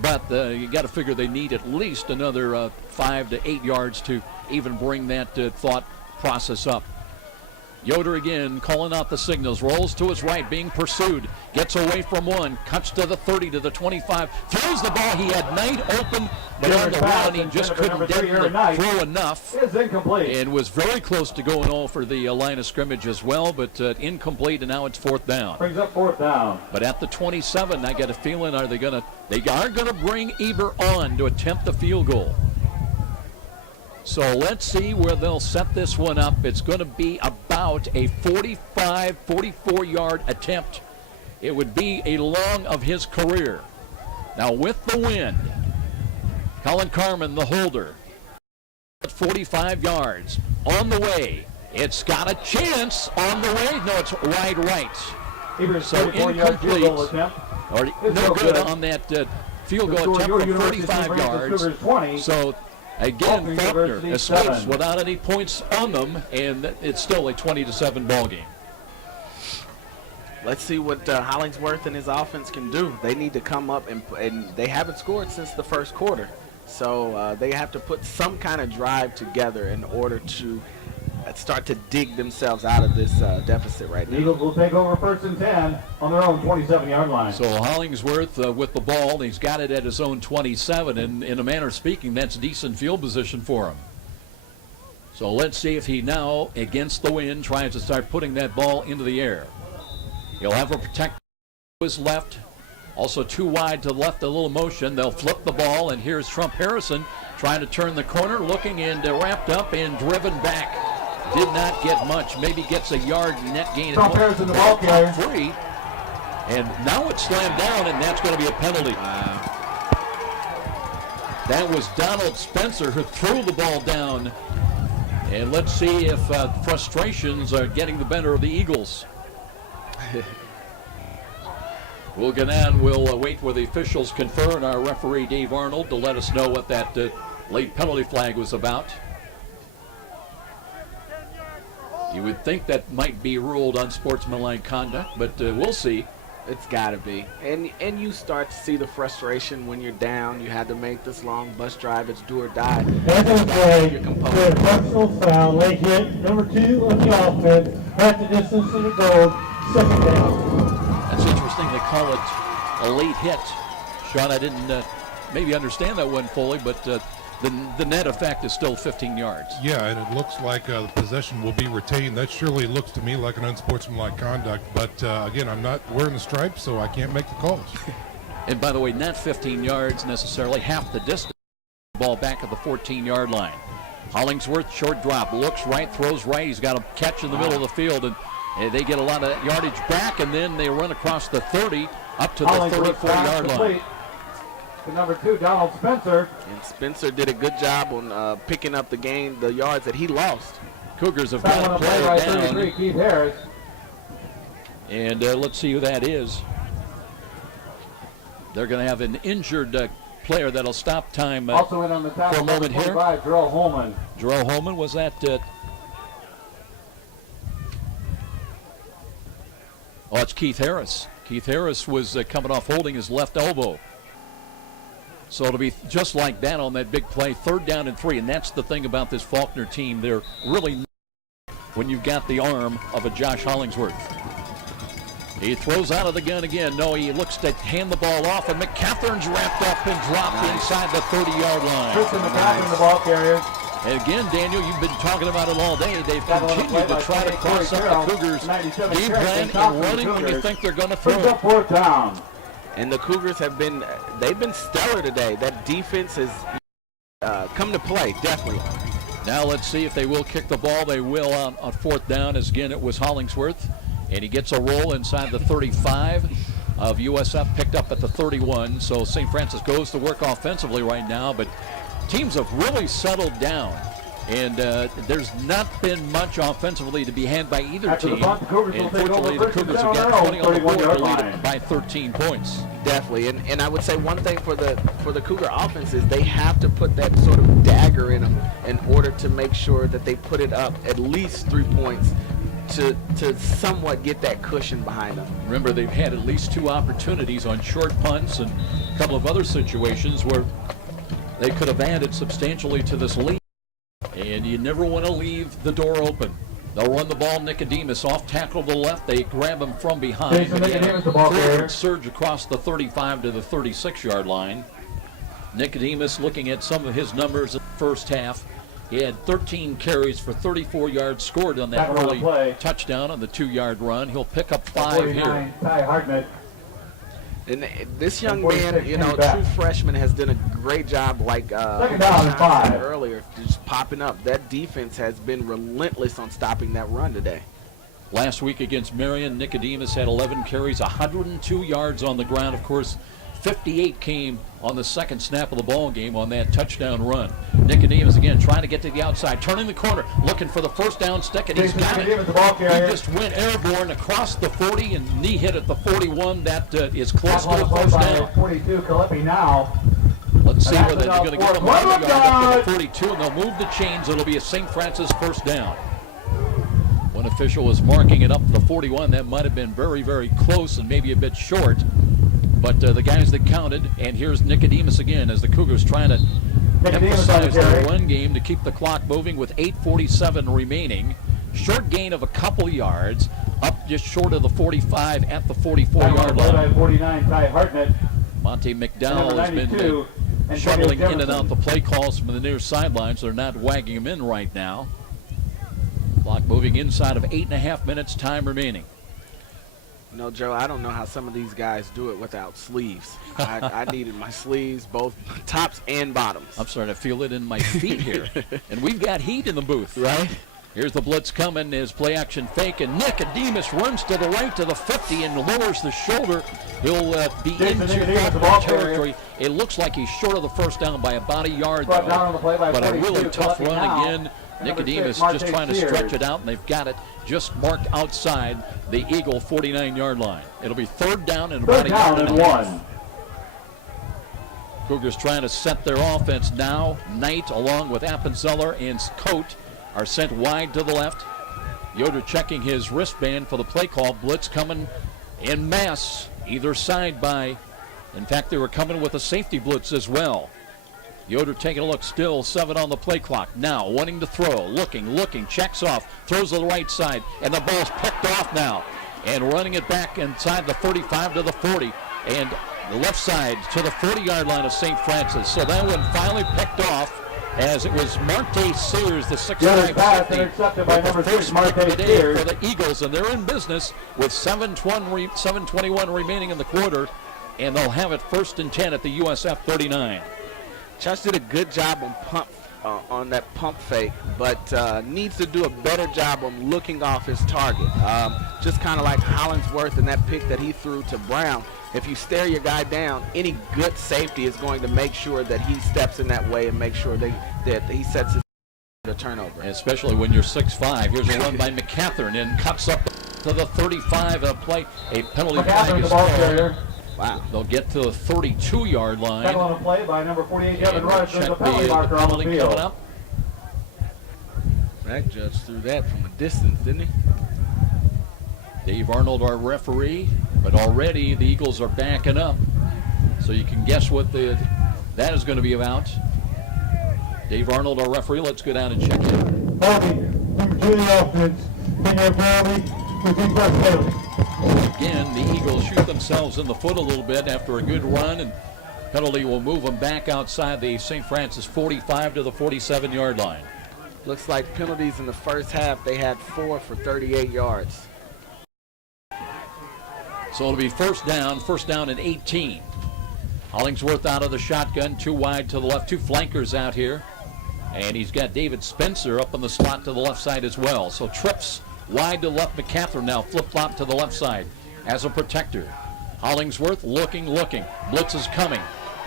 But you got to figure they need at least another 5 to 8 yards to even bring that thought process up. Yoder again calling out the signals, rolls to his right, being pursued, gets away from one, cuts to the 30, to the 25, throws the ball. He had Knight open, but on the run he just couldn't throw enough, and was very close to going over the line of scrimmage as well, but incomplete, and now it's 4th down. Brings up 4th down. But at the 27, I got a feeling they are going to bring Eber on to attempt the field goal. So let's see where they'll set this one up. It's going to be about a 45, 44-yard attempt. It would be a long of his career. Now with the wind, Colin Carmen, the holder, at 45 yards. On the way. It's got a chance on the way. No, it's wide right. So incomplete. Or no good on that field goal attempt from 35 yards. So again, Faulkner escapes without any points on them, and it's still a 20-7 ball game. Let's see what Hollingsworth and his offense can do. They need to come up, and they haven't scored since the first quarter. So they have to put some kind of drive together in order to start to dig themselves out of this deficit right now. Eagles will take over 1st and 10 on their own 27-yard line. So Hollingsworth with the ball, he's got it at his own 27, and in a manner of speaking, that's decent field position for him. So let's see if he now, against the wind, tries to start putting that ball into the air. He'll have a protect to his left. Also too wide to the left, a little motion. They'll flip the ball, and here's Trump Harrison trying to turn the corner, looking and wrapped up and driven back. Did not get much. Maybe gets a yard net gain. Trump Harrison, the ball carrier. Free. And now it's slammed down, and that's going to be a penalty. That was Donald Spencer who threw the ball down. And let's see if frustrations are getting the better of the Eagles. We'll get on. We'll wait for the officials confer and our referee Dave Arnold to let us know what that late penalty flag was about. You would think that might be ruled unsportsmanlike conduct, but we'll see. It's got to be. And you start to see the frustration when you're down. You had to make this long bus drive. It's do or die. That's a play. A personal foul. Late hit. Number 2 on the offense. Half the distance to the goal. 2nd down. That's interesting. They call it a late hit. Sean, I didn't maybe understand that one fully, but the net effect is still 15 yards. Yeah, and it looks like the possession will be retained. That surely looks to me like an unsportsmanlike conduct. But, again, I'm not wearing the stripes, so I can't make the calls. And, by the way, not 15 yards necessarily, half the distance. Ball back at the 14-yard line. Hollingsworth, short drop, looks right, throws right. He's got a catch in the middle of the field, and they get a lot of yardage back, and then they run across the 30 up to the 34-yard line. To number 2, Donald Spencer. And Spencer did a good job on picking up the yards that he lost. Cougars have got a player right, down. 33, Keith Harris. And let's see who that is. They're going to have an injured player that'll stop time also in on the top for a moment here. Jerome Holman. Jerome Holman, was that? Oh, it's Keith Harris. Keith Harris was coming off holding his left elbow. So it'll be just like that on that big play, 3rd down and 3. And that's the thing about this Faulkner team. They're really when you've got the arm of a Josh Hollingsworth. He throws out of the gun again. No, he looks to hand the ball off, and McCaffern's wrapped up and dropped inside the 30-yard line. Tristan McCaffern, the ball carrier. And again, Daniel, you've been talking about it all day. They've continued to try to cross up the Cougars' game plan and running when you think they're going to throw it. 4th down. And the Cougars they've been stellar today. That defense has come to play, definitely. Now let's see if they will kick the ball. They will on 4th down, as again it was Hollingsworth. And he gets a roll inside the 35 of USF, picked up at the 31. So St. Francis goes to work offensively right now, but teams have really settled down. And there's not been much offensively to be had by either team. And fortunately, the Cougars have got 20 on the board to lead by 13 points. Definitely, and I would say one thing for the Cougar offense is they have to put that sort of dagger in them in order to make sure that they put it up at least 3 points to somewhat get that cushion behind them. Remember, they've had at least 2 opportunities on short punts and a couple of other situations where they could have added substantially to this lead. And you never want to leave the door open. They'll run the ball. Nicodemus off tackle to the left. They grab him from behind. Forward surge across the 35 to the 36-yard line. Nicodemus looking at some of his numbers in the first half. He had 13 carries for 34 yards, scored on that early touchdown on the 2-yard run. He'll pick up 5 here. Ty Hartnett. And this young man, true freshman, has done a great job, like earlier, just popping up. That defense has been relentless on stopping that run today. Last week against Marion, Nicodemus had 11 carries, 102 yards on the ground. Of course, 58 came on the second snap of the ball game on that touchdown run. Nicodemus again trying to get to the outside, turning the corner, looking for the first down stick, and he's got it. He just went airborne across the 40 and knee hit at the 41. That is close to the first down. 42, Calippi now. Let's see whether they're going to get him on the yard up to the 42, and they'll move the chains. It'll be a St. Francis first down. One official was marking it up to the 41. That might have been very, very close and maybe a bit short. But the guys that counted, and here's Nicodemus again as the Cougars trying to emphasize their run game to keep the clock moving with 8:47 remaining. Short gain of a couple yards, up just short of the 45 at the 44-yard line. 49, Ty Hartnett. Monte McDowell has been shuttling in and out the play calls from the near sidelines. They're not wagging him in right now. Clock moving inside of 8.5 minutes, time remaining. No, Joe, I don't know how some of these guys do it without sleeves. I needed my sleeves, both tops and bottoms. I'm starting to feel it in my feet here. And we've got heat in the booth. Right? Here's the blitz coming, his play action fake, and Nicodemus runs to the right to the 50 and lowers the shoulder. He'll be into Faulkner territory. It looks like he's short of the first down by about a yard, though. But a really tough run again. Nicodemus just trying to stretch it out, and they've got it just marked outside the Eagle 49-yard line. It'll be third down and about a yard and a half. Cougars trying to set their offense now. Knight along with Appenzeller and Coate are sent wide to the left. Yoder checking his wristband for the play call. Blitz coming en masse either side by, in fact, they were coming with a safety blitz as well. Yoder taking a look, still 7 on the play clock. Now wanting to throw, looking, checks off, throws to the right side, and the ball's picked off now. And running it back inside the 35 to the 40, and the left side to the 40-yard line of St. Francis. So that one finally picked off as it was Marte Sears, the 6'5" safety, with the first pick of the day for the Eagles, and they're in business with 7:21 remaining in the quarter, and they'll have it 1st and 10 at the USF 39. Josh did a good job on that pump fake, but needs to do a better job on looking off his target. Just kind of like Hollingsworth and that pick that he threw to Brown. If you stare your guy down, any good safety is going to make sure that he steps in that way and make sure that he sets the turnover. Especially when you're 6'5". Here's a run by McCathern and cuts up to the 35 and a penalty flag is called. Wow. They'll get to the 32-yard line. Tackle on a play by number 48, Kevin Rush. There's a penalty marker on the field. Coming up. That judge threw that from a distance, didn't he? Dave Arnold, our referee, but already the Eagles are backing up. So you can guess what that is going to be about. Dave Arnold, our referee, let's go down and check in. Number 2 the offense. Again, the Eagles shoot themselves in the foot a little bit after a good run, and penalty will move them back outside the St. Francis 45 to the 47-yard line. Looks like penalties in the first half, they had 4 for 38 yards. So it'll be first down and 18. Hollingsworth out of the shotgun, 2 wide to the left, 2 flankers out here. And he's got David Spencer up in the slot to the left side as well. So trips wide to left. McCathern now flip-flop to the left side as a protector. Hollingsworth looking. Blitz is coming.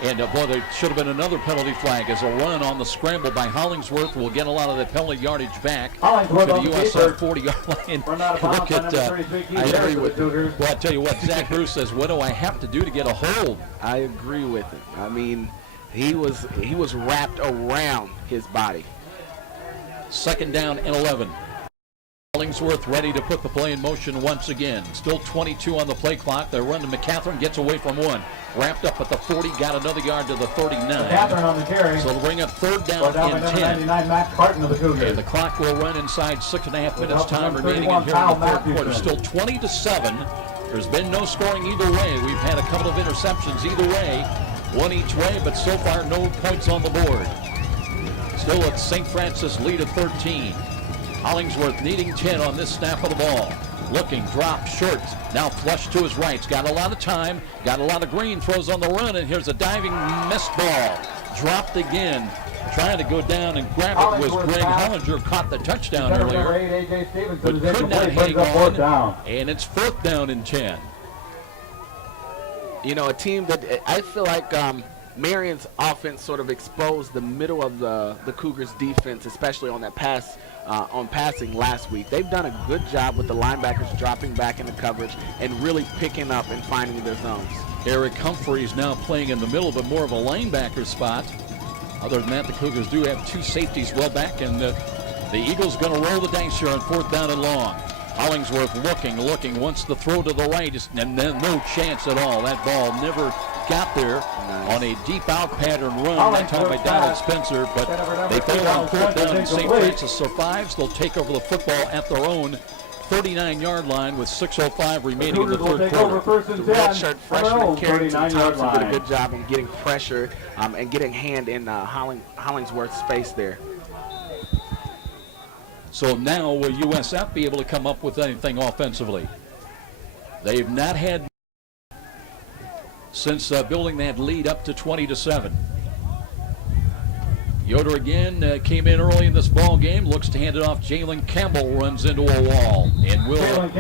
And boy, there should have been another penalty flag as a run on the scramble by Hollingsworth will get a lot of the penalty yardage back to the USF 40-yard line. Look at, I agree with you. Well, I tell you what, Zach Bruce says, what do I have to do to get a hold? I agree with it. I mean, he was wrapped around his body. 2nd down and 11. Hollingsworth ready to put the play in motion once again. Still 22 on the play clock. They run to McCathern, gets away from 1. Wrapped up at the 40, got another yard to the 39. McCathern on the carry. So they'll bring up 3rd down and 10. Matt Carton of the Cougars. And the clock will run inside 6.5 minutes time remaining in here in the 3rd quarter. Still 20-7. There's been no scoring either way. We've had a couple of interceptions either way. 1 each way, but so far no points on the board. Still at St. Francis lead of 13. Hollingsworth needing 10 on this snap of the ball. Looking, drop, short. Now flush to his right. Got a lot of time. Got a lot of green. Throws on the run, and here's a diving missed ball. Dropped again. Trying to go down and grab it was Greg Hollinger. Caught the touchdown earlier, but could not hang on. And it's 4th down and 10. You know, a team that I feel like Marion's offense sort of exposed the middle of the Cougars' defense, especially on that pass, on passing last week. They've done a good job with the linebackers dropping back into coverage and really picking up and finding their zones. Eric Humphreys now playing in the middle, but more of a linebacker spot. Other than that, the Cougars do have two safeties well back, and the Eagles going to roll the dice here on 4th down and long. Hollingsworth looking, wants the throw to the right, and then no chance at all. That ball never got there on a deep out pattern run, that time by Donald Spencer, but they fail on 4th down, and St. Francis survives. They'll take over the football at their own 39-yard line with 6:05 remaining in the third quarter. The redshirt freshman Carrington Thompson did a good job in getting pressure and getting hand in Hollingsworth's face there. So now will USF be able to come up with anything offensively? They've not had since building that lead up to 20-7. Yoder again came in early in this ball game, looks to hand it off. Jalen Campbell runs into a wall and will be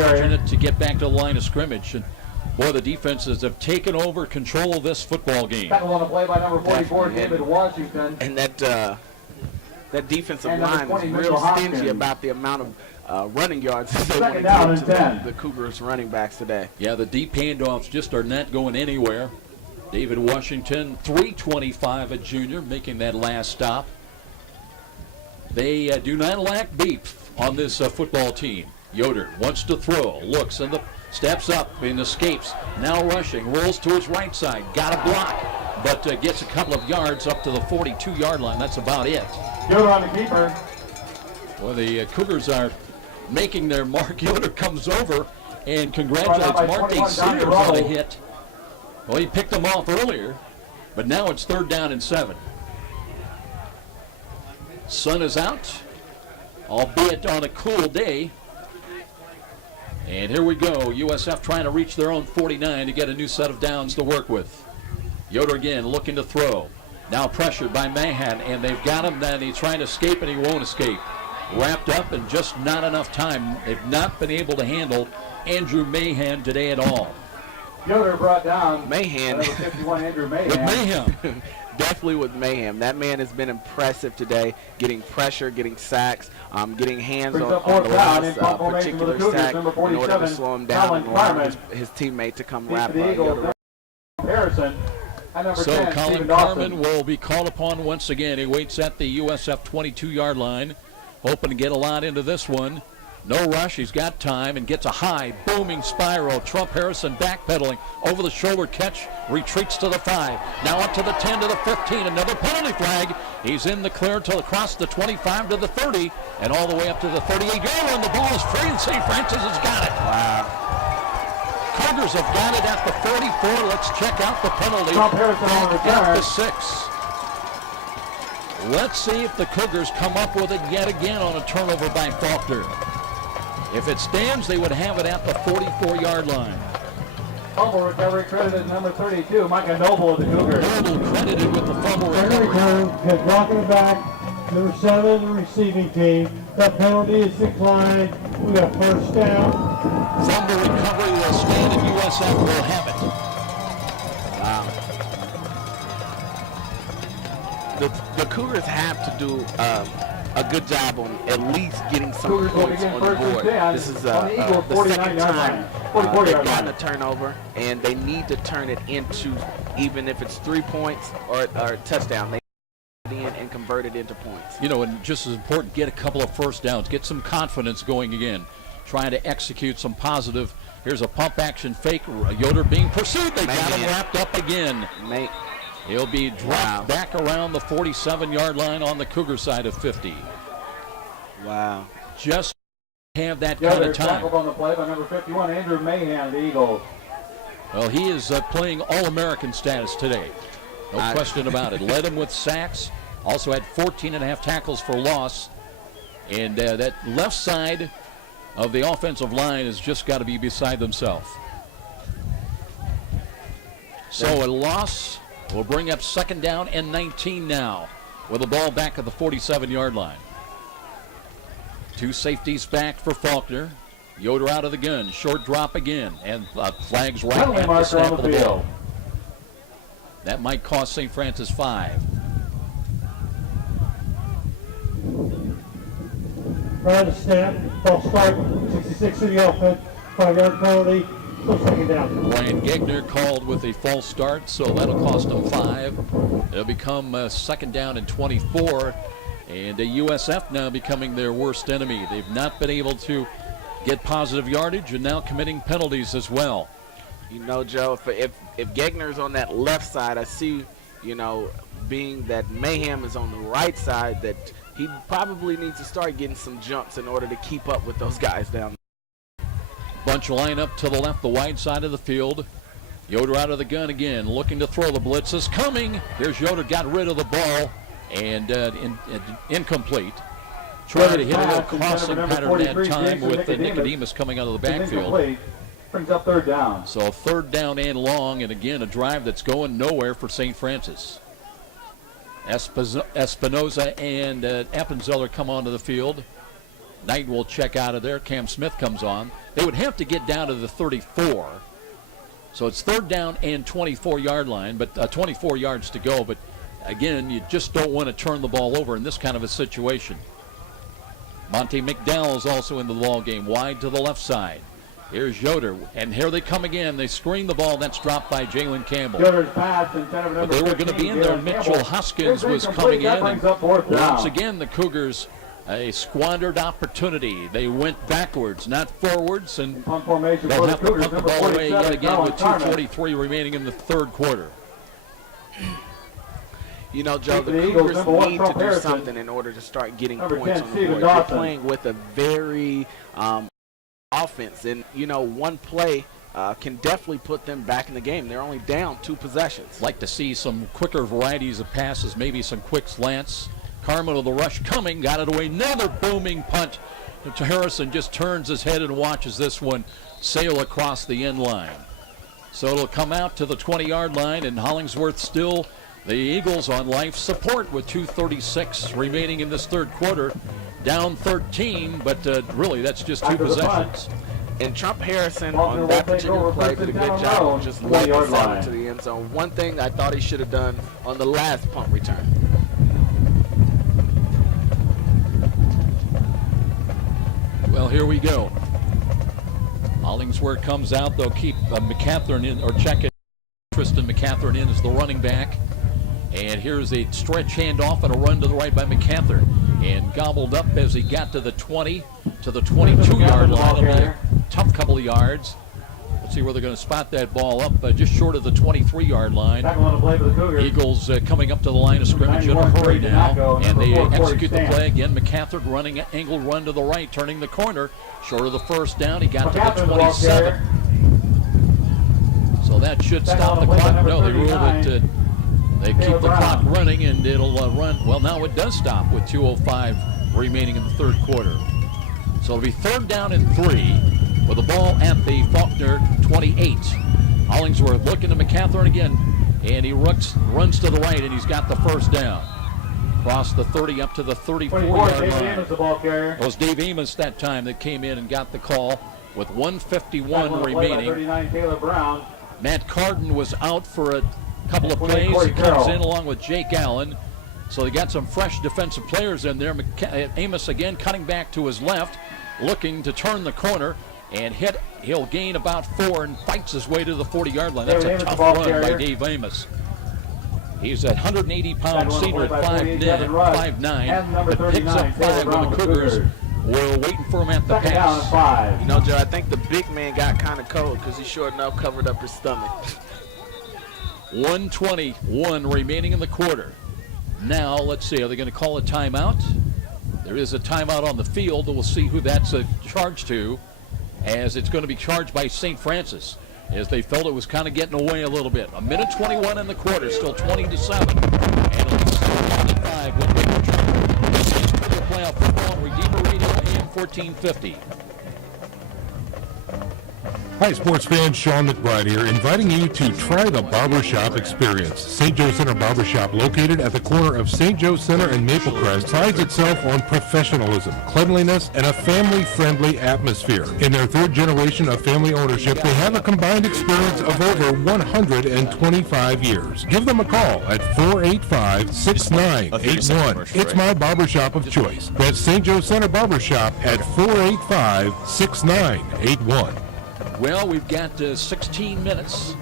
fortunate to get back to the line of scrimmage. And boy, the defenses have taken over control of this football game. Tackle on the play by number 44, David Washington. And that defensive line is real stingy about the amount of running yards they want to give to the Cougars running backs today. Yeah, the deep handoffs just are not going anywhere. David Washington, 325, a junior, making that last stop. They do not lack beef on this football team. Yoder wants to throw, looks and steps up and escapes. Now rushing, rolls to his right side, got a block, but gets a couple of yards up to the 42-yard line. That's about it. Yoder on the keeper. Well, the Cougars are making their mark. Yoder comes over and congratulates Marte Sears on a hit. Well, he picked them off earlier, but now it's 3rd down and 7. Sun is out, albeit on a cool day. And here we go. USF trying to reach their own 49 to get a new set of downs to work with. Yoder again looking to throw. Now pressured by Mahan, and they've got him. Then he's trying to escape, and he won't escape. Wrapped up and just not enough time. They've not been able to handle Andrew Mahan today at all. Yoder brought down Mahan. 51 Andrew Mahan. With Mayhem. Definitely with Mayhem. That man has been impressive today, getting pressure, getting sacks, getting hands on the last particular sack in order to slow him down and allow his teammate to come wrap Yoder. So Colin Carmen will be called upon once again. He waits at the USF 22-yard line, hoping to get a lot into this one. No rush, he's got time, and gets a high, booming spiral. Trump Harrison backpedaling, over the shoulder catch, retreats to the 5. Now up to the 10, to the 15, another penalty flag. He's in the clear till across the 25 to the 30, and all the way up to the 38-yard line. The ball is free, and St. Francis has got it. Wow. Cougars have got it at the 44. Let's check out the penalty. Trump Harrison on the At the 6. Let's see if the Cougars come up with it yet again on a turnover by Faulkner. If it stands, they would have it at the 44-yard line. Fumble recovery credited number 32, Micah Noble of the Cougars. Noble credited with the fumble Second recovery. return, good blocking back, number 7, the receiving team. That penalty is declined. We got 1st down. Fumble recovery will stand, and USF will have it. Wow. The Cougars have to do a good job on at least getting some points on the board. This is the second time they've gotten a turnover, and they need to turn it into, even if it's 3 points or a touchdown, they in and convert it into points. You know, and just as important, get a couple of 1st downs, get some confidence going again, trying to execute some positive. Here's a pump action fake. Yoder being pursued. They got him wrapped up again. He'll be dropped back around the 47-yard line on the Cougar side of 50. Wow. Just have that kind of time. Tackled on the play by number 51, Andrew Mahan of the Eagles. Well, he is playing All-American status today. No question about it. Led him with sacks. Also had 14.5 tackles for loss. And that left side of the offensive line has just got to be beside themselves. So a loss will bring up 2nd down and 19 now, with the ball back at the 47-yard line. 2 safeties back for Faulkner. Yoder out of the gun, short drop again, and flags right Penalty at the marker snap on of the the ball. field. That might cost St. Francis 5. Right to snap, false start, 66 to the offense, 5-yard penalty, still second down. Brian Gegner called with a false start, so that'll cost him 5. It'll become second down and 24, and USF now becoming their worst enemy. They've not been able to get positive yardage and now committing penalties as well. You know, Joe, if Gegner's on that left side, I see, you know, being that Mayhem is on the right side, that he probably needs to start getting some jumps in order to keep up with those guys down there. Bunch line up to the left, the wide side of the field. Yoder out of the gun again, looking to throw. The blitz is coming. There's Yoder, got rid of the ball, and incomplete. Trying to hit a little crossing pattern that time with Nicodemus coming out of the backfield. Brings up third down. So third down and long, and again a drive that's going nowhere for St. Francis. Espinoza and Appenzeller come onto the field. Knight will check out of there. Cam Smith comes on. They would have to get down to the 34. So it's third down and 24-yard line, but 24 yards to go. But again, you just don't want to turn the ball over in this kind of a situation. Monte McDowell is also in the ball game, wide to the left side. Here's Yoder, and here they come again. They screen the ball. That's dropped by Jalen Campbell. Yoder's pass intended for But they were going to be in there. Mitchell Hoskins was coming in. And once again, the Cougars, a squandered opportunity. They went backwards, not forwards, and they'll have to put the ball away yet again with 2:43 remaining in the third quarter. You know, Joe, the Cougars need to do something in order to start getting points on the board. They're playing with a very offense, and you know, one play can definitely put them back in the game. They're only down 2 possessions. Like to see some quicker varieties of passes, maybe some quick slants. Carmen with the rush coming, got it away. Another booming punt. Harrison just turns his head and watches this one sail across the end line. So it'll come out to the 20-yard line, and Hollingsworth still the Eagles on life support with 2:36 remaining in this third quarter. Down 13, but really that's just 2 possessions. And Trump Harrison on that particular play did a good job of just letting it out into the end zone. One thing I thought he should have done on the last punt return. Well, here we go. Hollingsworth comes out. They'll keep McCatherine in, or check it. Tristan McCatherine in as the running back. And here's a stretch handoff and a run to the right by McCatherine. And gobbled up as he got to the 20, to the 22-yard line. It'll be a tough couple of yards. Let's see where they're going to spot that ball up just short of the 23-yard line. Eagles coming up to the line of scrimmage in a hurry now. And they execute the play again. McCatherine running an angle run to the right, turning the corner. Short of the first down, he got to the 27. So that should stop the clock. No, they ruled it. They keep the clock running, and it'll run. Well, now it does stop with 2:05 remaining in the third quarter. So it'll be third down and 3 with the ball at the Faulkner 28. Hollingsworth looking to McCatherine again, and he runs to the right, and he's got the first down. Across the 30 up to the 34-yard line. It was Dave Amos that time that came in and got the call with 1:51 remaining. Matt Carden was out for a couple of plays. He comes in along with Jake Allen. So they got some fresh defensive players in there. Amos again cutting back to his left, looking to turn the corner and hit. He'll gain about 4 and fights his way to the 40-yard line. That's a tough run by Dave Amos. He's a 180-pound senior at 5'9", but picks up 5 when the Cougars were waiting for him at the pass. You know, Joe, I think the big man got kind of cold because he sure enough covered up his stomach. 1:21 remaining in the quarter. Now, let's see, are they going to call a timeout? There is a timeout on the field. We'll see who that's charged to, as it's going to be charged by St. Francis, as they felt it was kind of getting away a little bit. 1:21 in the quarter, still 20-7. And it'll be 7-5 when we return. This is Cougar Playoff Football on Redeemer Radio AM 1450. Hi, sports fans. Sean McBride here, inviting you to try the Barbershop experience. St. Joe Center Barbershop, located at the corner of St. Joe Center and Maple Crest, prides itself on professionalism, cleanliness, and a family-friendly atmosphere. In their third generation of family ownership, they have a combined experience of over 125 years. Give them a call at 485-6981. It's my barbershop of choice. That's St. Joe Center Barbershop at 485-6981. Well, we've got 16 minutes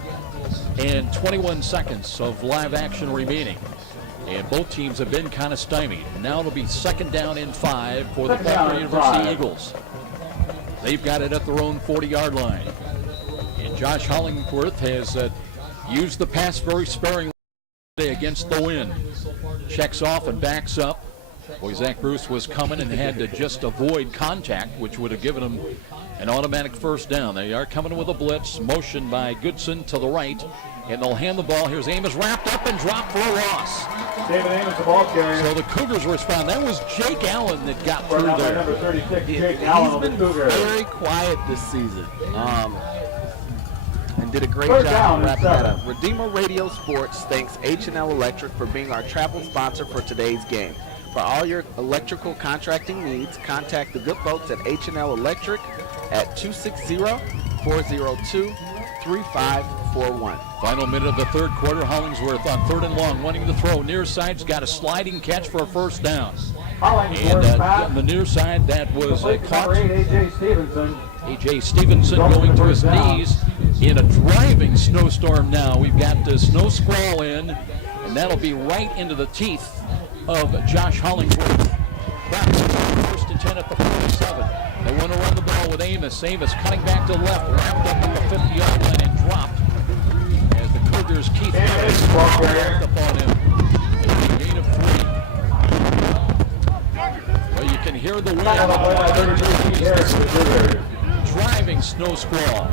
and 21 seconds of live action remaining. And both teams have been kind of stymied. Now it'll be 2nd down and 5 for the Faulkner University Eagles. They've got it at their own 40-yard line. And Josh Hollingsworth has used the pass very sparingly against the wind. Checks off and backs up. Boy, Zach Bruce was coming and had to just avoid contact, which would have given him an automatic first down. They are coming with a blitz, motion by Goodson to the right, and they'll hand the ball. Here's Amos wrapped up and dropped for a loss. David Amos, the ball carrier. So the Cougars respond. That was Jake Allen that got through there. Number 36, Jake He's Allen been very quiet this season. And did a great job wrapping that up. Redeemer Radio Sports thanks H&L Electric for being our travel sponsor for today's game. For all your electrical contracting needs, contact the good folks at H&L Electric at 260-402-3541. Final minute of the third quarter. Hollingsworth on 3rd and long, wanting to throw. Near side's got a sliding catch for a first down. And on the near side, that was caught. A.J. Stevenson going to his knees in a driving snowstorm now. We've got the snow squall in, and that'll be right into the teeth of Josh Hollingsworth. First and 10 at the 47. They want to run the ball with Amos. Amos cutting back to the left, wrapped up at the 50-yard line and dropped as the Cougars Keith walked up on him. A gain of 3. Well, you can hear the wind. Driving snow squall.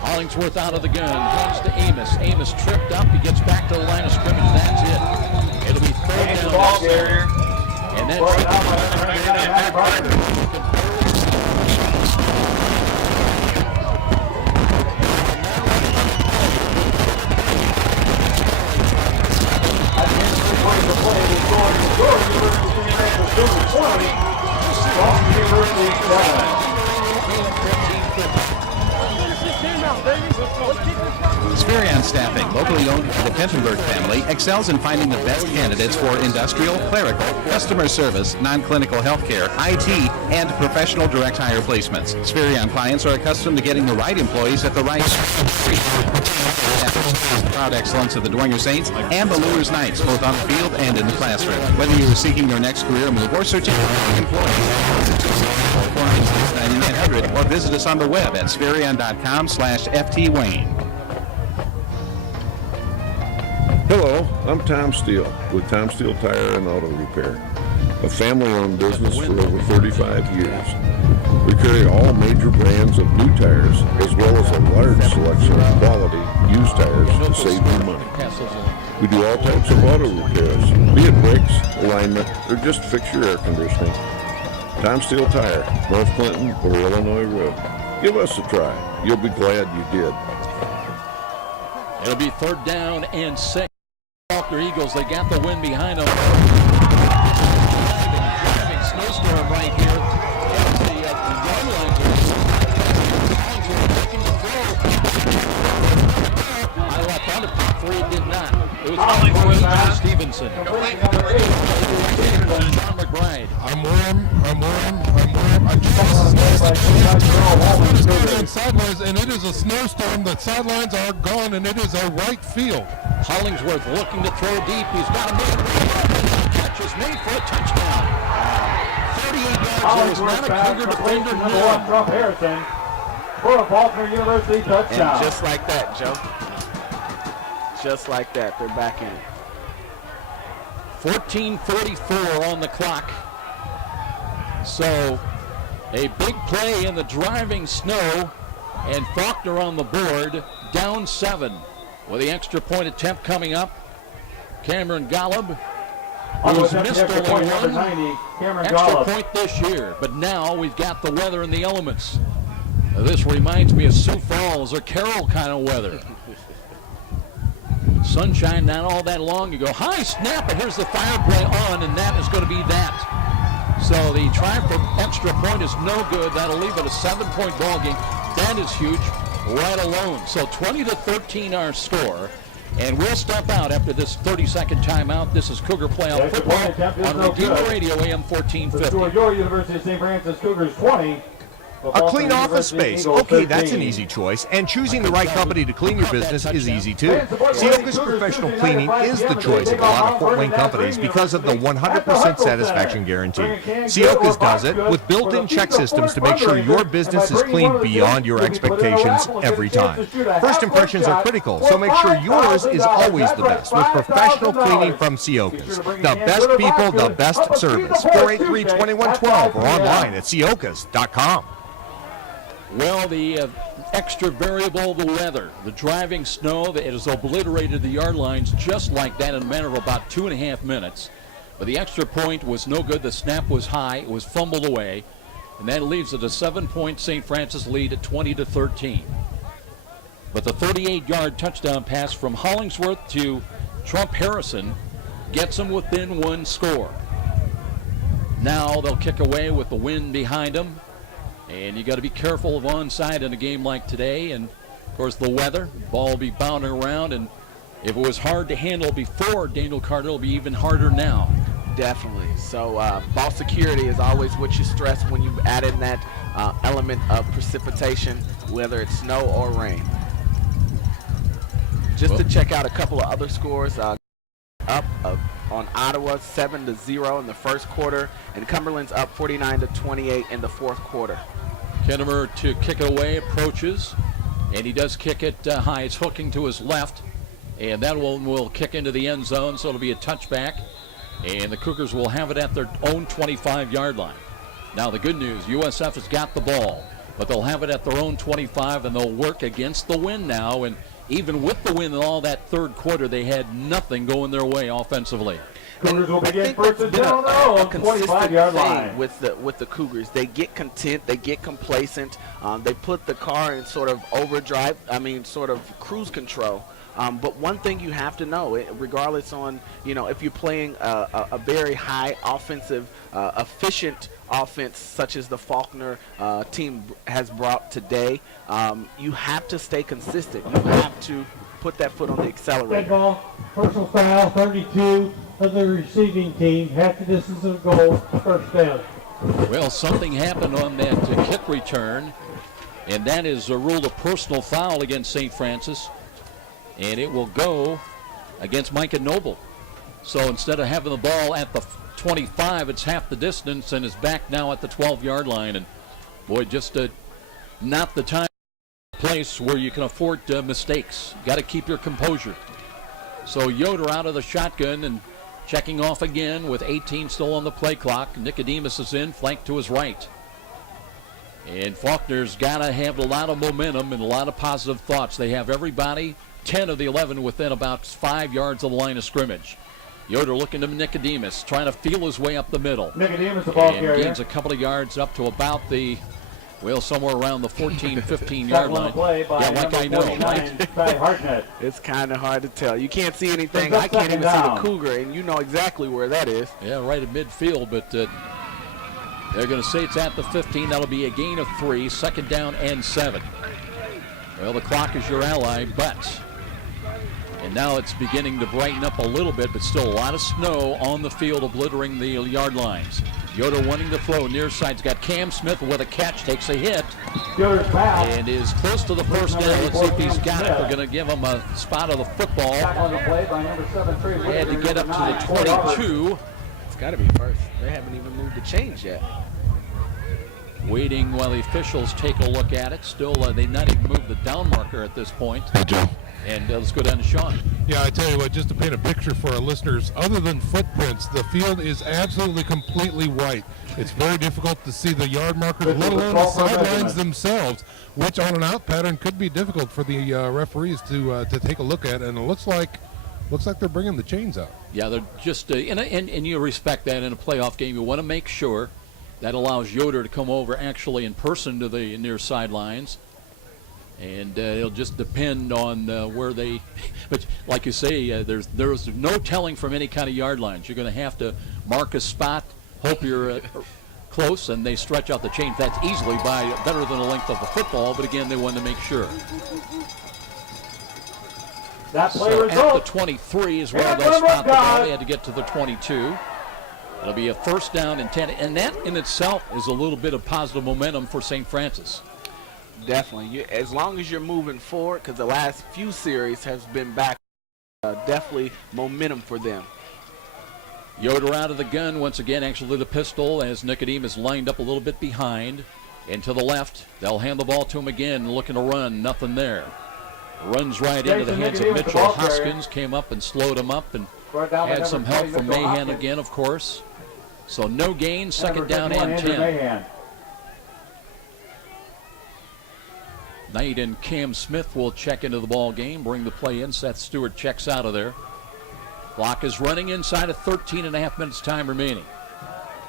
Hollingsworth out of the gun, hands to Amos. Amos tripped up. He gets back to the line of scrimmage. That's it. It'll be 3rd down. Ball carrier. And that's Spherion Staffing, locally owned by the Pentenberg family, excels in finding the best candidates for industrial, clerical, customer service, non-clinical healthcare, IT, and professional direct hire placements. Spherion clients are accustomed to getting the right employees at the right proud excellence of the Dwenger Saints and the Lures Knights, both on the field and in the classroom. Whether you are seeking your next career move or searching for employees, 496-9900 or visit us on the web at spherion.com/ftwayne. Hello, I'm Tom Steele with Tom Steele Tire and Auto Repair, a family-owned business for over 35 years. We carry all major brands of new tires as well as a large selection of quality used tires to save you money. We do all types of auto repairs, be it brakes, alignment, or just fix your air conditioning. Tom Steele Tire, North Clinton or Illinois Road. Give us a try. You'll be glad you did. It'll be 3rd down and 6. Faulkner Eagles, they got the wind behind them. Driving snowstorm right here. As the run lines are looking to throw. I left on to pick 3, did not. It was A.J. Stevenson. John McBride. I'm warm. I just sidelines, and it is a snowstorm. The sidelines are gone, and it is a right field. Hollingsworth looking to throw deep. He's got a man. Catch is made for a touchdown. 38 yards. There was not a Cougar defender. Number 1, Trump Harrison, for a Faulkner University touchdown. And just like that, Joe. Just like that, they're back in it. 14:44 on the clock. So a big play in the driving snow, and Faulkner on the board, down 7. With the extra point attempt coming up, Cameron Golub, who's missed only one extra point this year. But now we've got the weather and the elements. This reminds me of Sioux Falls or Carroll kind of weather. Sunshine not all that long ago. High snap, and here's the fire play on, and that is going to be that. So the try for extra point is no good. That'll leave it a 7-point ball game. That is huge right alone. So 20-13 our score. And we'll step out after this 30-second timeout. This is Cougar Playoff Football on Redeemer Radio, AM 1450. Your University of St. Francis Cougars 20. A clean office space. Okay, that's an easy choice. And choosing the right company to clean your business is easy too. Sioka's Professional Cleaning is the choice of a lot of Fort Wayne companies because of the 100% satisfaction guarantee. Sioka's does it with built-in check systems to make sure your business is clean beyond your expectations every time. First impressions are critical, so make sure yours is always the best with professional cleaning from Sioka's. The best people, the best service. 483-2112 or online at siokas.com. Well, the extra variable, the weather, the driving snow, it has obliterated the yard lines just like that in a matter of about 2.5 minutes. But the extra point was no good. The snap was high. It was fumbled away. And that leaves it a 7-point St. Francis lead at 20-13. But the 38-yard touchdown pass from Hollingsworth to Trump Harrison gets them within one score. Now they'll kick away with the wind behind them. And you got to be careful of onside in a game like today. And, of course, the weather. The ball will be bounding around. And if it was hard to handle before Daniel Carter, it'll be even harder now. Definitely. So ball security is always what you stress when you add in that element of precipitation, whether it's snow or rain. Just to check out a couple of other scores. Up on Ottawa 7-0 in the first quarter, and Cumberland's up 49-28 in the fourth quarter. Kennemer to kick it away, approaches, and he does kick it high. It's hooking to his left, and that one will kick into the end zone, so it'll be a touchback, and the Cougars will have it at their own 25-yard line. Now the good news, USF has got the ball, but they'll have it at their own 25, and they'll work against the wind now, and even with the win in all that third quarter, they had nothing going their way offensively. Cougars will begin first and 10 on their own 25-yard line. With the Cougars, they get content, they get complacent, they put the car in sort of overdrive, sort of cruise control. But one thing you have to know, regardless on, if you're playing a very high offensive, efficient offense such as the Faulkner team has brought today, you have to stay consistent. You have to put that foot on the accelerator. Red ball, personal foul, 32 of the receiving team, half the distance of the goal, first down. Well, something happened on that kick return, and that is ruled a personal foul against St. Francis. And it will go against Micah Noble. So instead of having the ball at the 25, it's half the distance, and is back now at the 12-yard line. And boy, just not the time, place where you can afford mistakes. Got to keep your composure. So Yoder out of the shotgun and checking off again with 18 still on the play clock. Nicodemus is in, flanked to his right. And Faulkner's got to have a lot of momentum and a lot of positive thoughts. They have everybody, 10 of the 11 within about 5 yards of the line of scrimmage. Yoder looking to Nicodemus, trying to feel his way up the middle. Nicodemus, the ball carrier. Gains a couple of yards up to about the, somewhere around the 14, 15-yard line. Yeah, like I know, right? It's kind of hard to tell. You can't see anything. I can't even see the Cougar, and you know exactly where that is. Yeah, right at midfield, but they're going to say it's at the 15. That'll be a gain of 3, second down and 7. Well, the clock is your ally, but... And now it's beginning to brighten up a little bit, but still a lot of snow on the field, obliterating the yard lines. Yoder wanting to throw. Near side's got Cam Smith with a catch, takes a hit, and is close to the first down. Let's see if he's got it. They're going to give him a spot of the football. He had to get up to the 22. It's got to be first. They haven't even moved the chains yet. Waiting while the officials take a look at it. Still, they've not even moved the down marker at this point. Hey, Joe. And let's go down to Sean. Yeah, I tell you what, just to paint a picture for our listeners, other than footprints, the field is absolutely completely white. It's very difficult to see the yard markers, let alone the sidelines themselves, which on an out pattern could be difficult for the referees to take a look at. And it looks like they're bringing the chains out. Yeah, they're just, and you respect that in a playoff game. You want to make sure That allows Yoder to come over actually in person to the near sidelines. And it'll just depend on where they, but like you say, there's no telling from any kind of yard lines. You're going to have to mark a spot, hope you're close, and they stretch out the chain. That's easily by better than the length of the football, but again, they want to make sure. That play so result. At the 23 is where they'll spot the ball. They had to get to the 22. It'll be a first down and 10, and that in itself is a little bit of positive momentum for St. Francis. Definitely. As long as you're moving forward, because the last few series has been back, definitely momentum for them. Yoder out of the gun once again, actually the pistol, as Nicodemus lined up a little bit behind. And to the left, they'll hand the ball to him again, looking to run, nothing there. Runs right into the hands of Mitchell. Hoskins came up and slowed him up and had some help from Mahan again, of course. So no gain, second down and 10. Knight and Cam Smith will check into the ball game, bring the play in. Seth Stewart checks out of there. Clock is running inside of 13 and a half minutes time remaining.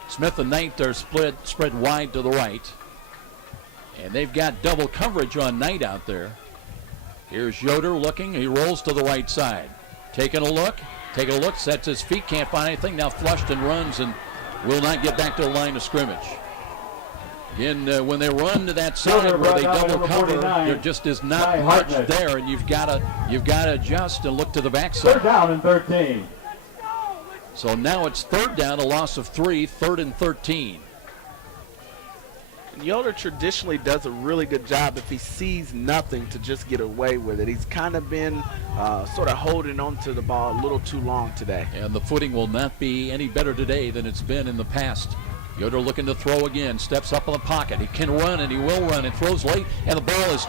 Smith and Knight are spread wide to the right. And they've got double coverage on Knight out there. Here's Yoder looking. He rolls to the right side. Taking a look, sets his feet, can't find anything. Now flushed and runs and will not get back to the line of scrimmage. Again, when they run to that side where they double cover, there just is not much there, and you've got to adjust and look to the backside. Third down and 13. So now it's third down, a loss of 3, third and 13. Yoder traditionally does a really good job if he sees nothing to just get away with it. He's kind of been sort of holding on to the ball a little too long today. And the footing will not be any better today than it's been in the past. Yoder looking to throw again, steps up in the pocket. He can run and he will run and throws late, and the ball is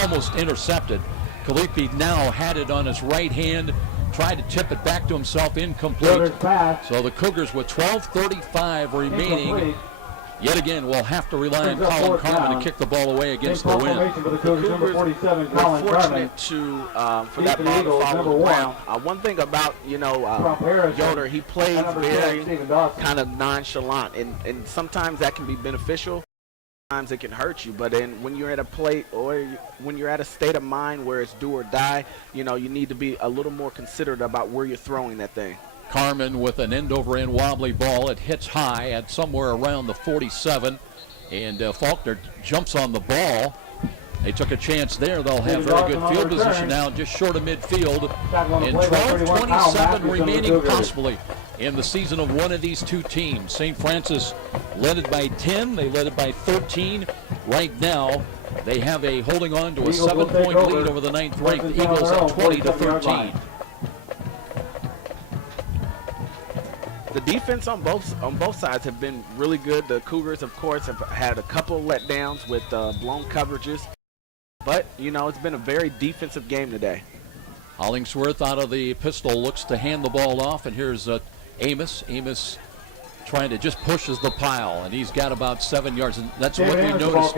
almost intercepted. Kalipi now had it on his right hand, tried to tip it back to himself, incomplete. So the Cougars with 12:35 remaining. Yet again, we'll have to rely on Colin Carmen to kick the ball away against the wind. The Cougars were fortunate for that ball to fall to the ground. One thing about, Yoder, he plays very kind of nonchalant, and sometimes that can be beneficial. Sometimes it can hurt you, but then when you're at a plate or when you're at a state of mind where it's do or die, you need to be a little more considerate about where you're throwing that thing. Carmen with an end-over-end wobbly ball. It hits high at somewhere around the 47, and Faulkner jumps on the ball. They took a chance there. They'll have very good field position now, just short of midfield. And 12:27 remaining possibly in the season of one of these two teams. St. Francis led it by 10. They led it by 13. Right now, they have a holding on to a 7-point lead over the ninth-ranked Eagles at 20-13. The defense on both sides have been really good. The Cougars, of course, have had a couple letdowns with blown coverages. But, it's been a very defensive game today. Hollingsworth out of the pistol looks to hand the ball off, and here's Amos. Amos trying to just pushes the pile, and he's got about 7 yards. And that's what we noticed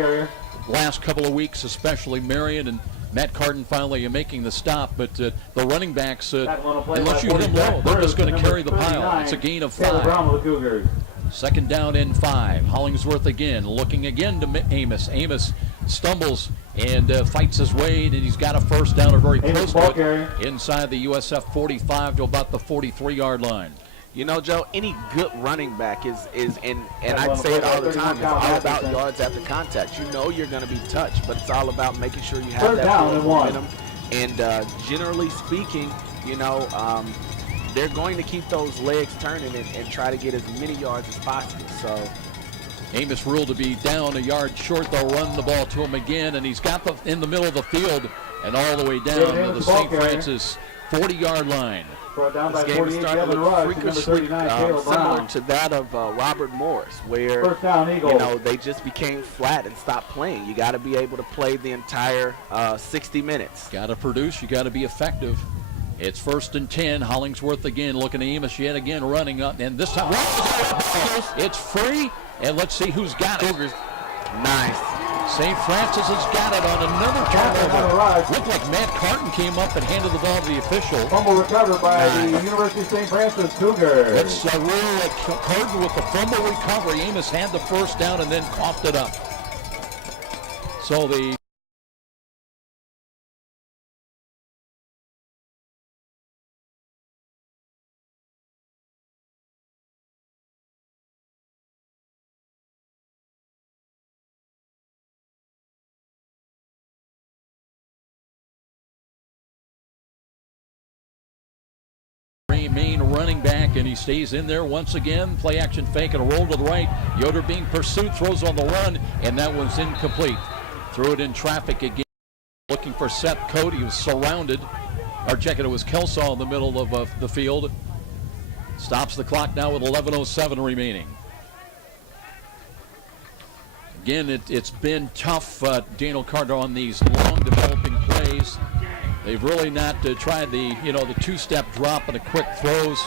last couple of weeks, especially Marion and Matt Carden finally making the stop, but the running backs, unless you hit them low, they're just going to carry the pile. It's a gain of 5. Second down and 5. Hollingsworth again, looking again to Amos. Amos stumbles and fights his way, and he's got a first down or very close to it inside the USF 45 to about the 43-yard line. Joe, any good running back is and I say it all the time, it's all about yards after contact. You're going to be touched, but it's all about making sure you have that momentum. And generally speaking, they're going to keep those legs turning and try to get as many yards as possible. So Amos ruled to be down a yard short. They'll run the ball to him again, and he's got in the middle of the field and all the way down to the St. Francis 40-yard line. This game is starting to look freakishly similar to that of Robert Morris, where they just became flat and stopped playing. You got to be able to play the entire 60 minutes. Got to produce. You got to be effective. It's first and 10. Hollingsworth again looking at Amos yet again running up, and this time it's free. And let's see who's got it. Cougars. Nice. St. Francis has got it on another turnover. Looked like Matt Carton came up and handed the ball to the official. Fumble recovered by the University of St. Francis Cougars. It's really Carton with the fumble recovery. Amos had the first down and then coughed it up. So the main running back, and he stays in there once again. Play action fake and a roll to the right. Yoder being pursued, throws on the run, and that one's incomplete. Threw it in traffic again. Looking for Seth Cote. He was surrounded. Or check it was Kelsaw in the middle of the field. Stops the clock now with 11:07 remaining. Again, it's been tough, Daniel Carter, on these long developing plays. They've really not tried the two-step drop and the quick throws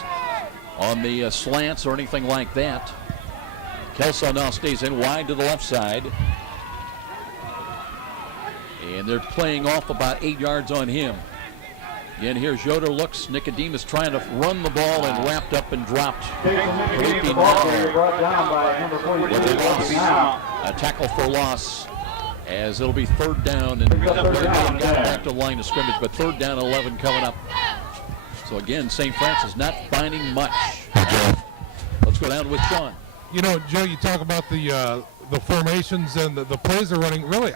on the slants or anything like that. Kelso now stays in wide to the left side. And they're playing off about 8 yards on him. Again, here's Yoder looks. Nicodemus trying to run the ball and wrapped up and dropped. A tackle for loss. As it'll be third down, and got back to the line of scrimmage, but third down 11 coming up. So again, St. Francis not finding much. Let's go down with Sean. You know, Joe, you talk about the formations and the plays are running. Really,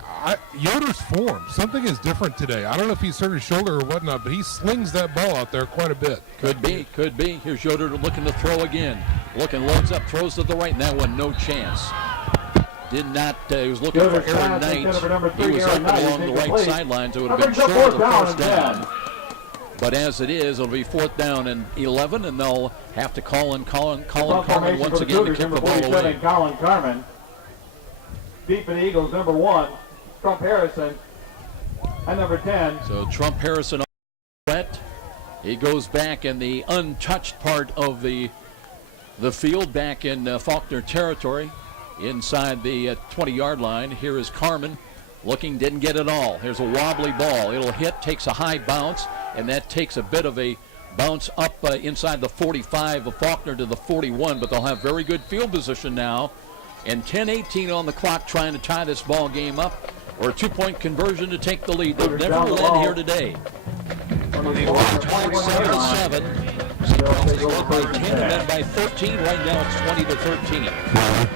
Yoder's form, something is different today. I don't know if he's hurt his shoulder or whatnot, but he slings that ball out there quite a bit. Could be. Here's Yoder looking to throw again. Looking, loads up, throws to the right, and that one, no chance. Did not, he was looking for Aaron Knight. He was up along the right sidelines. It would have been short of the first down. But as it is, it'll be fourth down and 11, and they'll have to call in Colin Carmen once again to kick the ball away. Colin Carmen. Deep for the Eagles, number 1, Trump Harrison, and number 10. So Trump Harrison on the threat. He goes back in the untouched part of the field, back in Faulkner territory. Inside the 20-yard line. Here is Carmen looking, didn't get it all. Here's a wobbly ball. It'll hit, takes a high bounce, and that takes a bit of a bounce up inside the 45 of Faulkner to the 41, but they'll have very good field position now. And 10-18 on the clock, trying to tie this ball game up, or a two-point conversion to take the lead. They've never led here today. 27-7. By 10 and then by 13. Right now it's 20-13.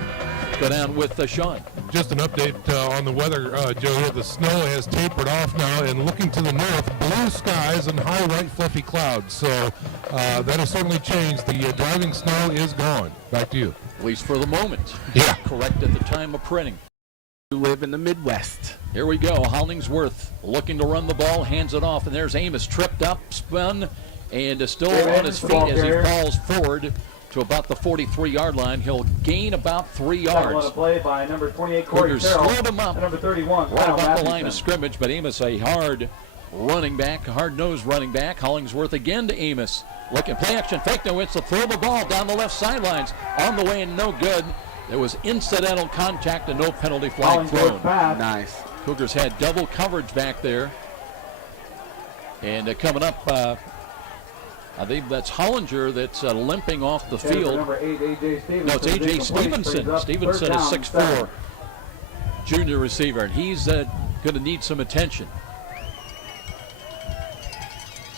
Go down with Sean. Just an update on the weather, Joe. The snow has tapered off now, and looking to the north, blue skies and high white fluffy clouds. So that has certainly changed. The driving snow is gone. Back to you. At least for the moment. Yeah. Correct at the time of printing. You live in the Midwest. Here we go. Hollingsworth looking to run the ball, hands it off, and there's Amos tripped up, spun, and is still on his feet as he falls forward to about the 43-yard line. He'll gain about 3 yards. Play by number 28, Cougars slowed him up number 31, right about the line of scrimmage, but Amos a hard running back, hard-nosed running back. Hollingsworth again to Amos. Looking, play action fake. No, it's to throw the ball down the left sidelines. On the way and no good. There was incidental contact and no penalty flag thrown. Nice. Cougars had double coverage back there. And coming up, I think that's Hollinger that's limping off the field. Number 8, A.J. Stevenson. No, it's A.J. Stevenson. Stevenson is 6'4", junior receiver, and he's going to need some attention.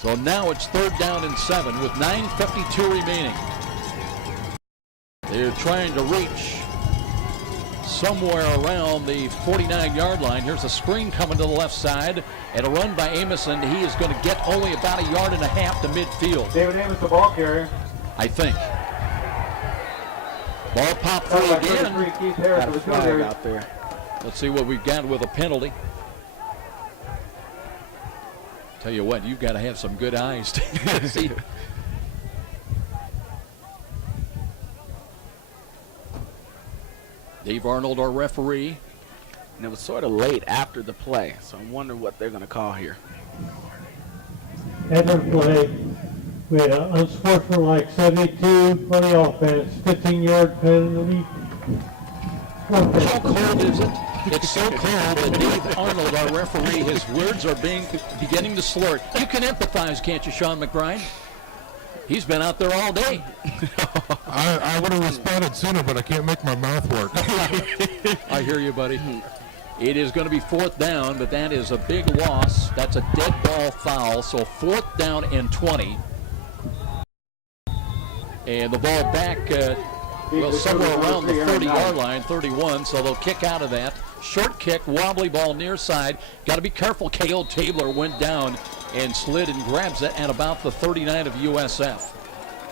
So now it's third down and 7 with 9:52 remaining. They're trying to reach somewhere around the 49-yard line. Here's a screen coming to the left side and a run by Amos, and he is going to get only about 1.5 yards to midfield. David Amos, the ball carrier. I think. Ball popped through again. Got a flag out there. Let's see what we've got with a penalty. Tell you what, you've got to have some good eyes to see. Dave Arnold, our referee. And it was sort of late after the play, so I wonder what they're going to call here. After the play, we had an unsportsmanlike 72 on the offense, 15-yard penalty. How cold is it? It's so cold that Dave Arnold, our referee, his words are beginning to slur. You can empathize, can't you, Sean McBride? He's been out there all day. I would have responded sooner, but I can't make my mouth work. I hear you, buddy. It is going to be 4th down, but that is a big loss. That's a dead ball foul, so 4th down and 20. And the ball back, somewhere around the 30-yard line, 31, so they'll kick out of that. Short kick, wobbly ball near side. Got to be careful. Cale Tabler went down and slid and grabs it at about the 39 of USF.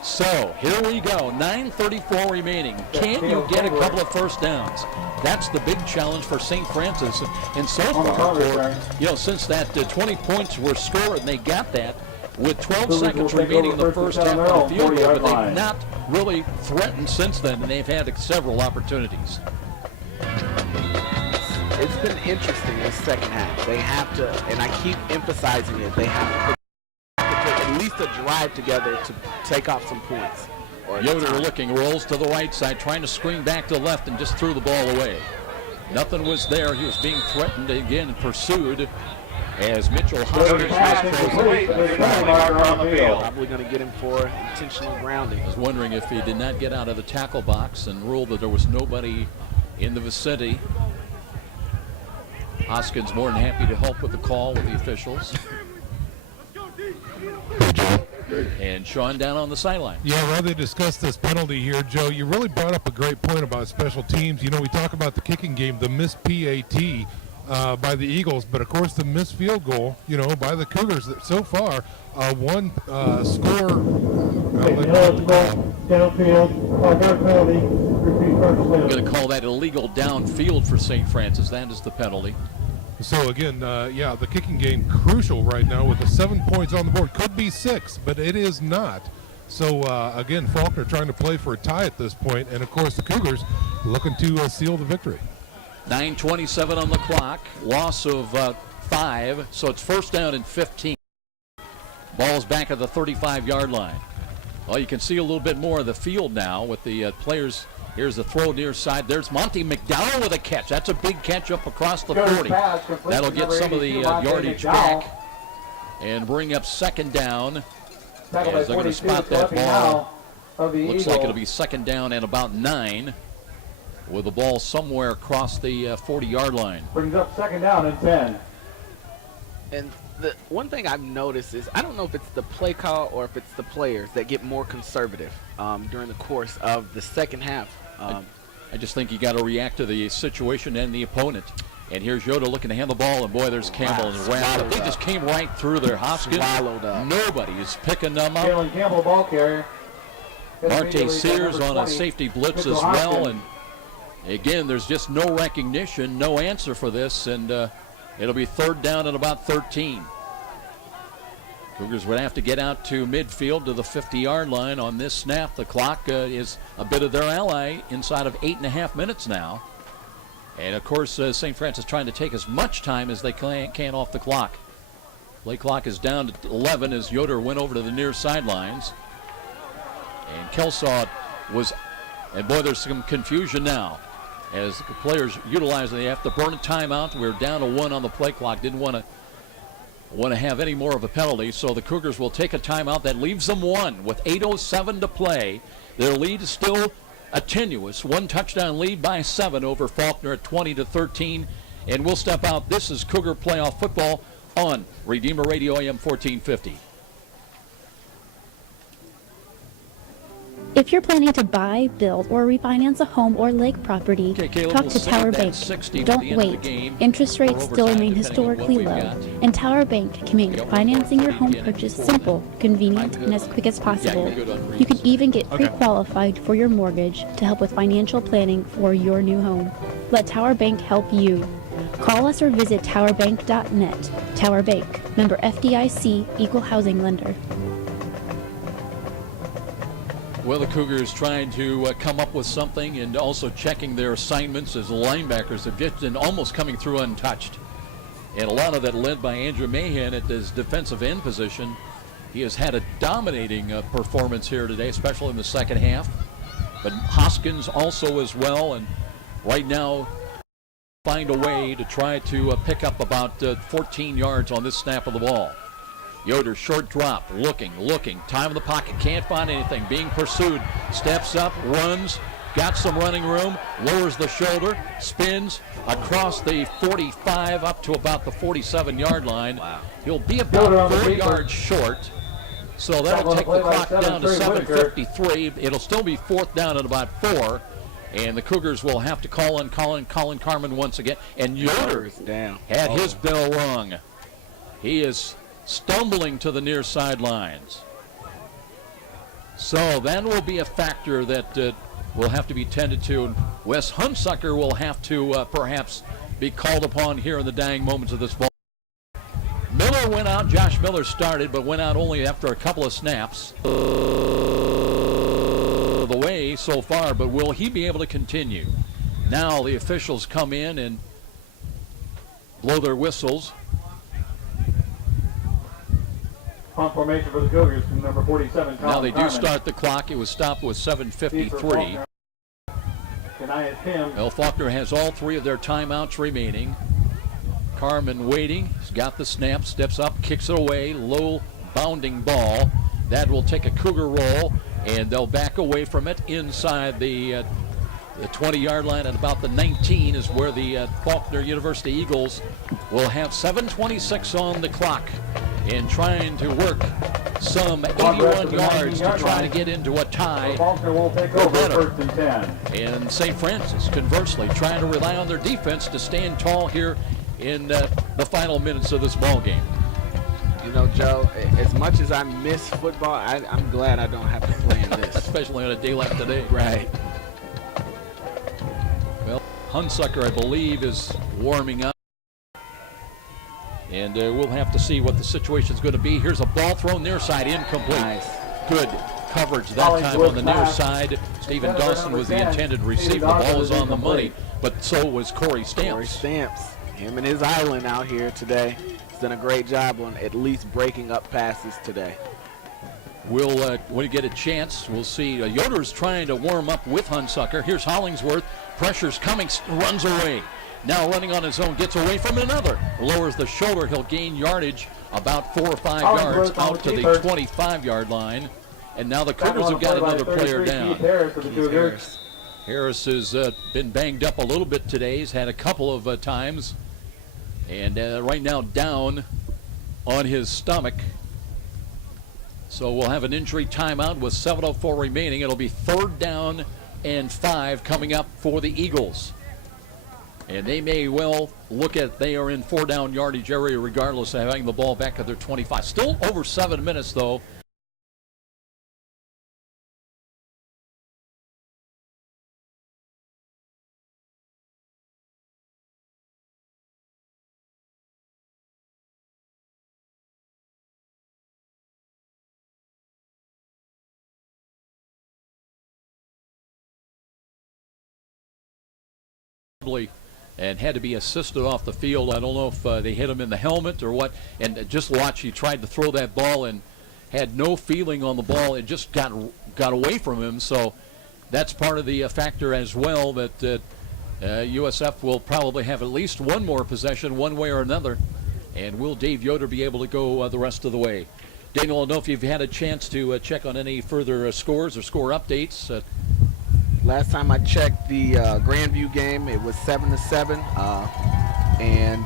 So here we go, 9:34 remaining. Can you get a couple of first downs? That's the big challenge for St. Francis. And so far, since that 20 points were scored and they got that, with 12 seconds remaining in the first half of the field goal, but they've not really threatened since then, and they've had several opportunities. It's been interesting this second half. They have to, and I keep emphasizing it, they have to put at least a drive together to take off some points. Yoder looking, rolls to the right side, trying to screen back to the left, and just threw the ball away. Nothing was there. He was being threatened again and pursued as Mitchell Hoskins probably going to get him for intentional grounding. I was wondering if he did not get out of the tackle box and ruled that there was nobody in the vicinity. Hoskins more than happy to help with the call with the officials. And Sean down on the sideline. Yeah, while they discuss this penalty here, Joe, you really brought up a great point about special teams. We talk about the kicking game, the missed PAT by the Eagles, but of course the missed field goal, by the Cougars. So far, one score. We're going to call that illegal downfield for St. Francis. That is the penalty. So again, the kicking game crucial right now with the 7 points on the board. Could be 6, but it is not. So again, Faulkner trying to play for a tie at this point, and of course the Cougars looking to seal the victory. 9:27 on the clock, loss of 5, so it's first down and 15. Ball's back at the 35-yard line. Well, you can see a little bit more of the field now with the players. Here's the throw near side. There's Monty McDowell with a catch. That's a big catch up across the 40. That'll get some of the yardage back and bring up second down as they're going to spot that ball. Looks like it'll be second down and about 9 with the ball somewhere across the 40-yard line. Brings up second down and 10. And the one thing I've noticed is I don't know if it's the play call or if it's the players that get more conservative during the course of the second half. I just think you got to react to the situation and the opponent. And here's Yoda looking to hand the ball, and boy, there's Campbell and Rapp. They just came right through there. Hoskins, nobody is picking them up. Jalen Campbell, ball carrier. Marte Sears on a safety blitz as well. And again, there's just no recognition, no answer for this, and it'll be third down at about 13. Cougars would have to get out to midfield to the 50-yard line on this snap. The clock is a bit of their ally inside of 8.5 minutes now. And, of course, St. Francis trying to take as much time as they can off the clock. Play clock is down to 11 as Yoder went over to the near sidelines. And Kelsaw was, and boy, there's some confusion now as the players utilize it. They have to burn a timeout. We're down to 1 on the play clock. Didn't want to have any more of a penalty, so the Cougars will take a timeout. That leaves them 1 with 8:07 to play. Their lead is still a tenuous 1 touchdown lead by 7 over Faulkner at 20-13. And we'll step out. This is Cougar Playoff Football on Redeemer Radio AM 1450. If you're planning to buy, build, or refinance a home or lake property, talk to Tower Bank. Don't wait. Interest rates still remain historically low, and Tower Bank can make financing your home purchase simple, convenient, and as quick as possible. You can even get pre-qualified for your mortgage to help with financial planning for your new home. Let Tower Bank help you. Call us or visit towerbank.net. Tower Bank, member FDIC, equal housing lender. Well, the Cougars trying to come up with something and also checking their assignments as the linebackers have just been almost coming through untouched. And a lot of that led by Andrew Mahan at his defensive end position. He has had a dominating performance here today, especially in the second half. But Hoskins also as well. And right now, find a way to try to pick up about 14 yards on this snap of the ball. Yoder, short drop, looking, time in the pocket, can't find anything, being pursued, steps up, runs, got some running room, lowers the shoulder, spins across the 45 up to about the 47-yard line. Wow. He'll be about 3 yards short, so that'll take the clock down to 7:53. It'll still be 4th down at about 4. And the Cougars will have to call in Colin Carmen once again. And Yoder had his bell rung. He is stumbling to the near sidelines. So that will be a factor that will have to be tended to. And Wes Hunsucker will have to perhaps be called upon here in the dying moments of this ball. Miller went out. Josh Miller started, but went out only after a couple of snaps. The way so far, but will he be able to continue? Now the officials come in and blow their whistles. Punt formation for the Cougars from number 47. Now they do start the clock. It was stopped with 7:53. Well, Faulkner has all 3 of their timeouts remaining. Carmen waiting. He's got the snap, steps up, kicks it away. Low bounding ball. That will take a Cougar roll, and they'll back away from it inside the 20-yard line. At about the 19 is where the Faulkner University Eagles will have 7:26 on the clock and trying to work some 81 yards to try to get into a tie or better. And St. Francis, conversely, trying to rely on their defense to stand tall here in the final minutes of this ball game. You know, Joe, as much as I miss football, I'm glad I don't have to play in this. Especially on a day like today. Right. Well, Hunsucker, I believe, is warming up. And we'll have to see what the situation is going to be. Here's a ball thrown near side, incomplete. Nice. Good coverage that time on the near side. Stephen Dawson was the intended receiver. The ball was on the money, but so was Corey Stamps. Corey Stamps. Him and his island out here today. He's done a great job on at least breaking up passes today. We'll, when we get a chance, we'll see. Yoder's trying to warm up with Hunsucker. Here's Hollingsworth. Pressure's coming, runs away. Now running on his own, gets away from another. Lowers the shoulder. He'll gain yardage about 4 or 5 yards out to the 25-yard line. And now the Cougars have got another player down. Harris has been banged up a little bit today. He's had a couple of times. And right now down on his stomach. So we'll have an injury timeout with 7:04 remaining. It'll be 3rd down and 5 coming up for the Eagles. And they may well look at they are in 4 down yardage area regardless of having the ball back at their 25. Still over 7 minutes though. And had to be assisted off the field. I don't know if they hit him in the helmet or what. And just watch, he tried to throw that ball and had no feeling on the ball. It just got away from him. So that's part of the factor as well, that USF will probably have at least one more possession one way or another. And will Dave Yoder be able to go the rest of the way? Daniel, I don't know if you've had a chance to check on any further scores or score updates. Last time I checked the Grandview game, it was 7-7, and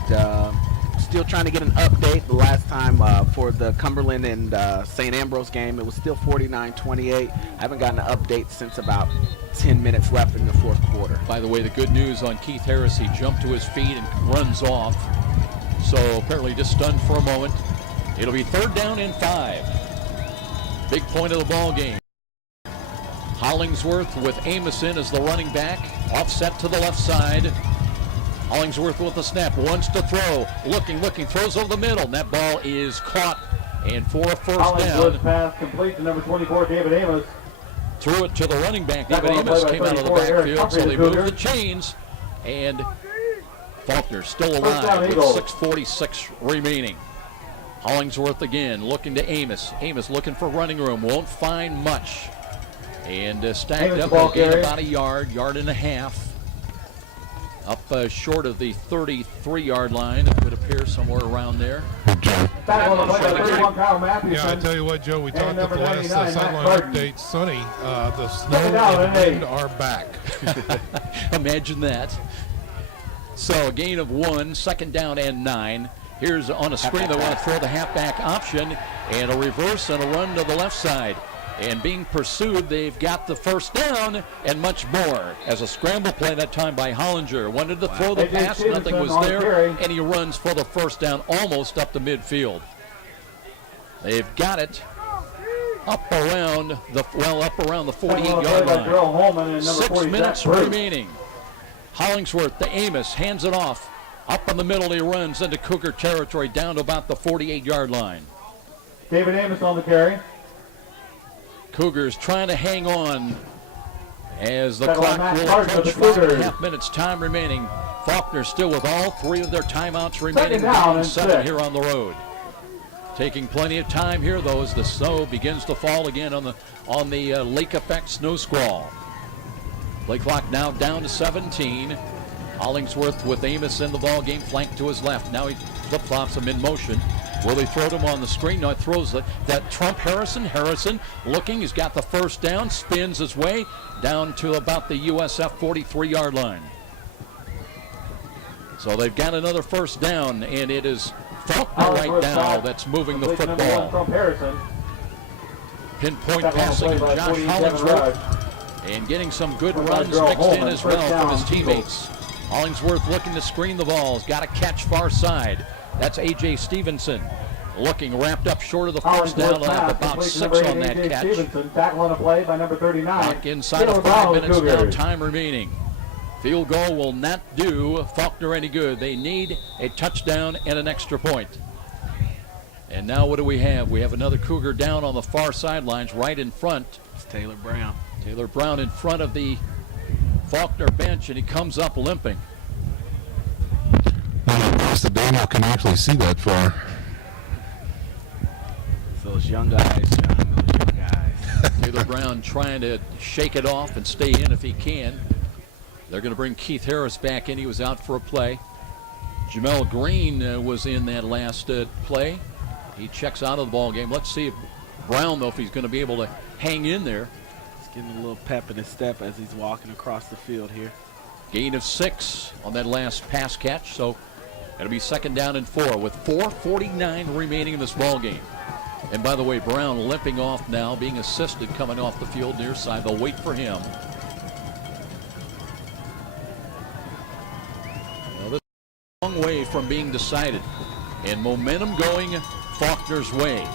still trying to get an update. The last time for the Cumberland and St. Ambrose game, it was still 49-28. I haven't gotten an update since about 10 minutes left in the 4th quarter. By the way, the good news on Keith Harris, he jumped to his feet and runs off. So apparently just stunned for a moment. It'll be 3rd down and 5. Big point of the ball game. Hollingsworth with Amison as the running back, offset to the left side. Hollingsworth with the snap, wants to throw, looking, throws over the middle, and that ball is caught, and for a 1st Hollingsworth down. pass complete to number 24, David Amos. Threw it to the running back. David Amos came out of the backfield, so they moved the chains, and Faulkner still alive with 6:46 remaining. Hollingsworth again, looking to Amos. Amos looking for running room, won't find much. And stacked up, will gain about a yard and a half. Up short of the 33-yard line, it would appear, somewhere around there. Yeah, I tell you what, Joe, we talked at the last sideline update. Sonny, the snow and wind are back. Imagine that. So a gain of 1, 2nd down and 9. Here's on a screen, they want to throw the halfback option, and a reverse and a run to the left side. And being pursued, they've got the first down and much more. As a scramble play that time by Hollinger. Wanted to throw the pass, nothing was there, and he runs for the first down almost up to midfield. They've got it up around the 48-yard line. 6 minutes remaining. Hollingsworth to Amos, hands it off. Up in the middle, he runs into Cougar territory down to about the 48-yard line. David Amos on the carry. Cougars trying to hang on as the clock will approach 5.5 minutes time remaining. Faulkner still with all 3 of their timeouts remaining. Down 7 here on the road. Taking plenty of time here though as the snow begins to fall again on the lake effect snow squall. Play clock now down to 17. Hollingsworth with Amos in the ball game, flanked to his left. Now he flip-flops him in motion. Will he throw him on the screen? No, it throws that Trump Harrison. Harrison looking, he's got the first down, spins his way down to about the USF 43-yard line. So they've got another first down, and it is Faulkner right now that's moving the football. Pinpoint passing of Josh Hollingsworth, and getting some good runs mixed in as well from his teammates. Hollingsworth looking to screen the ball. He's got a catch far side. That's A.J. Stevenson looking wrapped up short of the first down. About 6 on that catch. Tackling a play by number 39. Back inside of 5 minutes now, time remaining. Field goal will not do Faulkner any good. They need a touchdown and an extra point. And now what do we have? We have another Cougar down on the far sidelines right in front. It's Taylor Brown. Taylor Brown in front of the Faulkner bench, and he comes up limping. Across the Daniel can actually see that far. Those young guys, John, those young guys. Taylor Brown trying to shake it off and stay in if he can. They're going to bring Keith Harris back in. He was out for a play. Jamel Green was in that last play. He checks out of the ball game. Let's see if Brown, though, if he's going to be able to hang in there. He's getting a little pep in his step as he's walking across the field here. Gain of 6 on that last pass catch, so it'll be 2nd down and 4 with 4:49 remaining in this ball game. And by the way, Brown limping off now, being assisted coming off the field near side. They'll wait for him. Now this is a long way from being decided, and momentum going Faulkner's way.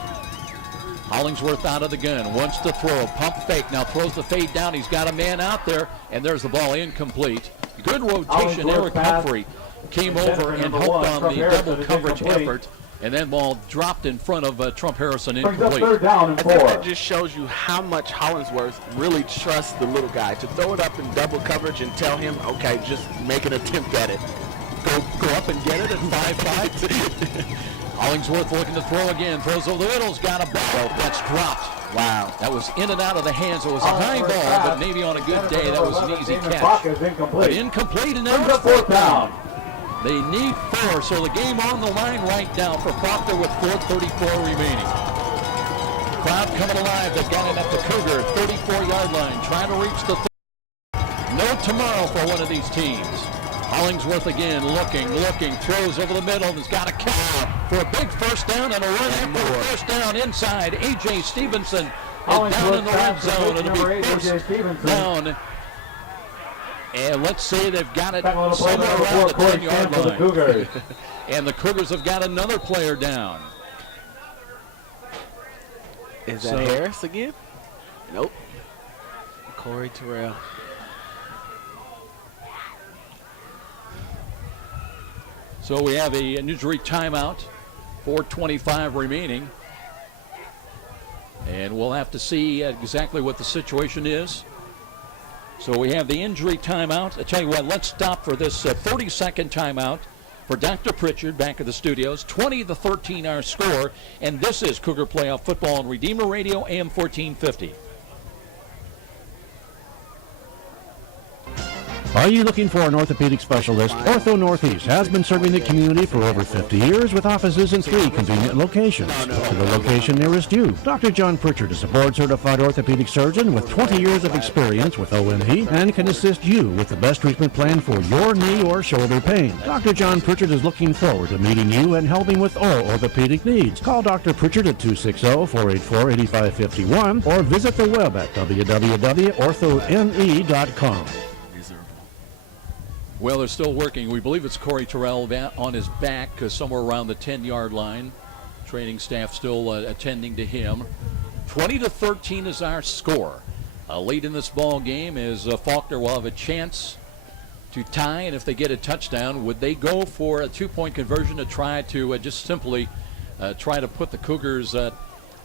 Hollingsworth out of the gun, wants to throw a pump fake, now throws the fade down. He's got a man out there, and there's the ball incomplete. Good rotation. Eric Humphrey came over and helped on the double coverage effort, and then ball dropped in front of Trump Harrison, incomplete. I think that just shows you how much Hollingsworth really trusts the little guy to throw it up in double coverage and tell him, okay, just make an attempt at it. Go up and get it at 5-5. Hollingsworth looking to throw again, throws over the middle, has got a ball. That's dropped. Wow. That was in and out of the hands. It was a high ball, but maybe on a good day that was an easy catch. But incomplete, and now it's 4th down. They need 4, so the game on the line right now for Faulkner with 4:34 remaining. Crowd coming alive. They've got it at the Cougar 34-yard line, trying to reach the no tomorrow for one of these teams. Hollingsworth again looking, throws over the middle, and has got a catch for a big first down and a run after the first down inside. A.J. Stevenson is down in the red zone. It'll be first down. And let's say they've got it somewhere around the 10-yard line. And the Cougars have got another player down. Is that Harris again? Nope. Corey Terrell. So we have an injury timeout, 4:25 remaining. And we'll have to see exactly what the situation is. So we have the injury timeout. I tell you what, let's stop for this 30-second timeout for Dr. Pritchard back at the studios. 20-13 our score, and this is Cougar Playoff Football on Redeemer Radio, AM 1450. Are you looking for an orthopedic specialist? Ortho Northeast has been serving the community for over 50 years with offices in 3 convenient locations. Go to the location nearest you. Dr. John Pritchard is a board-certified orthopedic surgeon with 20 years of experience with ONE and can assist you with the best treatment plan for your knee or shoulder pain. Dr. John Pritchard is looking forward to meeting you and helping with all orthopedic needs. Call Dr. Pritchard at 260-484-8551 or visit the web at www.orthone.com. Well, they're still working. We believe it's Corey Terrell on his back somewhere around the 10-yard line. Training staff still attending to him. 20-13 is our score. Late in this ball game is Faulkner will have a chance to tie, and if they get a touchdown, would they go for a 2-point conversion to try to just simply try to put the Cougars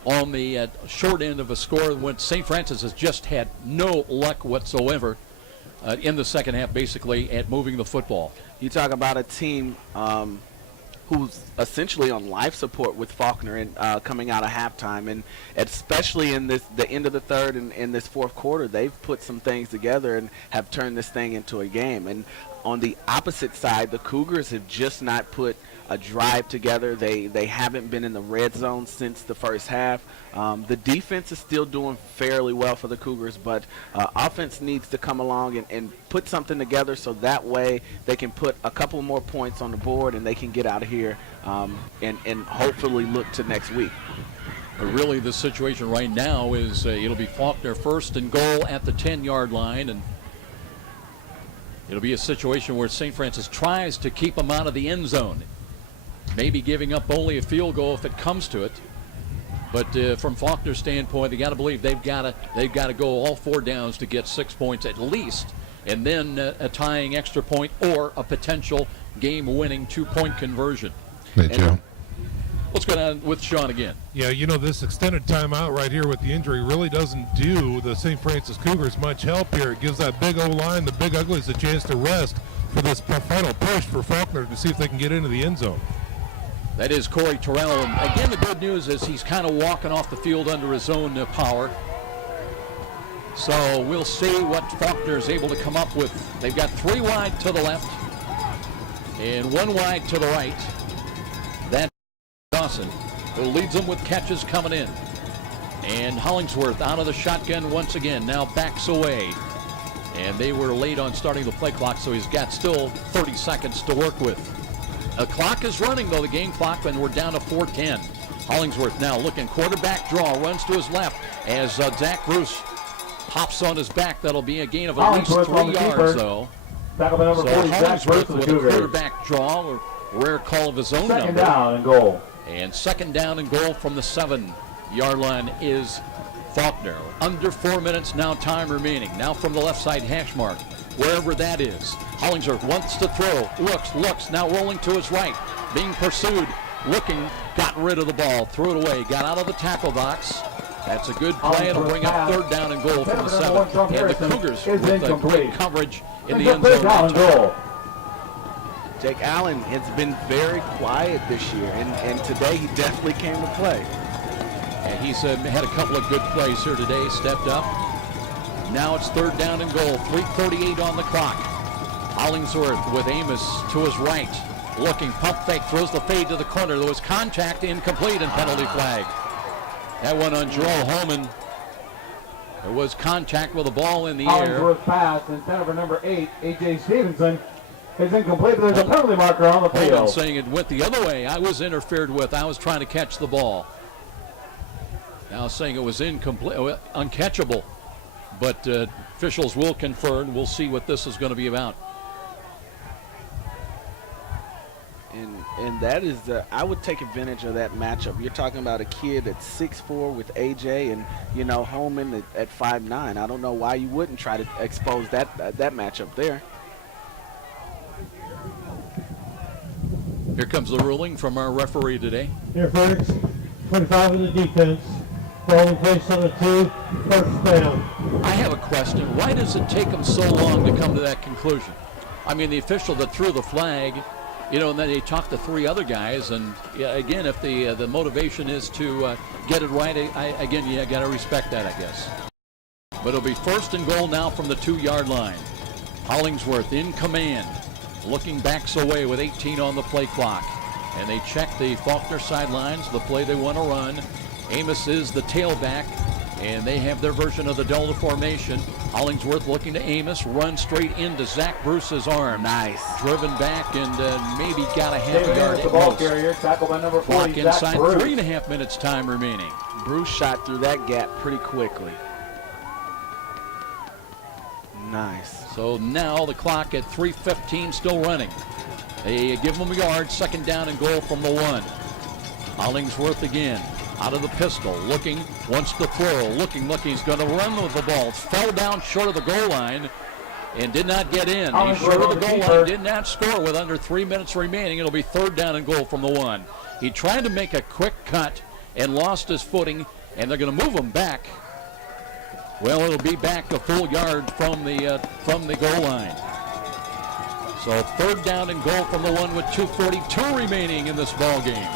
on the short end of a score when St. Francis has just had no luck whatsoever in the second half, basically, at moving the football. You talk about a team who's essentially on life support with Faulkner and coming out of halftime, and especially in the end of the third and in this fourth quarter, they've put some things together and have turned this thing into a game. And on the opposite side, the Cougars have just not put a drive together. They haven't been in the red zone since the first half. The defense is still doing fairly well for the Cougars, but offense needs to come along and put something together so that way they can put a couple more points on the board and they can get out of here and hopefully look to next week. But really the situation right now is it'll be Faulkner first and goal at the 10-yard line, and it'll be a situation where St. Francis tries to keep them out of the end zone. Maybe giving up only a field goal if it comes to it. But from Faulkner's standpoint, they got to believe they've got to go all 4 downs to get 6 points at least, and then a tying extra point or a potential game-winning 2-point conversion. Hey, Joe. What's going on with Sean again? Yeah, you know, this extended timeout right here with the injury really doesn't do the St. Francis Cougars much help here. It gives that big O-line, the Big Uglies, a chance to rest for this final push for Faulkner to see if they can get into the end zone. That is Corey Terrell. And again, the good news is he's kind of walking off the field under his own power. So we'll see what Faulkner is able to come up with. They've got 3 wide to the left and 1 wide to the right. That's Dawson, who leads them with catches coming in. And Hollingsworth out of the shotgun once again, now backs away. And they were late on starting the play clock, so he's got still 30 seconds to work with. The clock is running, though, the game clock, and we're down to 4:10. Hollingsworth now looking quarterback draw, runs to his left as Zach Bruce hops on his back. That'll be a gain of at least 3 yards, though. So Hollingsworth with a quarterback draw, a rare call of his own number. 2nd down and goal. And 2nd down and goal from the 7-yard line is Faulkner. Under 4 minutes now, time remaining. Now from the left side hash mark, wherever that is. Hollingsworth wants to throw, looks, now rolling to his right, being pursued, looking, got rid of the ball, threw it away, got out of the tackle box. That's a good play to bring up 3rd down and goal from the 7. And the Cougars with great coverage in the end zone. Jake Allen has been very quiet this year, and today he definitely came to play. And he's had a couple of good plays here today, stepped up. Now it's 3rd down and goal, 3:38 on the clock. Hollingsworth with Amos to his right. Looking, pump fake, throws the fade to the corner. There was contact, incomplete, and penalty flag. That one on Joel Holman. There was contact with the ball in the air. Hollingsworth pass instead of number 8, A.J. Stevenson. It's incomplete, but there's a penalty marker on the field. Holman saying it went the other way. I was interfered with. I was trying to catch the ball. Now saying it was incomplete, uncatchable. But officials will confirm. We'll see what this is going to be about. And that is I would take advantage of that matchup. You're talking about a kid at 6'4" with AJ and, you know, Holman at 5'9". I don't know why you wouldn't try to expose that matchup there. Here comes the ruling from our referee today. Interference, 25 in the defense. Ball in place on the 2, 1st down. I have a question. Why does it take them so long to come to that conclusion? I mean, the official that threw the flag, you know, and then they talked to 3 other guys, and again, if the motivation is to get it right, again, you got to respect that, I guess. But it'll be 1st and goal now from the 2-yard line. Hollingsworth in command, looking backs away with 18 on the play clock. And they check the Faulkner sidelines, the play they want to run. Amos is the tailback, and they have their version of the Delta formation. Hollingsworth looking to Amos, run straight into Zach Bruce's arm. Nice. Driven back and maybe got a half David a yard Amos, at the ball most. carrier, tackled by number 40, Clock Zach inside, Bruce. 3.5 minutes time remaining. Bruce shot through that gap pretty quickly. Nice. So now the clock at 3:15 still running. They give him a yard, second down and goal from the 1. Hollingsworth again, out of the pistol, looking, wants to throw, looking, he's going to run with the ball. Fell down short of the goal line and did not get in. He's short of the goal line, did not score with under 3 minutes remaining. It'll be third down and goal from the 1. He tried to make a quick cut and lost his footing, and they're going to move him back. Well, it'll be back a full yard from the goal line. So third down and goal from the 1 with 2:42 remaining in this ball game.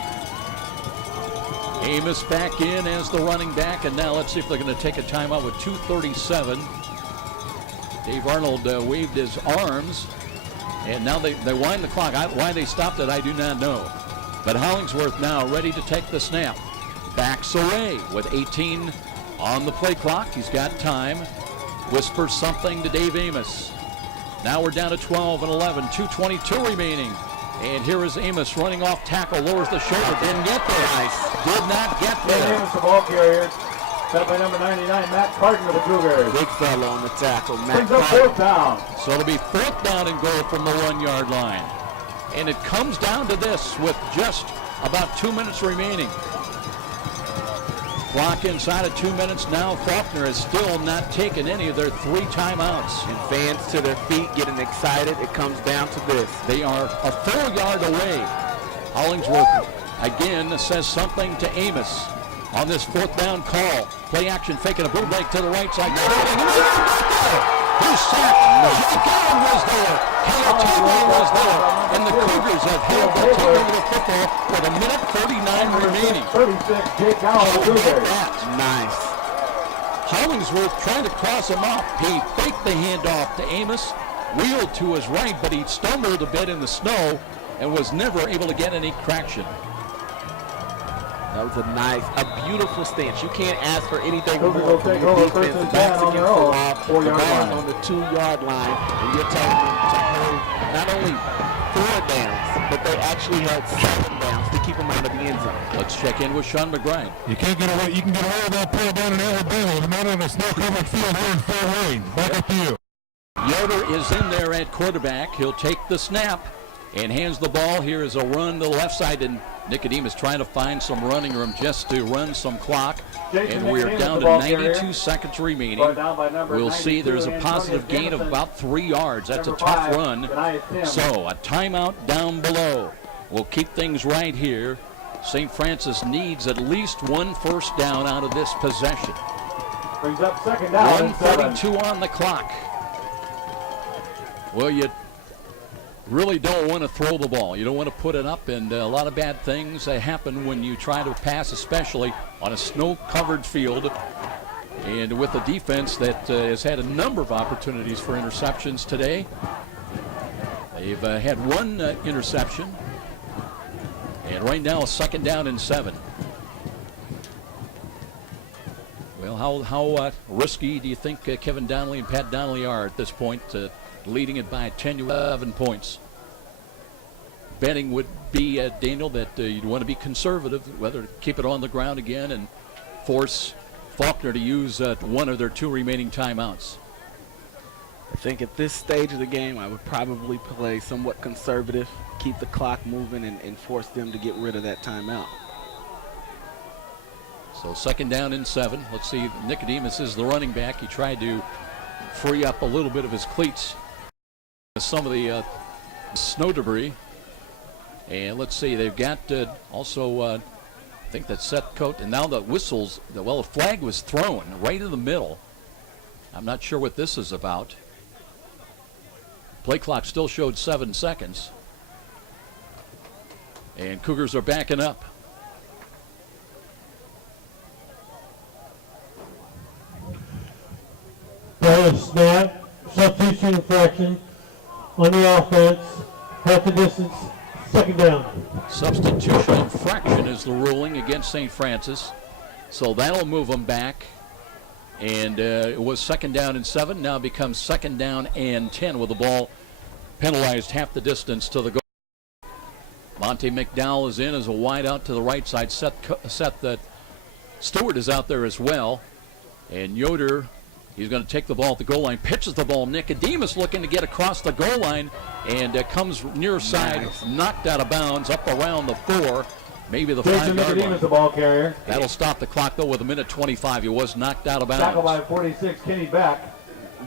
Amos back in as the running back, and now let's see if they're going to take a timeout with 2:37. Dave Arnold waved his arms, and now they wind the clock. Why they stopped it, I do not know. But Hollingsworth now ready to take the snap. Backs away with 18 on the play clock. He's got time. Whispers something to Dave Amos. Now we're down to 12 and 11, 2:22 remaining. And here is Amos running off tackle, lowers the shoulder, didn't get there. Nice. Did not get Dave there. Amos, the ball carrier, set by number 99, Matt Carton of the Cougars. Big fella on the tackle, Matt Brings up Carton. fourth down. So it'll be fourth down and goal from the 1 yard line. And it comes down to this with just about 2 minutes remaining. Clock inside of 2 minutes now. Faulkner has still not taken any of their 3 timeouts. And fans to their feet getting excited. It comes down to this. They are a full yard away. Hollingsworth again says something to Amos on this fourth down call. Play action, faking a bootleg to the right side. Who's sacked? Joe Gallen was there. Hale Taylor was there. And the Cougars have held the team over the football with 1:39 remaining. 36, Jake Gallen of the Cougars. Nice. Hollingsworth trying to cross him off. He faked the handoff to Amos, wheeled to his right, but he stumbled a bit in the snow and was never able to get any traction. That was a beautiful stance. You can't ask for anything Cougars more will from take your over defense. first and The backs 10 on against the their own, wall, 4 the yard ball's line. on the 2 yard line, and you're telling them to hold not only 4 downs, but they actually held 7 downs to keep them out of the end zone. Let's check in with Sean McBride. You can't get away. You can get away with that play down in Alabama, but not on a snow-covered field here in Fort Wayne. Back up to you. Yoder is in there at quarterback. He'll take the snap and hands the ball. Here is a run to the left side, and Nicodemus trying to find some running room just to run some clock. And we are down to 92 seconds remaining. We'll see there's a positive gain of about 3 yards. That's a tough run. So a timeout down below. We'll keep things right here. St. Francis needs at least 1 first down out of this possession. Brings up second down. 1:32 on the clock. Well, you really don't want to throw the ball. You don't want to put it up, and a lot of bad things happen when you try to pass, especially on a snow-covered field. And with a defense that has had a number of opportunities for interceptions today. They've had 1 interception. And right now, a second down and 7. Well, how risky do you think Kevin Donnelly and Pat Donnelly are at this point, leading it by 10 to 11 points? Betting would be, Daniel, that you'd want to be conservative, whether to keep it on the ground again and force Faulkner to use 1 of their 2 remaining timeouts. I think at this stage of the game, I would probably play somewhat conservative, keep the clock moving, and force them to get rid of that timeout. So second down and 7. Let's see, Nicodemus is the running back. He tried to free up a little bit of his cleats, some of the snow debris. And let's see, they've got also, I think that's Seth Coate. And now the whistles, the flag was thrown right in the middle. I'm not sure what this is about. Play clock still showed 7 seconds. And Cougars are backing up. Play of snap, substitution infraction on the offense, half the distance, second down. Substitution infraction is the ruling against St. Francis. So that'll move them back. And it was second down and 7. Now becomes second down and 10 with the ball penalized half the distance to the goal. Monte McDowell is in as a wide out to the right side. Seth that Stewart is out there as well. And Yoder, he's going to take the ball at the goal line, pitches the ball. Nicodemus looking to get across the goal line, and comes near side, knocked out of bounds, up around the 4, maybe the 5-yard line. The ball carrier. That'll stop the clock, though, with a minute 25. He was knocked out of bounds. Tackled by 46, Kenny Beck.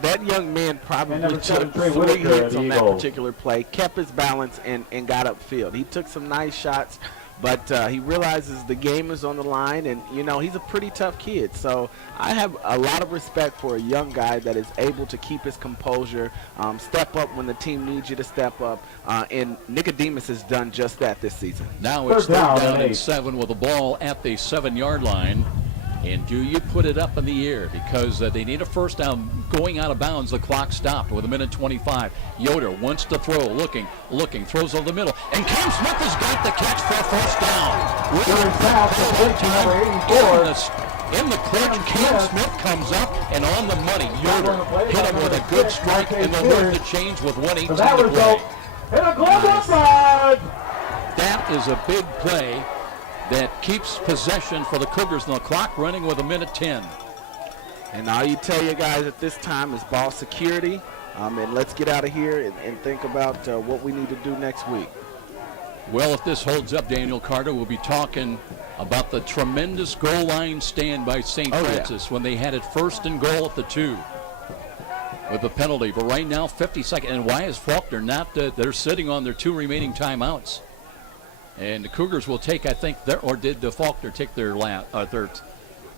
That young man probably took 3 Whitaker, hits on that Eagle. particular play, kept his balance, and got upfield. He took some nice shots, but he realizes the game is on the line, and, you know, he's a pretty tough kid. So I have a lot of respect for a young guy that is able to keep his composure, step up when the team needs you to step up, and Nicodemus has done just that this season. Now it's third down and 7 with the ball at the 7-yard line. And do you put it up in the air? Because they need a first down. Going out of bounds, the clock stopped with a minute 25. Yoder wants to throw, looking, throws over the middle. And Cam Smith has got the catch for a first down. In the clutch, Cam Smith comes up and on the money. Yoder hit him with a good strike, and they'll move the change with 1:18 to play. That is a big play that keeps possession for the Cougars, and the clock running with a minute 10. And all you tell you guys at this time is ball security, and let's get out of here and think about what we need to do next week. Well, if this holds up, Daniel Carter, we'll be talking about the tremendous goal line stand by St. Francis when they had it first and goal at the 2 with the penalty. But right now, 50 seconds. And why is Faulkner not? They're sitting on their 2 remaining timeouts. And the Cougars will take, I think, or did the Faulkner take their last?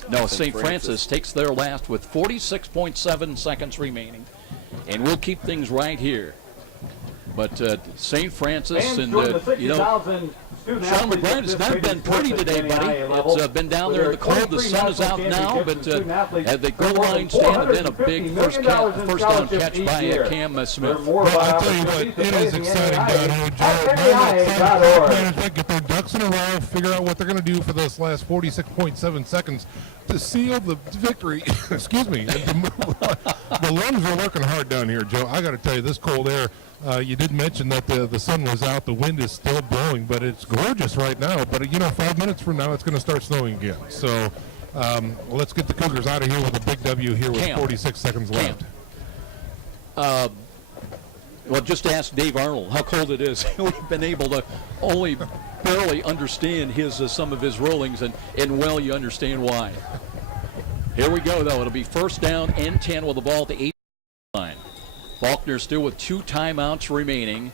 No, St. Francis takes their last with 46.7 seconds remaining. And we'll keep things right here. But St. Francis and, you know, Sean McBride, it's not been pretty today, buddy. It's been down there in the cold. The sun is out now, but at the goal line stand, and then a big first down catch by Cam Smith. Well, I tell you what, it is exciting down here, Joe. Management get their ducks in a row, figure out what they're going to do for this last 46.7 seconds to seal the victory. Excuse me. The lungs are working hard down here, Joe. I got to tell you, this cold air. You did mention that the sun was out, the wind is still blowing, but it's gorgeous right now. But, you know, 5 minutes from now, it's going to start snowing again. So let's get the Cougars out of here with a big W here with 46 seconds left. Well, just ask Dave Arnold how cold it is. We've been able to only barely understand some of his rulings, and well, you understand why. Here we go, though. It'll be first down and 10 with the ball at the 8 line. Faulkner still with 2 timeouts remaining.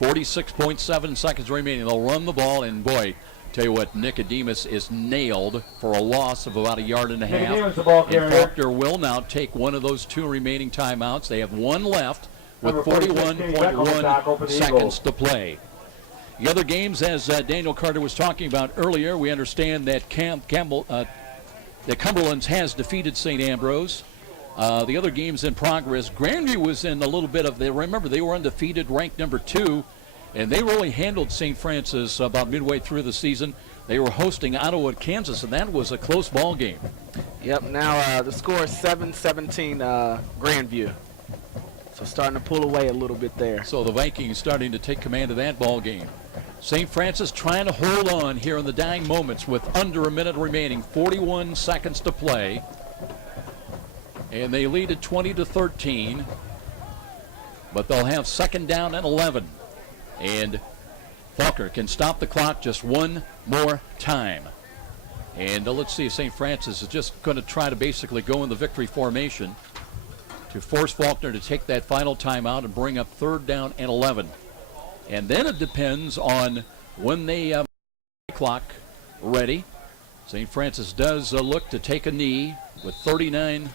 46.7 seconds remaining. They'll run the ball, and boy, tell you what, Nicodemus is nailed for a loss of about 1.5 yards. And Faulkner will now take one of those 2 remaining timeouts. They have 1 left with 41.1 seconds to play. The other games, as Daniel Carter was talking about earlier, we understand that that Cumberland's has defeated St. Ambrose. The other games in progress, Grandview was in a little bit of, remember, they were undefeated, ranked number 2, and they really handled St. Francis about midway through the season. They were hosting Ottawa, Kansas, and that was a close ball game. Yep, now the score is 7-17 Grandview. So starting to pull away a little bit there. So the Vikings starting to take command of that ball game. St. Francis trying to hold on here in the dying moments with under a minute remaining, 41 seconds to play. And they lead at 20-13. But they'll have second down and 11. And Faulkner can stop the clock just one more time. And let's see, St. Francis is just going to try to basically go in the victory formation to force Faulkner to take that final timeout and bring up third down and 11. And then it depends on when they clock ready. St. Francis does look to take a knee with 39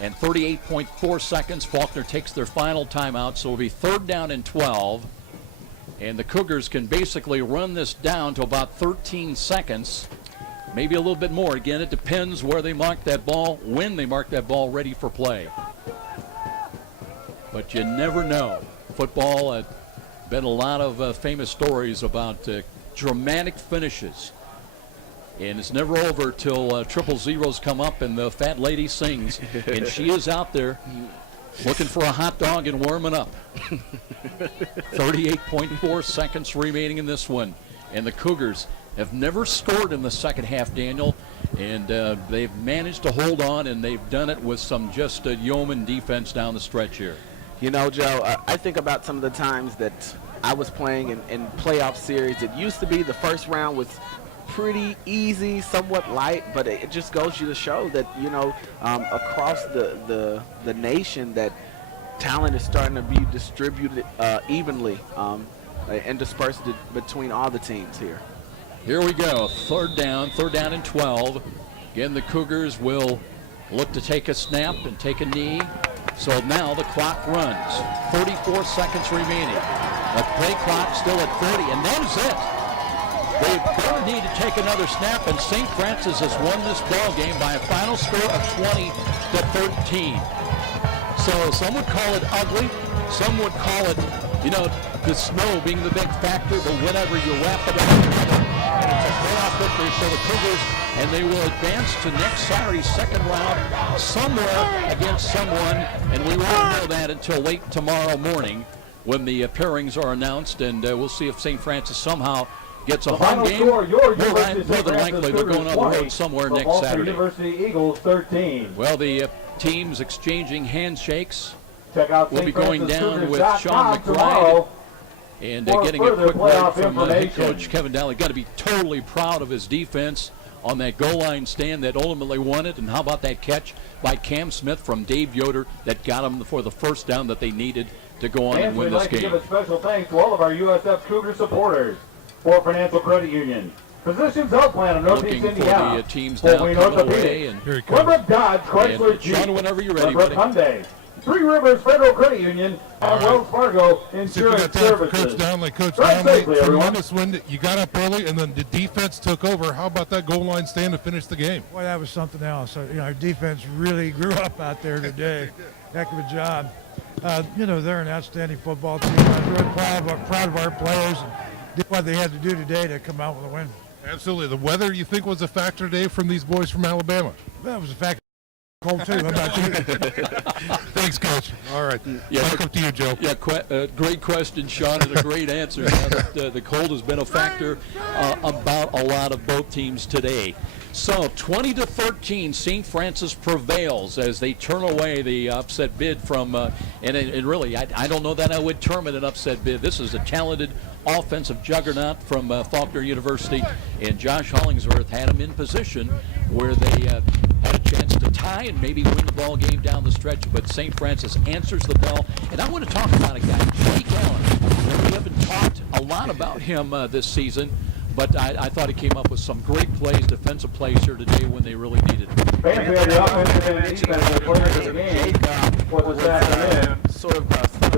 and 38.4 seconds. Faulkner takes their final timeout, so it'll be third down and 12. And the Cougars can basically run this down to about 13 seconds, maybe a little bit more. Again, it depends where they mark that ball, when they mark that ball ready for play. but you never know. Football, been a lot of famous stories about dramatic finishes. And it's never over till triple zeros come up and the fat lady sings. And she is out there looking for a hot dog and warming up. 38.4 seconds remaining in this one. And the Cougars have never scored in the second half, Daniel. And they've managed to hold on, and they've done it with some just yeoman defense down the stretch here. You know, Joe, I think about some of the times that I was playing in playoff series. It used to be the first round was pretty easy, somewhat light, but it just goes to show that, you know, across the nation that talent is starting to be distributed evenly and dispersed between all the teams here. Here we go, third down and 12. Again, the Cougars will look to take a snap and take a knee. So now the clock runs. 34 seconds remaining. The play clock still at 30, and that is it. They're going to need to take another snap, and St. Francis has won this ball game by a final score of 20-13. So some would call it ugly. Some would call it, you know, the snow being the big factor, but whatever, you wrap it up together, and it's a playoff victory for the Cougars, and they will advance to next Saturday's second round somewhere against someone, and we won't know that until late tomorrow morning when the pairings are announced, and we'll see if St. Francis somehow gets a home game. More than likely, they're going on the road somewhere next Saturday. University Eagles 13. Well, the teams exchanging handshakes. Check out We'll be going down with Sean McBride tomorrow. and getting a quick word from head coach Kevin Dalley. Got to be totally proud of his defense on that goal line stand that ultimately won it. And how about that catch by Cam Smith from Dave Yoder that got them for the first down that they needed to go on and win this game. We'd like to give a special thanks to all of our USF Cougar supporters. For Financial Credit Union. Physicians Health Plan of Northeast Indiana. The teams now coming away. And here Plymouth Dodge, Chrysler Jeep. Sean, whenever you're ready, buddy. Hyundai. Three Rivers Federal Credit Union and Wells Fargo Insurance Services. Coach Downley, tremendous win. You got up early, and then the defense took over. How about that goal line stand to finish the game? Boy, that was something else. You know, our defense really grew up out there today. Heck of a job. You know, they're an outstanding football team. I'm really proud of our players and did what they had to do today to come out with a win. Absolutely. The weather, you think, was a factor today from these boys from Alabama? That was a factor. Cold too. How about you? Thanks, Coach. All right. Yeah, back up to you, Joe. Yeah, great question, Sean, and a great answer. The cold has been a factor about a lot of both teams today. So 20-13, St. Francis prevails as they turn away the upset bid from, and really, I don't know that I would term it an upset bid. This is a talented offensive juggernaut from Faulkner University, and Josh Hollingsworth had him in position where they had a chance to tie and maybe win the ball game down the stretch, but St. Francis answers the bell. And I want to talk about a guy, Jake Allen. We haven't talked a lot about him this season, but I thought he came up with some great plays, defensive plays here today when they really needed it. Sort of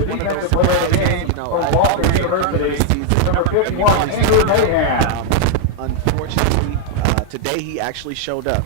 one of those surprises, you know, I thought it was early this season. Unfortunately, today he actually showed up.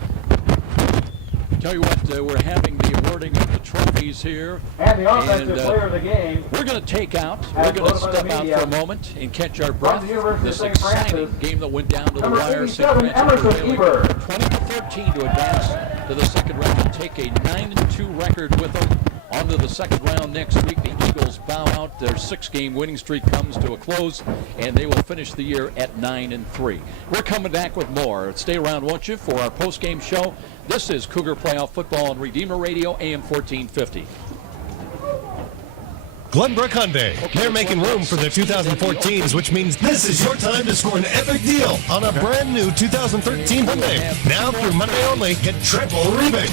Tell you what, we're having the awarding of the trophies here. And the offensive player of the game. We're going to take out, we're going to step out for a moment and catch our breath. This exciting game that went down to the wire. St. Francis prevailing 20-13 to advance to the second round and take a 9-2 record with them. On to the second round next week. The Eagles bow out. Their 6-game winning streak comes to a close, and they will finish the year at 9-3. We're coming back with more. Stay around, won't you, for our post-game show. This is Cougar Playoff Football on Redeemer Radio, AM 1450. Glenbrook Hyundai. They're making room for their 2014s, which means this is your time to score an epic deal on a brand new 2013 Hyundai. Now through Monday only, get triple rebates.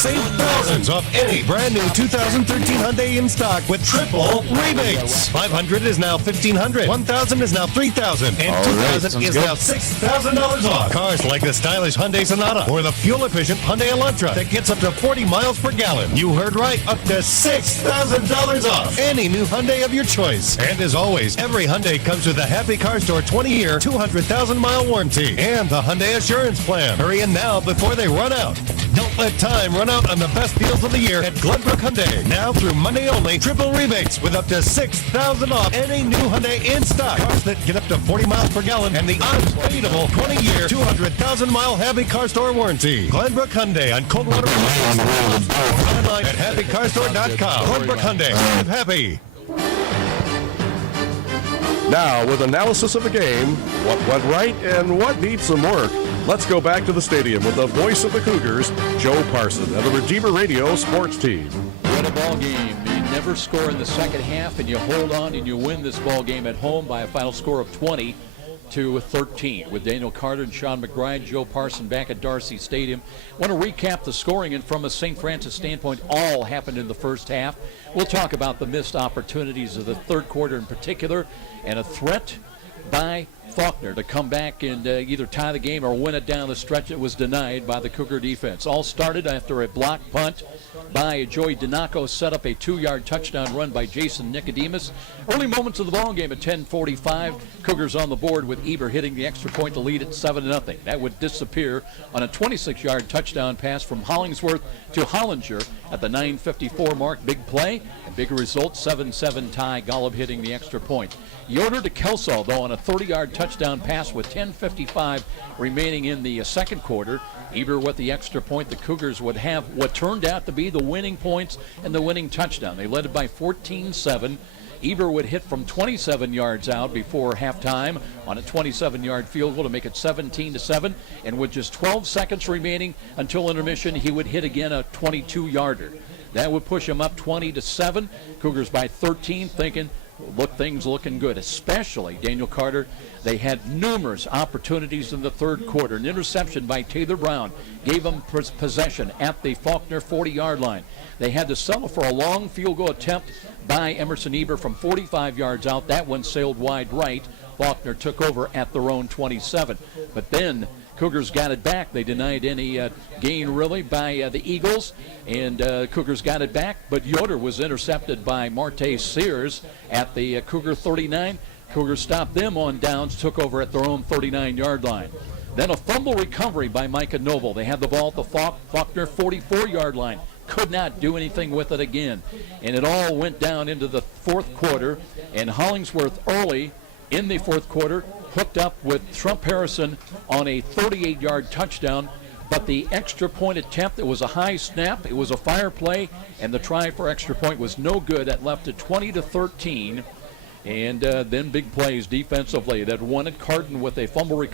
Save thousands off any brand new 2013 Hyundai in stock with triple rebates. 500 is now $1,500. 1,000 is now $3,000. And 2,000 is now $6,000 off. Cars like the stylish Hyundai Sonata or the fuel-efficient Hyundai Elantra that gets up to 40 miles per gallon. You heard right, up to $6,000 off. Any new Hyundai of your choice. And as always, every Hyundai comes with a Happy Car Store 20-year, 200,000-mile warranty and the Hyundai Assurance Plan. Hurry in now before they run out. Don't let time run out on the best deals of the year at Glenbrook Hyundai. Now through Monday only, triple rebates with up to $6,000 off any new Hyundai in stock. Cars that get up to 40 miles per gallon and the unbeatable 20-year, 200,000-mile Happy Car Store warranty. Glenbrook Hyundai on Coldwater Road. Online at happycarstore.com. Glenbrook Hyundai. Live happy. Now, with analysis of the game, what went right and what needs some work, let's go back to the stadium with the voice of the Cougars, Joe Parson, and the Redeemer Radio sports team. What a ball game. You never score in the second half, and you hold on and you win this ball game at home by a final score of 20-13 with Daniel Carter and Sean McBride, Joe Parson back at Darcy Stadium. Want to recap the scoring, and from a St. Francis standpoint, all happened in the first half. We'll talk about the missed opportunities of the third quarter in particular, and a threat by Faulkner to come back and either tie the game or win it down the stretch. It was denied by the Cougar defense. All started after a block punt by Joey Donaco, set up a 2-yard touchdown run by Jason Nicodemus. Early moments of the ball game at 10:45, Cougars on the board with Eber hitting the extra point to lead at 7-0. That would disappear on a 26-yard touchdown pass from Hollingsworth to Hollinger at the 9:54 mark. Big play, a big result, 7-7 tie. Golub hitting the extra point. Yoder to Kelso, though, on a 30-yard touchdown pass with 10:55 remaining in the second quarter. Eber with the extra point. The Cougars would have what turned out to be the winning points and the winning touchdown. They led it by 14-7. Eber would hit from 27 yards out before halftime on a 27-yard field goal to make it 17-7. And with just 12 seconds remaining until intermission, he would hit again a 22-yarder. That would push him up 20-7. Cougars by 13, thinking, things looking good, especially Daniel Carter. They had numerous opportunities in the third quarter. An interception by Taylor Brown gave them possession at the Faulkner 40-yard line. They had to settle for a long field goal attempt by Emerson Eber from 45 yards out. That one sailed wide right. Faulkner took over at their own 27. But then Cougars got it back. They denied any gain, really, by the Eagles, and Cougars got it back. But Yoder was intercepted by Marte Sears at the Cougar 39. Cougars stopped them on downs, took over at their own 39-yard line. Then a fumble recovery by Micah Noble. They had the ball at the Faulkner 44-yard line. Could not do anything with it again. And it all went down into the fourth quarter, and Hollingsworth early in the fourth quarter hooked up with Trump Harrison on a 38-yard touchdown, but the extra point attempt, it was a high snap, it was a fire play, and the try for extra point was no good. That left it 20-13, and then big plays defensively. That one at Carton with a fumble recovery.